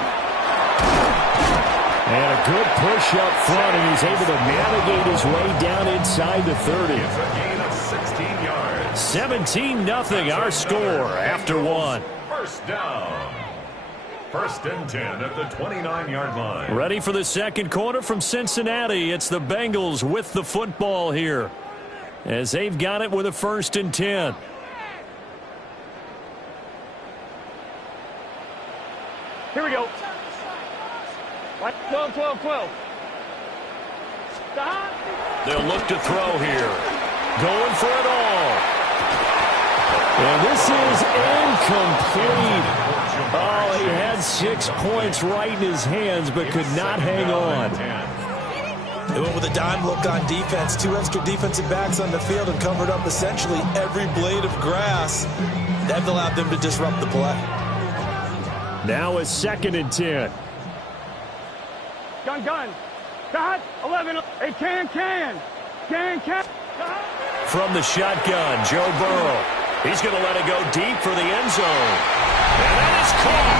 And a good push up front, and he's able to navigate his way down inside the 30. 17-0 our score after one. First down. 1st and 10 at the 29-yard line. Ready for the second quarter from Cincinnati. It's the Bengals with the football here as they've got it with a 1st and 10. Here we go. 12. They'll look to throw here. Going for it all. And this is incomplete. Oh, he had 6 points right in his hands, but could not hang on. They went with a dime look on defense. 2 extra defensive backs on the field and covered up essentially every blade of grass. That allowed them to disrupt the play. Now a 2nd and 10. Gun. Dot, 11. Hey, can. From the shotgun, Joe Burrow. He's going to let it go deep for the end zone. And that is caught.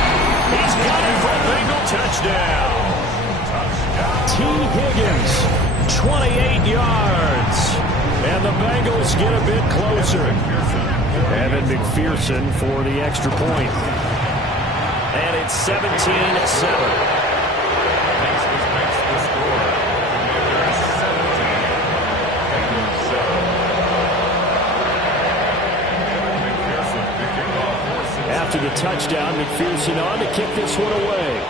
He's got it for a Bengal touchdown. T. Higgins, 28 yards. And the Bengals get a bit closer. Evan McPherson for the extra point. And it's 17-7. After the touchdown, McPherson on to kick this one away.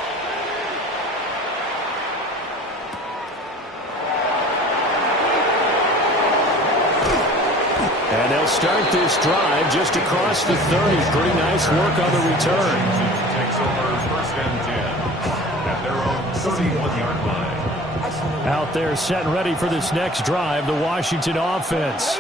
And they'll start this drive just across the 30. Pretty nice work on the return. Takes over first and 10 at their own 31-yard line. Out there set and ready for this next drive, the Washington offense.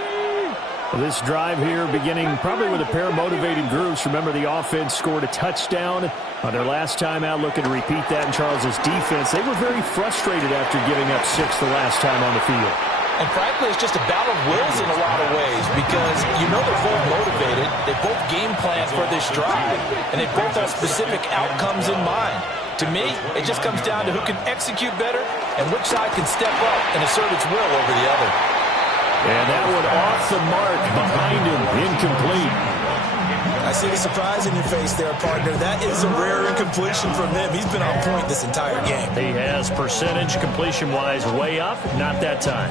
This drive here beginning probably with a pair of motivated groups. Remember, the offense scored a touchdown on their last time out, looking to repeat that in Charles's defense. They were very frustrated after giving up 6 the last time on the field. And frankly, it's just a battle of wills in a lot of ways because you know they're both motivated. They both game plan for this drive, and they both have specific outcomes in mind. To me, it just comes down to who can execute better and which side can step up and assert its will over the other. And that one off the mark behind him, incomplete. I see the surprise in your face there, partner. That is a rare incompletion from him. He's been on point this entire game. He has percentage completion-wise way up, not that time.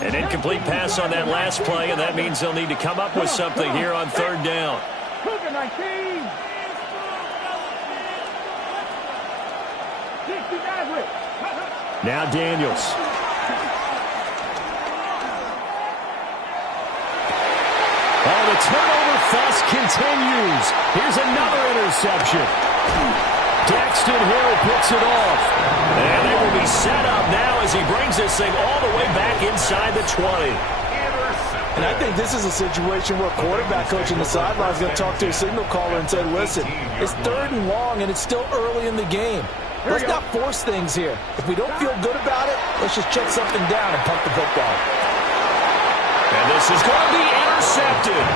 An incomplete pass on that last play, and that means they'll need to come up with something here on third down. Now Daniels. Oh, the turnover fuss continues. Here's another interception. Daxton Hill picks it off. And they will be set up now as he brings this thing all the way back inside the 20. And I think this is a situation where quarterback coach on the sideline is going to talk to a signal caller and say, listen, it's third and long and it's still early in the game. Let's not force things here. If we don't feel good about it, let's just check something down and punt the football. And this is going to be intercepted.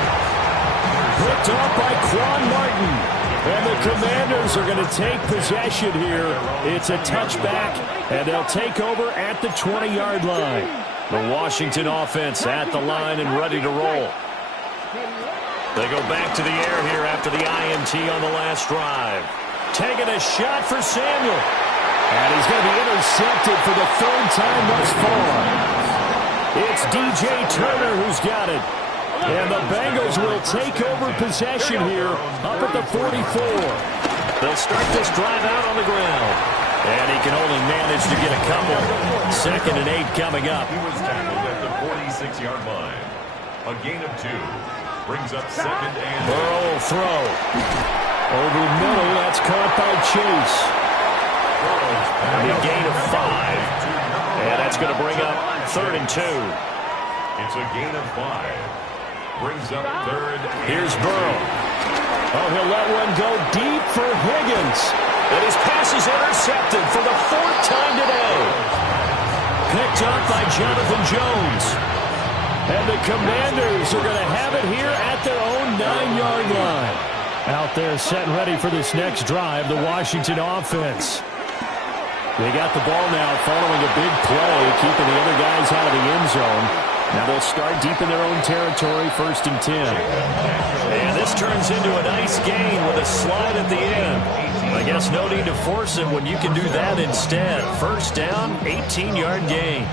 Picked off by Quan Martin. And the Commanders are going to take possession here. It's a touchback, and they'll take over at the 20-yard line. The Washington offense at the line and ready to roll. They go back to the air here after the INT on the last drive. Taking a shot for Samuel. And he's going to be intercepted for the third time thus far. It's DJ Turner who's got it. And the Bengals will take over possession here up at the 44. They'll start this drive out on the ground. And he can only manage to get a couple. 2nd and 8 coming up. He was tackled at the 46-yard line. A gain of 2. Brings up 2nd and 8. Burrow will throw. Over the middle, that's caught by Chase. A gain of 5. And that's going to bring up 3rd and 2. It's a gain of 5. Brings up 3rd. Here's Burrow. Oh, he'll let one go deep for Higgins. And his pass is intercepted for the 4th time today. Picked up by Jonathan Jones. And the Commanders are going to have it here at their own 9-yard line. Out there set and ready for this next drive, the Washington offense. They got the ball now following a big play, keeping the other guys out of the end zone. Now they'll start deep in their own territory, 1st and 10. And this turns into a nice gain with a slide at the end. I guess no need to force it when you can do that instead. 1st down, 18-yard gain.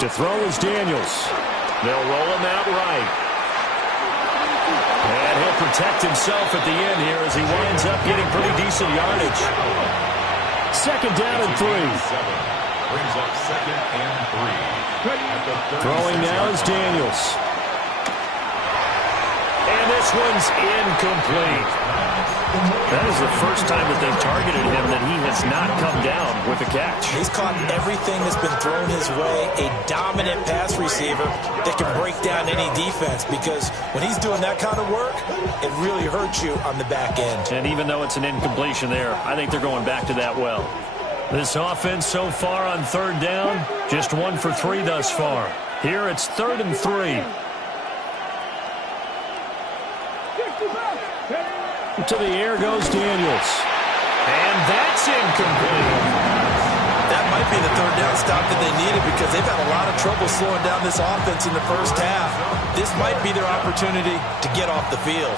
To throw is Daniels. They'll roll him out right. And he'll protect himself at the end here as he winds up getting pretty decent yardage. 2nd down and 3. Brings up 2nd and 3. Throwing now is Daniels. And this one's incomplete. That is the first time that they've targeted him that he has not come down with a catch. He's caught everything that's been thrown his way. A dominant pass receiver that can break down any defense because when he's doing that kind of work, it really hurts you on the back end. And even though it's an incompletion there, I think they're going back to that well. This offense so far on 3rd down, just 1 for 3 thus far. Here it's 3rd and 3. To the air goes Daniels. And that's incomplete. That might be the third down stop that they needed because they've had a lot of trouble slowing down this offense in the first half. This might be their opportunity to get off the field.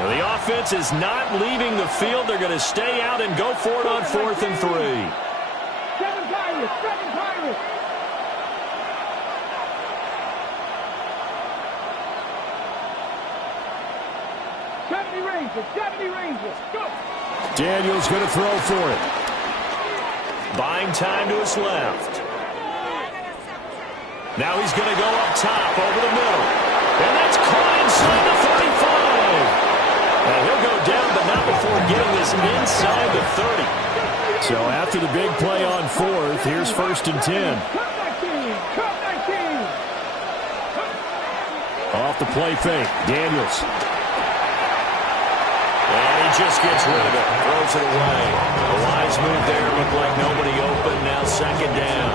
Well, the offense is not leaving the field. They're going to stay out and go for it on 4th and 3. 7 Pirates, 7 Pirates. Go. Daniels going to throw for it. Buying time to his left. Now he's going to go up top over the middle. And that's caught inside the 35. Now he'll go down, but not before getting this inside the 30. So after the big play on 4th, here's 1st and 10. Off the play fake, Daniels. And he just gets rid of it, throws it away. A wise move there, looked like nobody open, now 2nd down.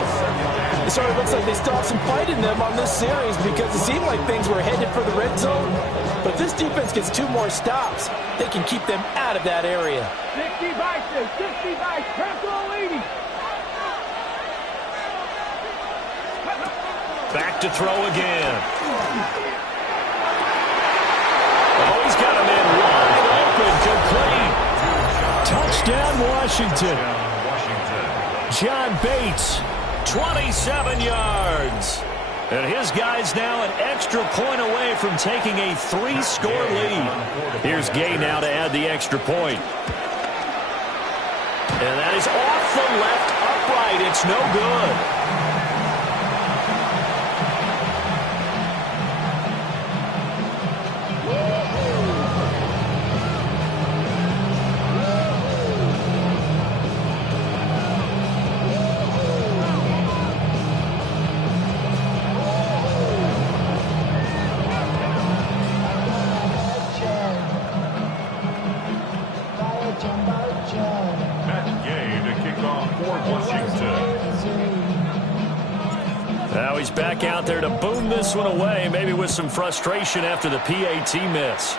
It sort of looks like they still have some fight in them on this series because it seemed like things were headed for the red zone. But if this defense gets 2 more stops, they can keep them out of that area. 60 by 10 80. Back to throw again. Oh, he's got him in wide open, complete. Touchdown, Washington. John Bates, 27 yards. And his guy's now an extra point away from taking a 3-score lead. Here's Gay now to add the extra point. And that is off the left upright. It's no good. Now he's back out there to boom this one away, maybe with some frustration after the PAT miss.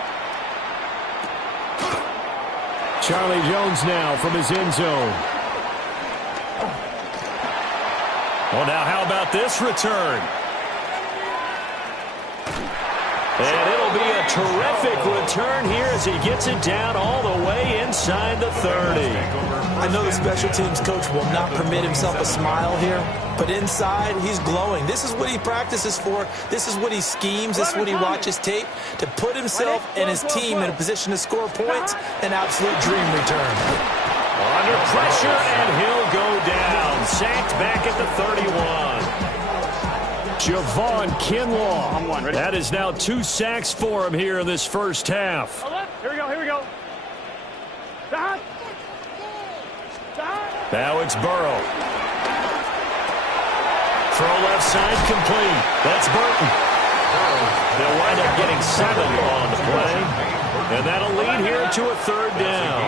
Charlie Jones now from his end zone. Well, now how about this return? And it'll be a terrific return here as he gets it down all the way inside the 30. I know the special teams coach will not permit himself a smile here, but inside he's glowing. This is what he practices for. This is what he schemes. This is what he watches tape to put himself and his team in a position to score points. An absolute dream return. Under pressure, and he'll go down. Sacked back at the 31. Javon Kinlaw. That is now 2 sacks for him here in this first half. Here we go. Stop. Now it's Burrow. Throw left side complete. That's Burton. They'll wind up getting 7 on the play. And that'll lead here to a 3rd down.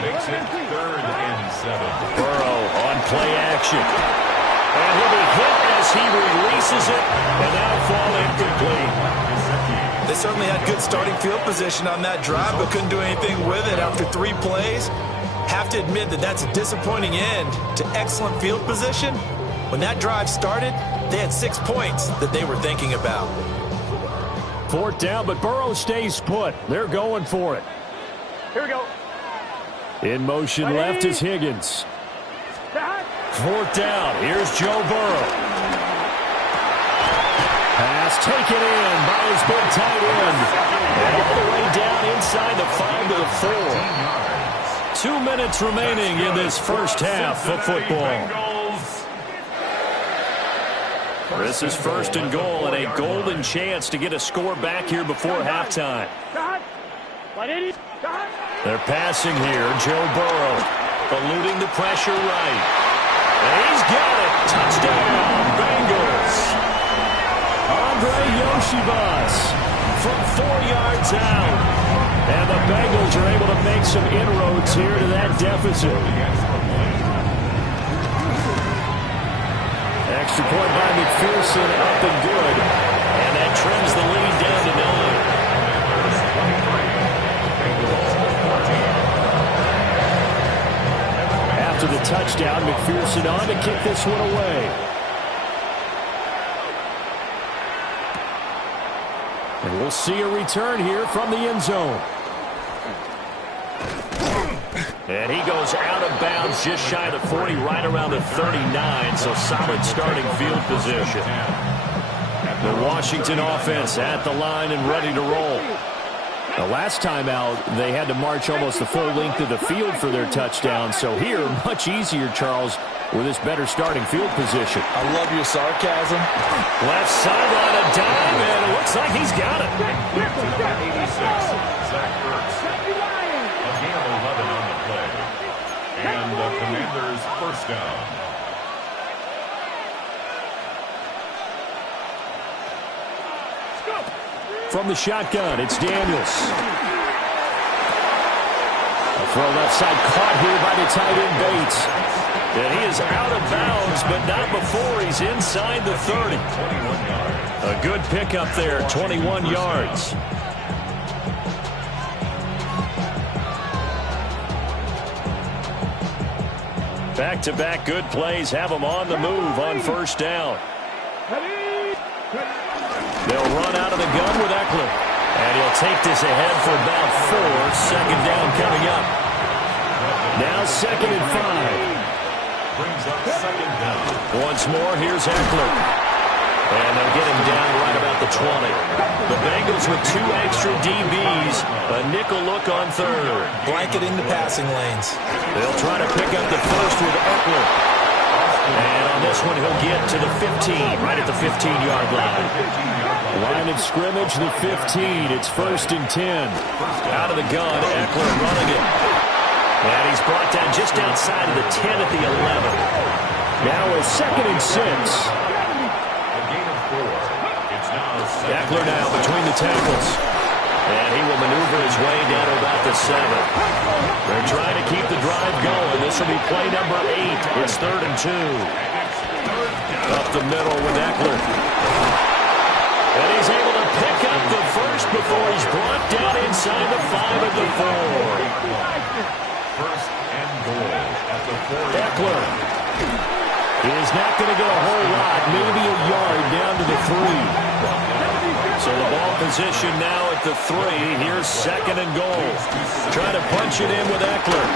Makes it 3rd and 7. Burrow on play action. And he'll be hit as he releases it. And that'll fall incomplete. They certainly had good starting field position on that drive, but couldn't do anything with it after 3 plays. Have to admit that that's a disappointing end to excellent field position. When that drive started, they had 6 points that they were thinking about. 4th down, but Burrow stays put. They're going for it. Here we go. In motion left is Higgins. 4th down. Here's Joe Burrow. Pass taken in by his big tight end. And all the way down inside the 5 to the 4. 2 minutes remaining in this first half of football. This is 1st and goal and a golden chance to get a score back here before halftime. They're passing here. Joe Burrow eluding the pressure right. And he's got it. Touchdown, Bengals. Andre Yoshibas from 4 yards out. And the Bengals are able to make some inroads here to that deficit. Extra point by McPherson, up and good. And that trims the lead down to 9. McPherson on to kick this one away. And we'll see a return here from the end zone. And he goes out of bounds just shy of the 40, right around the 39, so solid starting field position. The Washington offense at the line and ready to roll. The last time out, they had to march almost the full length of the field for their touchdown. So here, much easier, Charles, with this better starting field position. I love your sarcasm. Left sideline, a dime, and it looks like he's got it. A gain of 11 on the play. And the Commanders' first down. From the shotgun, it's Daniels. A throw left side caught here by the tight end Bates. And he is out of bounds, but not before he's inside the 30. A good pickup there, 21 yards. Back-to-back good plays have him on the move on first down. They'll run out of the gun with Eckler. And he'll take this ahead for about 4. Second down coming up. Now 2nd and 5. Brings up second down. Once more, here's Eckler. And they'll get him down right about the 20. The Bengals with 2 extra DBs. A nickel look on third. Blanketing the passing lanes. They'll try to pick up the first with Eckler. And on this one, he'll get to the 15, right at the 15-yard line. Line of scrimmage, the 15. It's 1st and 10. Out of the gun, Eckler running it. And he's brought down just outside of the 10 at the 11. Now a 2nd and 6. Eckler now between the tackles. And he will maneuver his way down to about the 7. They're trying to keep the drive going. This will be play number 8. It's 3rd and 2. Up the middle with Eckler. And he's able to pick up the first before he's brought down inside the 5 of the 4. First and goal at the 4. Eckler is not going to get a whole lot, maybe a yard down to the 3. So the ball position now at the 3. Here's 2nd and goal. Trying to punch it in with Eckler.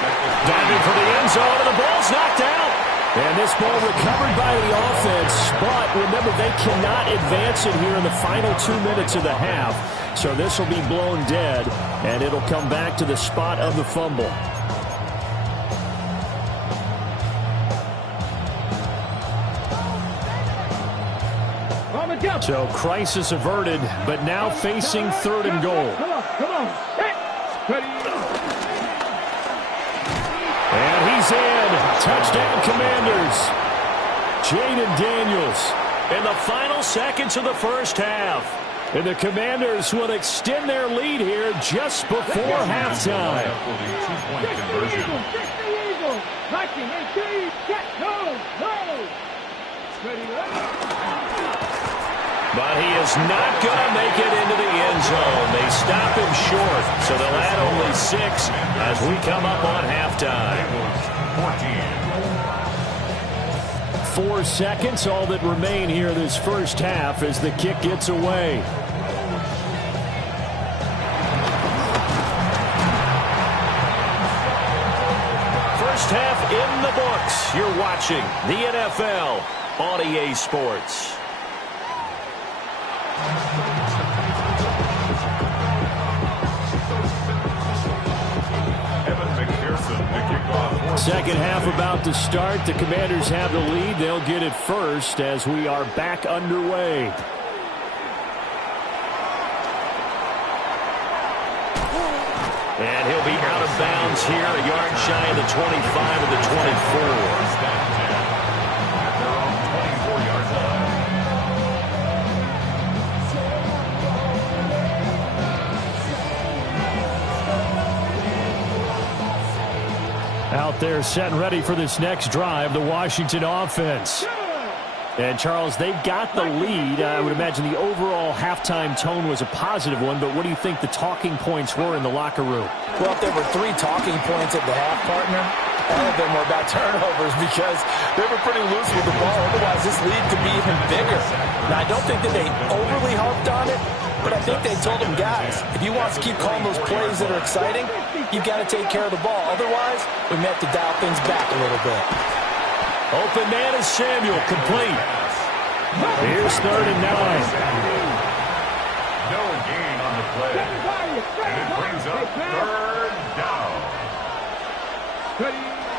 Diving for the end zone, and the ball's knocked out. And this ball recovered by the offense, but remember, they cannot advance it here in the final 2 minutes of the half. So this will be blown dead, and it'll come back to the spot of the fumble. So crisis averted, but now facing 3rd and goal. Come on. And he's in. Touchdown, Commanders. Jaden Daniels in the final seconds of the first half. And the Commanders will extend their lead here just before halftime. But he is not going to make it into the end zone. They stop him short, so they'll add only 6 as we come up on halftime. 4 seconds, all that remain here this first half as the kick gets away. First half in the books. You're watching the NFL on EA Sports. Second half about to start. The Commanders have the lead. They'll get it first as we are back underway. And he'll be out of bounds here, a yard shy of the 25 of the 24. Out there set and ready for this next drive, the Washington offense. And, Charles, they've got the lead. I would imagine the overall halftime tone was a positive one, but what do you think the talking points were in the locker room? Well, if there were 3 talking points at the half, partner, all of them were about turnovers because they were pretty loose with the ball. Otherwise, this lead could be even bigger. Now, I don't think that they overly harped on it, but I think they told them, guys, if you want to keep calling those plays that are exciting, you've got to take care of the ball. Otherwise, we may have to dial things back a little bit. Open man is Samuel, complete. Here's 3rd and 9. No gain on the play. And it brings up 3rd down.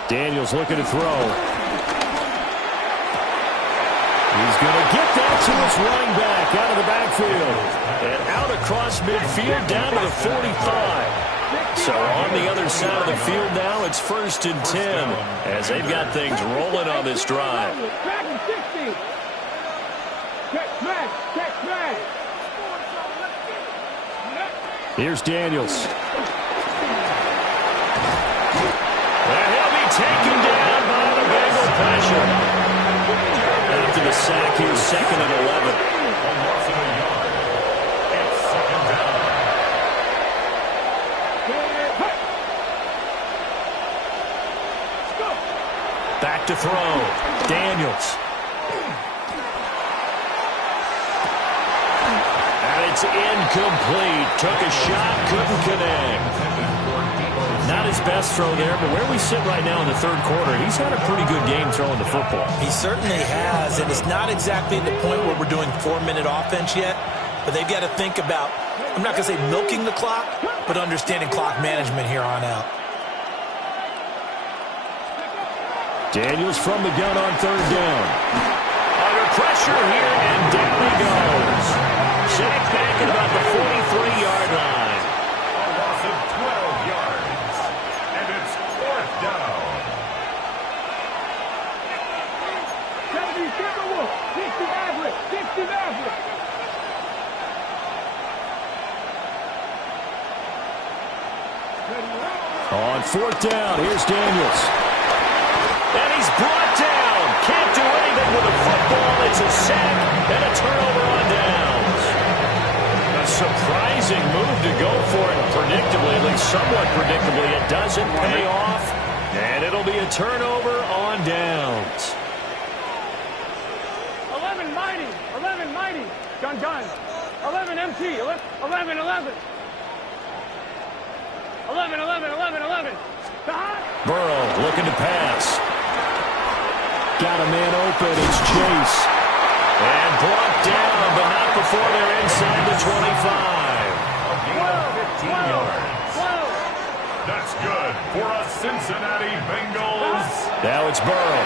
Daniels looking to throw. He's going to get that to his running back out of the backfield. And out across midfield down to the 45. So on the other side of the field now, it's 1st and 10 as they've got things rolling on this drive. Here's Daniels. And he'll be taken down by the Bengal pressure. After the sack, here's 2nd and 11. Back to throw. Daniels. And it's incomplete. Took a shot, couldn't connect. Not his best throw there, but where we sit right now in the 3rd quarter, he's had a pretty good game throwing the football. He certainly has, and it's not exactly the point where we're doing 4-minute offense yet, but they've got to think about, I'm not going to say milking the clock, but understanding clock management here on out. Daniels from the gun on 3rd down. Under pressure here, and down he goes. Sacked back at about the 43-yard line. A loss of 12 yards. And it's 4th down. 60 average. On 4th down, here's Daniels. And he's brought down. Can't do anything with the football. It's a sack and a turnover on downs. A surprising move to go for it. Predictably, at least somewhat predictably, it doesn't pay off. And it'll be a turnover on downs. 11 mighty. 11 mighty. Gun. 11 MT. 11. 11. Burrow looking to pass. Got a man open. It's Chase. And brought down, but not before they're inside the 25. A gain of 15 yards. That's good for us Cincinnati Bengals. Now it's Burrow.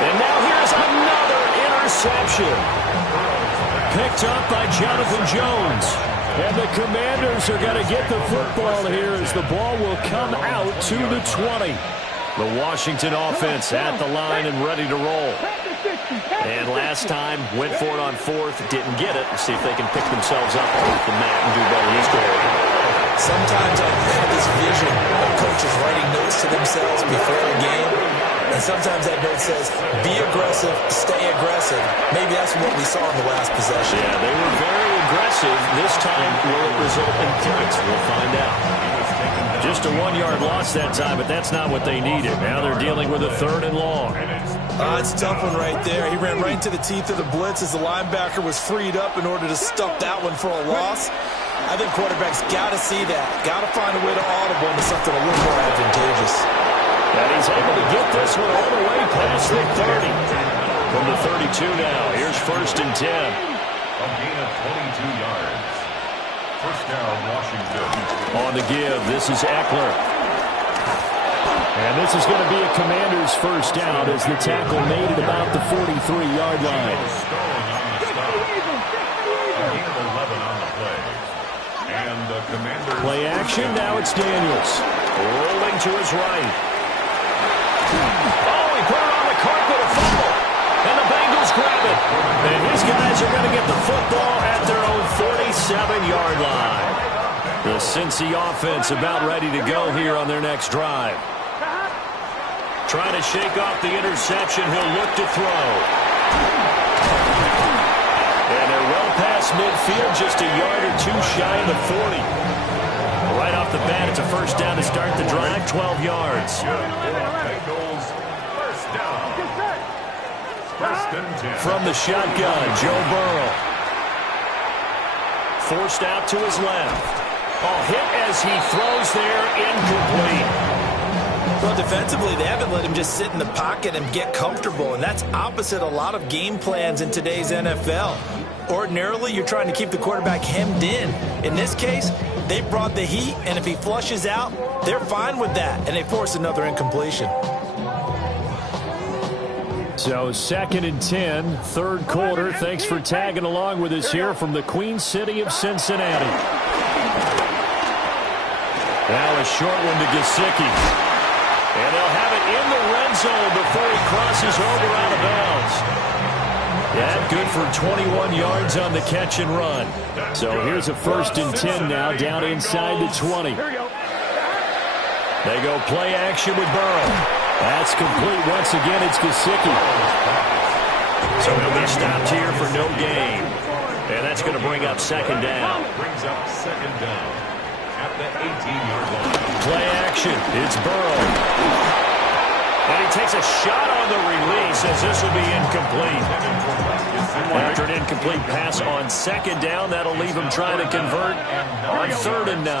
And now here's another interception. Picked up by Jonathan Jones. And the Commanders are going to get the football here as the ball will come out to the 20. The Washington offense at the line and ready to roll. And last time, went for it on 4th, didn't get it. See if they can pick themselves up off the mat and do better this day. Sometimes I have this vision of coaches writing notes to themselves before a game. And sometimes that note says, be aggressive, stay aggressive. Maybe that's what we saw in the last possession. Yeah, they were very aggressive. This time, will it result in points? We'll find out. Just a 1-yard loss that time, but that's not what they needed. Now they're dealing with a 3rd and long. It's a tough one right there. He ran right into the teeth of the blitz as the linebacker was freed up in order to stuff that one for a loss. I think quarterbacks got to see that. Got to find a way to audible into something a little more advantageous. And he's able to get this one all the way past the 30. From the 32 now, here's 1st and 10. A gain of 22 yards. 1st down, Washington. On the give, this is Eckler. And this is going to be a Commander's 1st down as the tackle made at about the 43-yard line. Play action, now it's Daniels. Rolling to his right. Oh, he put it on the carpet, a fumble. And the Bengals grab it. And his guys are going to get the football at their own 47-yard line. The Cincy offense about ready to go here on their next drive. Trying to shake off the interception. He'll look to throw. And they're well past midfield, just a yard or two shy of the 40. Right off the bat, it's a first down to start the drive, 12 yards. Bengals, first down. First and 10. From the shotgun, Joe Burrow. Forced out to his left. Hit as he throws there, incomplete. Well, defensively, they haven't let him just sit in the pocket and get comfortable, and that's opposite a lot of game plans in today's NFL. Ordinarily, you're trying to keep the quarterback hemmed in. In this case, they brought the heat, and if he flushes out, they're fine with that, and they force another incompletion. So 2nd and 10, third quarter. Thanks for tagging along with us here from the Queen City of Cincinnati. Now a short one to Gesicki. And they'll have it in the red zone before he crosses over out of bounds. Yeah, good for 21 yards on the catch and run. So here's a 1st and 10 now, down inside the 20. They go play action with Burrow. That's complete. Once again, it's Gesicki. So he'll be stopped here for no gain. And that's going to bring up 2nd down. Brings up 2nd down at the 18-yard line. Play action. It's Burrow. And he takes a shot on the release as this will be incomplete. After an incomplete pass on 2nd down, that'll leave him trying to convert on 3rd and 9.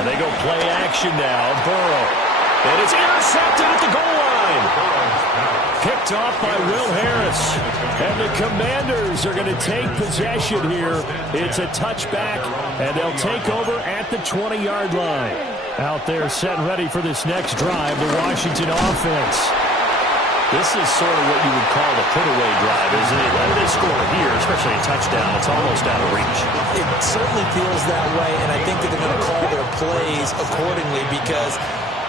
And they go play action now. Burrow. And it's intercepted at the goal line. Picked off by Will Harris. And the Commanders are going to take possession here. It's a touchback, and they'll take over at the 20-yard line. Out there set and ready for this next drive, the Washington offense. This is sort of what you would call the put-away drive, isn't it? When they score here, especially a touchdown, it's almost out of reach. It certainly feels that way, and I think that they're going to call their plays accordingly because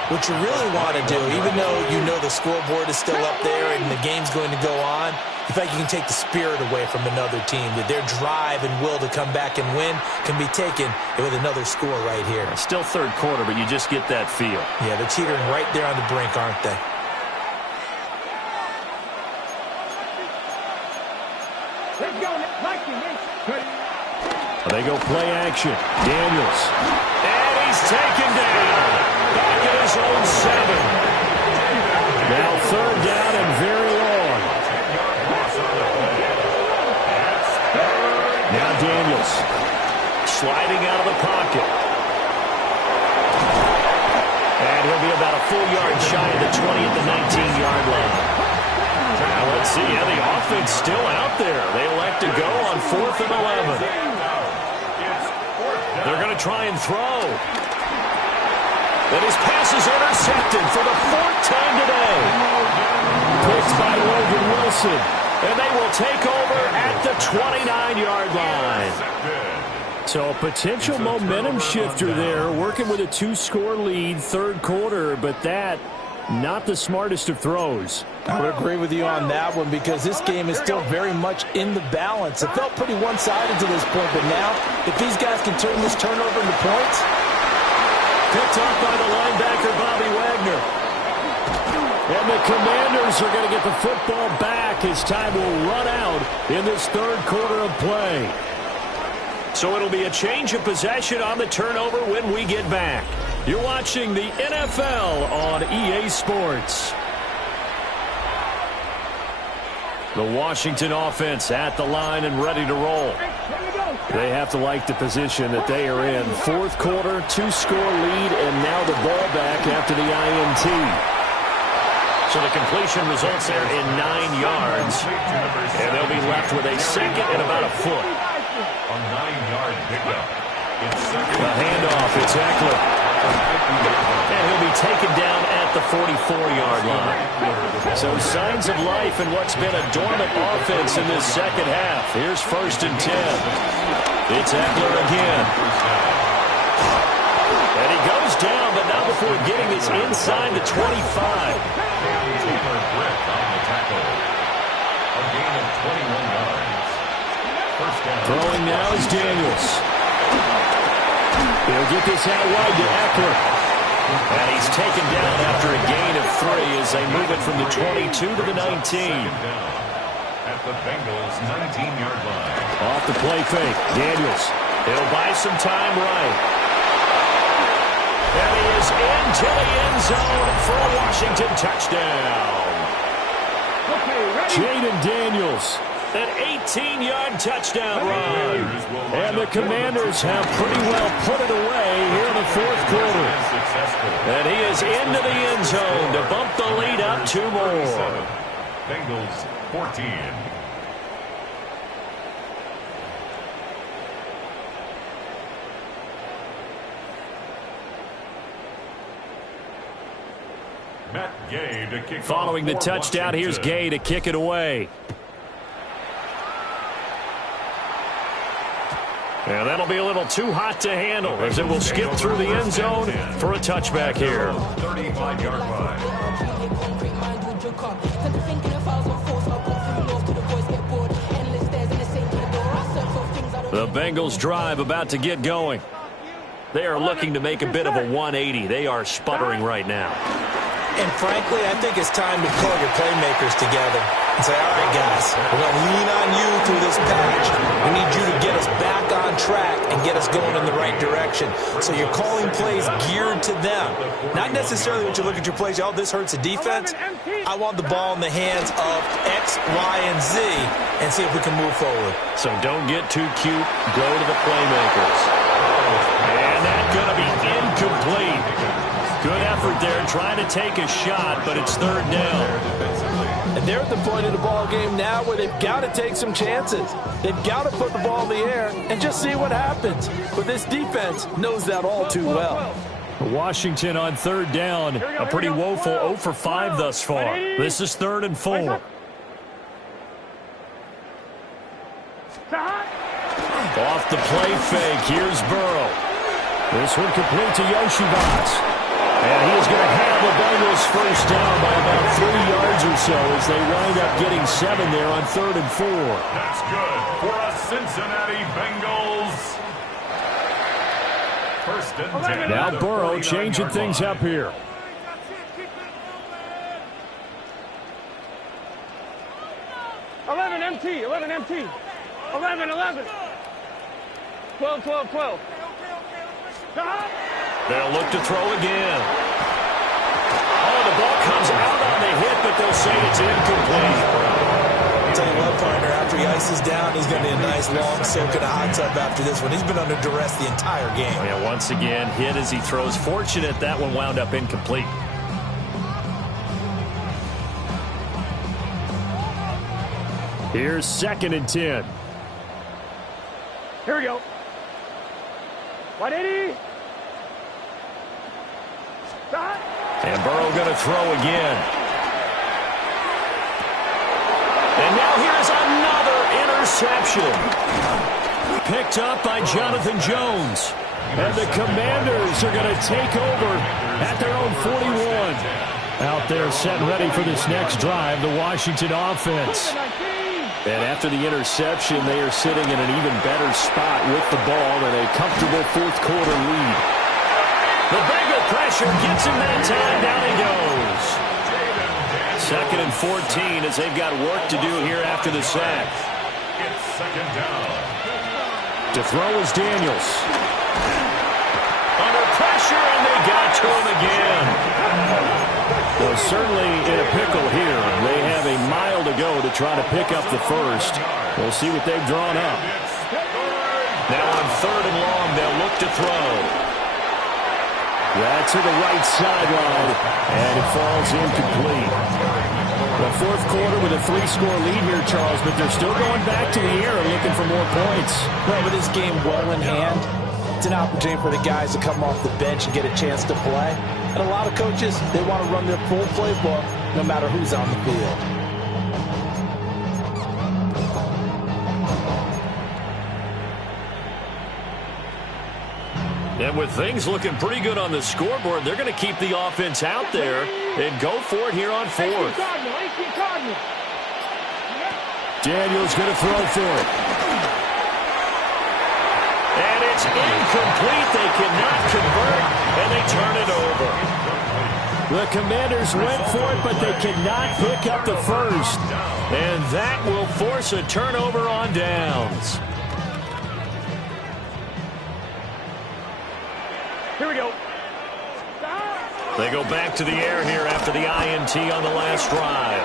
what you really want to do, even though you know the scoreboard is still up there and the game's going to go on, you feel like you can take the spirit away from another team, that their drive and will to come back and win can be taken with another score right here. Still third quarter, but you just get that feel. Yeah, they're teetering right there on the brink, aren't they? They go play action. Daniels. And he's taken down. Back at his own 7. Now 3rd down and very long. Now Daniels. Sliding out of the pocket. And he'll be about a full yard shy of the 20 at the 19-yard line. Now let's see. Yeah, the offense still out there. They elect to go on 4th and 11. They're going to try and throw. And his pass is intercepted for the 4th time today. Picked by Logan Wilson. And they will take over at the 29-yard line. So a potential momentum shifter there, working with a 2-score lead, third quarter, but that, not the smartest of throws. I would agree with you on that one because this game is still very much in the balance. It felt pretty one-sided to this point, but now, if these guys can turn this turnover into points. Picked up by the linebacker, Bobby Wagner. And the Commanders are going to get the football back as time will run out in this third quarter of play. So it'll be a change of possession on the turnover when we get back. You're watching the NFL on EA Sports. The Washington offense at the line and ready to roll. They have to like the position that they are in. Fourth quarter, 2-score lead, and now the ball back after the INT. So the completion results there in 9 yards. And they'll be left with a 2nd and about a foot. A 9-yard pickup. The handoff, it's Eckler. And he'll be taken down at the 44-yard line. So signs of life in what's been a dormant offense in this second half. Here's 1st and 10. It's Eckler again. And he goes down, but not before getting this inside the 25. Taylor Britt on the tackle. A gain of 21 yards. First down. Throwing now is Daniels. He'll get this out wide to Eckler. And he's taken down after a gain of 3 as they move it from the 22 to the 19. At the Bengals' 19-yard line. Off the play fake. Daniels. He'll buy some time right. And he is into the end zone for a Washington touchdown. Jaden Daniels. An 18-yard touchdown run. And the Commanders have pretty well put it away here in the fourth quarter. And he is into the end zone to bump the lead up 2 more. Bengals 14. Matt Gay to kick. Following the touchdown, here's Gay to kick it away. And that'll be a little too hot to handle as it will skip through the end zone for a touchback here. 35-yard line. The Bengals drive about to get going. They are looking to make a bit of a 180. They are sputtering right now. And frankly, I think it's time to call your playmakers together and say, all right, guys, we're going to lean on you through this patch. We need you to get us back on track and get us going in the right direction. So you're calling plays geared to them. Not necessarily when you look at your plays, oh, this hurts the defense. I want the ball in the hands of X, Y, and Z and see if we can move forward. So don't get too cute. Go to the playmakers. And that's going to be incomplete. Good effort there trying to take a shot, but it's third down. And they're at the point of the ball game now where they've got to take some chances. They've got to put the ball in the air and just see what happens. But this defense knows that all too well. Washington on third down, a pretty woeful 0 for 5 thus far. This is 3rd and 4. Off the play fake, here's Burrow. This one complete to Yoshibas. And he is going to have the Bengals first down by about 3 yards or so as they wind up getting 7 there on 3rd and 4. That's good for a Cincinnati Bengals. First and 10. Now Burrow changing things up here. MT, 11 MT. 11. 12. They'll look to throw again. Oh, the ball comes out on the hit, but they'll say it's incomplete. I'll tell you what, partner, after he ices down, he's going to be a nice long soak in a hot tub after this one. He's been under duress the entire game. Oh, yeah, once again, hit as he throws. Fortunate that one wound up incomplete. Here's 2nd and 10. Here we go. 180. And Burrow going to throw again. And now here's another interception. Picked up by Jonathan Jones. And the Commanders are going to take over at their own 41. Out there set ready for this next drive, the Washington offense. And after the interception, they are sitting in an even better spot with the ball and a comfortable fourth quarter lead. The Bengal pressure gets him that time. Down he goes. 2nd and 14 as they've got work to do here after the sack. It's 2nd down. To throw is Daniels. Under pressure, and they got to him again. Well, certainly in a pickle here. They have a mile to go to try to pick up the first. We'll see what they've drawn up. Now on 3rd and long, they'll look to throw. That's to the right sideline, and it falls incomplete. The fourth quarter with a 3-score lead here, Charles, but they're still going back to the air and looking for more points. Well, with this game well in hand, it's an opportunity for the guys to come off the bench and get a chance to play. And a lot of coaches, they want to run their full playbook no matter who's on the field. And with things looking pretty good on the scoreboard, they're going to keep the offense out there and go for it here on 4th. Daniels going to throw for it. And it's incomplete. They cannot convert. and they turn it over. The Commanders went for it, but they cannot pick up the first. And that will force a turnover on downs. Here we go. They go back to the air here after the INT on the last drive.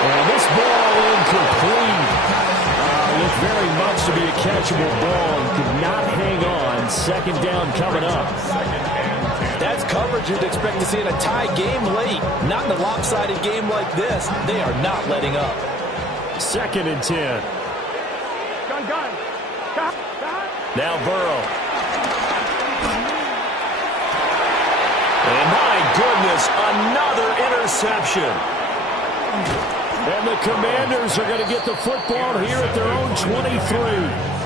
And this ball incomplete. Looked very much to be a catchable ball and could not hang on. Second down coming up. That's coverage you'd expect to see in a tie game late. Not in a lopsided game like this. They are not letting up. 2nd and 10. Gun. Now Burrow. And my goodness, another interception. And the Commanders are going to get the football here at their own 23.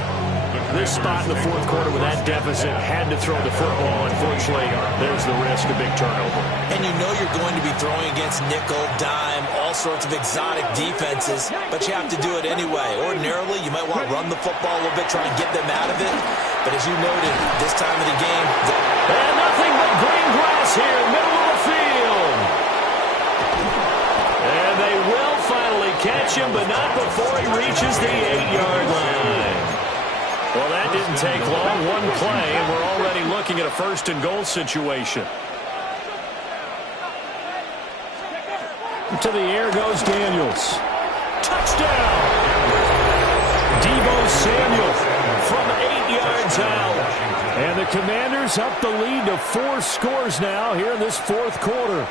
This spot in the fourth quarter with that deficit had to throw the football. Unfortunately, there's the risk of big turnover. And you know you're going to be throwing against nickel, dime, all sorts of exotic defenses, but you have to do it anyway. Ordinarily, you might want to run the football a little bit, try and get them out of it. But as you noted, this time of the game... And nothing but green grass here, middle of the field. And they will finally catch him, but not before he reaches the 8-yard line. Well, that didn't take long. One play, and we're already looking at a 1st and goal situation. To the air goes Daniels. Touchdown! Deebo Samuel from 8 yards out. And the Commanders up the lead to 4 scores now here in this fourth quarter.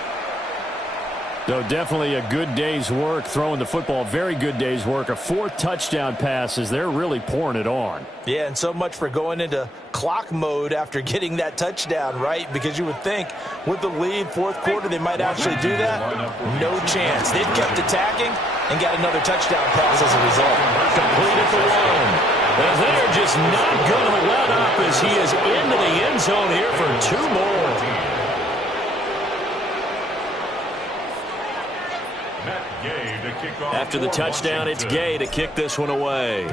So definitely a good day's work throwing the football. Very good day's work. A 4th touchdown pass as they're really pouring it on. Yeah, and so much for going into clock mode after getting that touchdown, right? Because you would think with the lead, fourth quarter, they might actually do that. No chance. They've kept attacking and got another touchdown pass as a result. Complete at the 1. And they are just not going to let up as he is into the end zone here for 2 more. After the touchdown, it's Gay to kick this one away.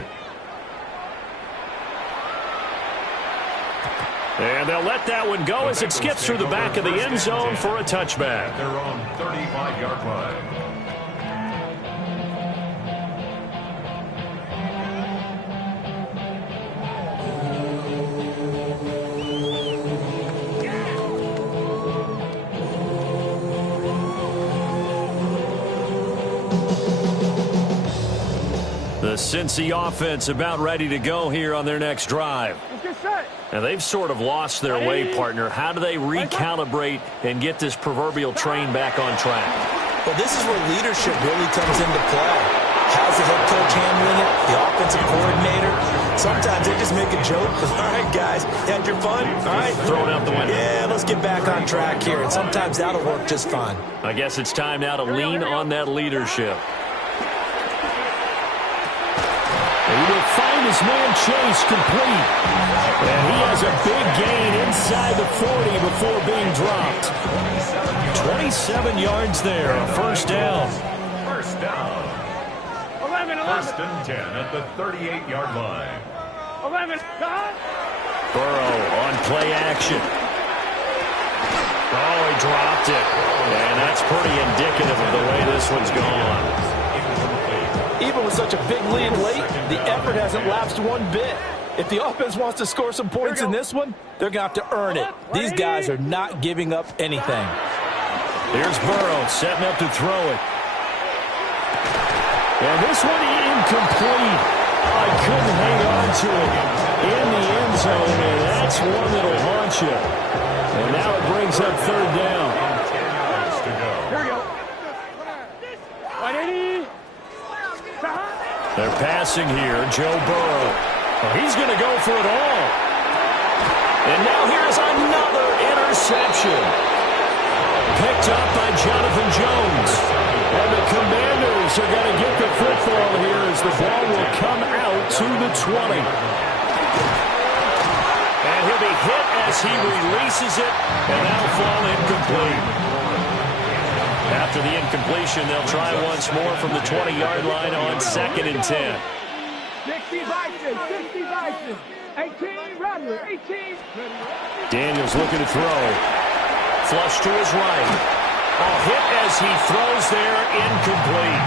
And they'll let that one go as it skips through the back of the end zone for a touchback. They're on 35-yard line. The Cincy offense about ready to go here on their next drive. Now they've sort of lost their way, partner. How do they recalibrate and get this proverbial train back on track? Well, this is where leadership really comes into play. How's the head coach handling it? The offensive coordinator? Sometimes they just make a joke. All right, guys, you had your fun? All right. Throw it out the window. Yeah, let's get back on track here. And sometimes that'll work just fine. I guess it's time now to lean on that leadership. He will find his man Chase complete. And he has a big gain inside the 40 before being dropped. 27 yards there, a 1st down. 1st down. 1st and 10 at the 38-yard line. 11. Burrow on play action. Oh, he dropped it. And that's pretty indicative of the way this one's gone. Even with such a big lead late, the effort hasn't lapsed one bit. If the offense wants to score some points in this one, they're going to have to earn it. These guys are not giving up anything. Here's Burrow setting up to throw it. And this one incomplete. I couldn't hang on to it in the end zone, and that's one that'll haunt you. And now it brings up 3rd down. Here we go. 180. They're passing here, Joe Burrow. Oh, he's going to go for it all. And now here's another interception. Picked up by Jonathan Jones. And the Commanders are going to get the football here as the ball will come out to the 20. And he'll be hit as he releases it, and that'll fall incomplete. After the incompletion, they'll try once more from the 20-yard line on 2nd and 10. 60 Bison. Daniels looking to throw. Flush to his right. Hit as he throws there, incomplete.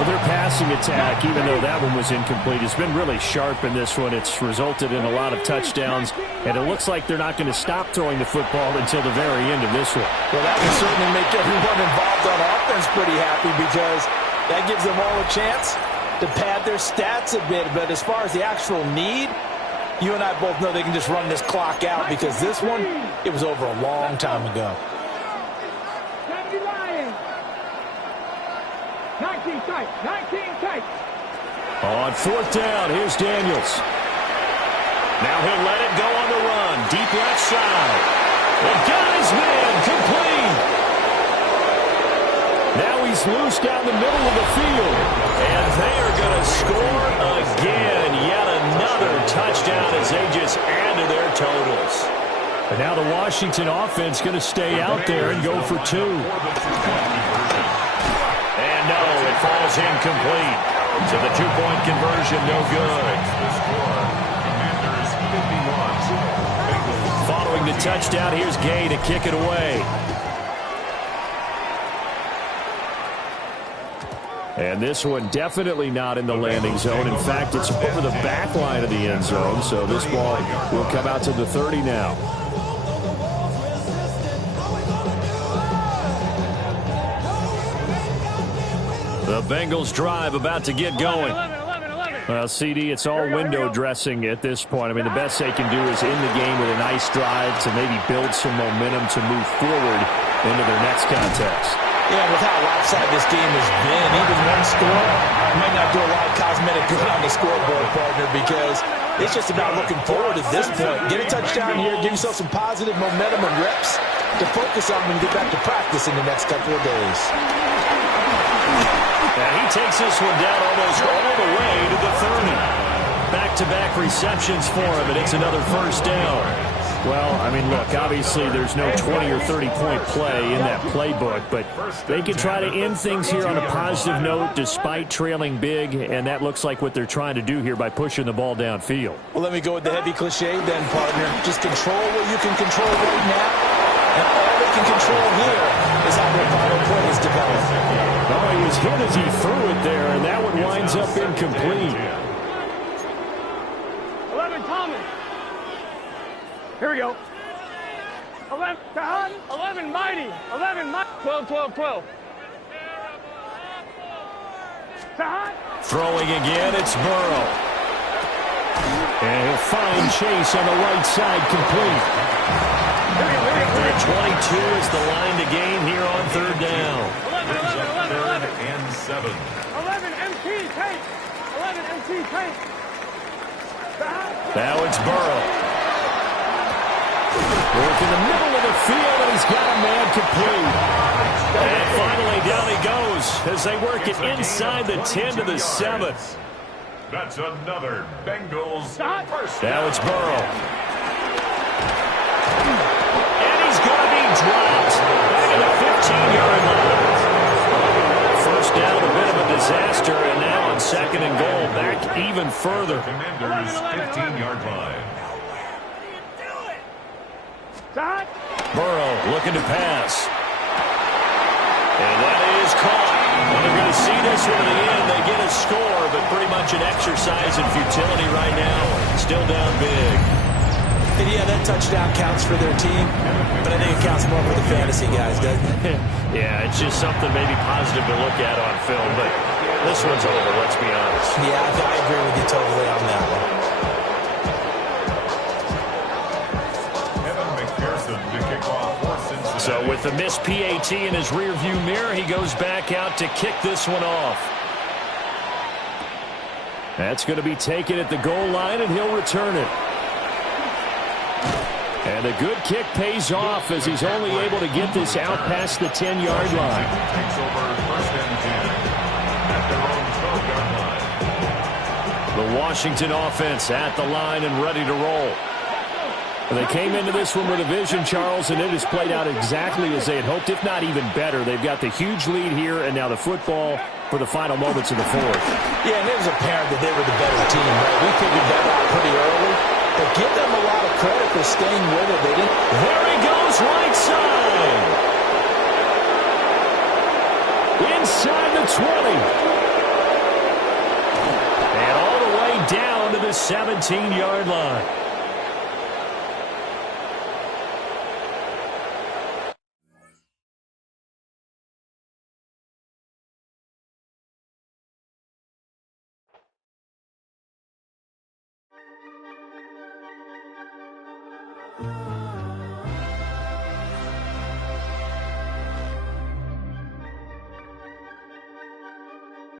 Well, their passing attack, even though that one was incomplete, has been really sharp in this one. It's resulted in a lot of touchdowns, and it looks like they're not going to stop throwing the football until the very end of this one. Well, that will certainly make everyone involved on offense pretty happy because that gives them all a chance to pad their stats a bit. But as far as the actual need, you and I both know they can just run this clock out because this one, it was over a long time ago. 19 tight. On fourth down, here's Daniels. Now he'll let it go on the run. Deep left side. And got his man complete. Now he's loose down the middle of the field. And they are going to score again. Yet another touchdown as they just add to their totals. And now the Washington offense going to stay out there and go for two. And no, it falls incomplete. So the two-point conversion, no good. Following the touchdown, here's Gay to kick it away. And this one definitely not in the landing zone. In fact, it's over the back line of the end zone. So this ball will come out to the 30 now. The Bengals drive about to get going. Well, CD, it's all window dressing at this point. I mean, the best they can do is end the game with a nice drive to maybe build some momentum to move forward into their next contest. Yeah, with how lopsided this game has been, even one score might not do a lot of cosmetic good on the scoreboard, partner, because it's just about looking forward at this point. Get a touchdown here, give yourself some positive momentum and reps to focus on when you get back to practice in the next couple of days. And he takes this one down almost all the way to the 30. Back-to-back receptions for him, and it's another first down. Well, I mean, look, obviously there's no 20 or 30-point play in that playbook, but they can try to end things here on a positive note despite trailing big, and that looks like what they're trying to do here by pushing the ball downfield. Well, let me go with the heavy cliche then, partner. Just control what you can control right now, and all they can control here is how their final play is developed. Oh, he was hit as he threw it there, and that one winds up incomplete. 11 Thomas. Here we go. 11 Tahan. 11 Mighty. 11 Mighty. 12. Tahan. Throwing again, it's Burrow. And he'll find Chase on the right side, complete. The 22 is the line to gain here on third down. 11. And 7. 11 MT Tate. 11 MT Tate. Now it's Burrow. Work in the middle of the field, and he's got a man complete. And finally down he goes as they work it inside the 10 to the 7. That's another Bengals first. Now it's Burrow. And he's going to be dropped back at the 15-yard line. First down, a bit of a disaster, and now on second and goal, back even further. Commanders' 15-yard line. Burrow looking to pass. And that is caught. Well, they're going to see this one to the end. They get a score, but pretty much an exercise in futility right now. Still down big. And yeah, that touchdown counts for their team, but I think it counts more for the fantasy guys, doesn't it? Yeah, it's just something maybe positive to look at on film, but this one's over, let's be honest. Yeah, I agree with you totally on that one. So with the missed PAT in his rearview mirror, he goes back out to kick this one off. That's going to be taken at the goal line, and he'll return it. And a good kick pays off as he's only able to get this out past the 10-yard line. Takes over first and 10 at their own 12-yard line. The Washington offense at the line and ready to roll. They came into this one with a vision, Charles, and it has played out exactly as they had hoped, if not even better. They've got the huge lead here, and now the football for the final moments of the fourth. Yeah, and it was apparent that they were the better team, right? We figured that out pretty early, but give them a lot of credit for staying with it. They didn't. There he goes, right side. Inside the 20. And all the way down to the 17-yard line.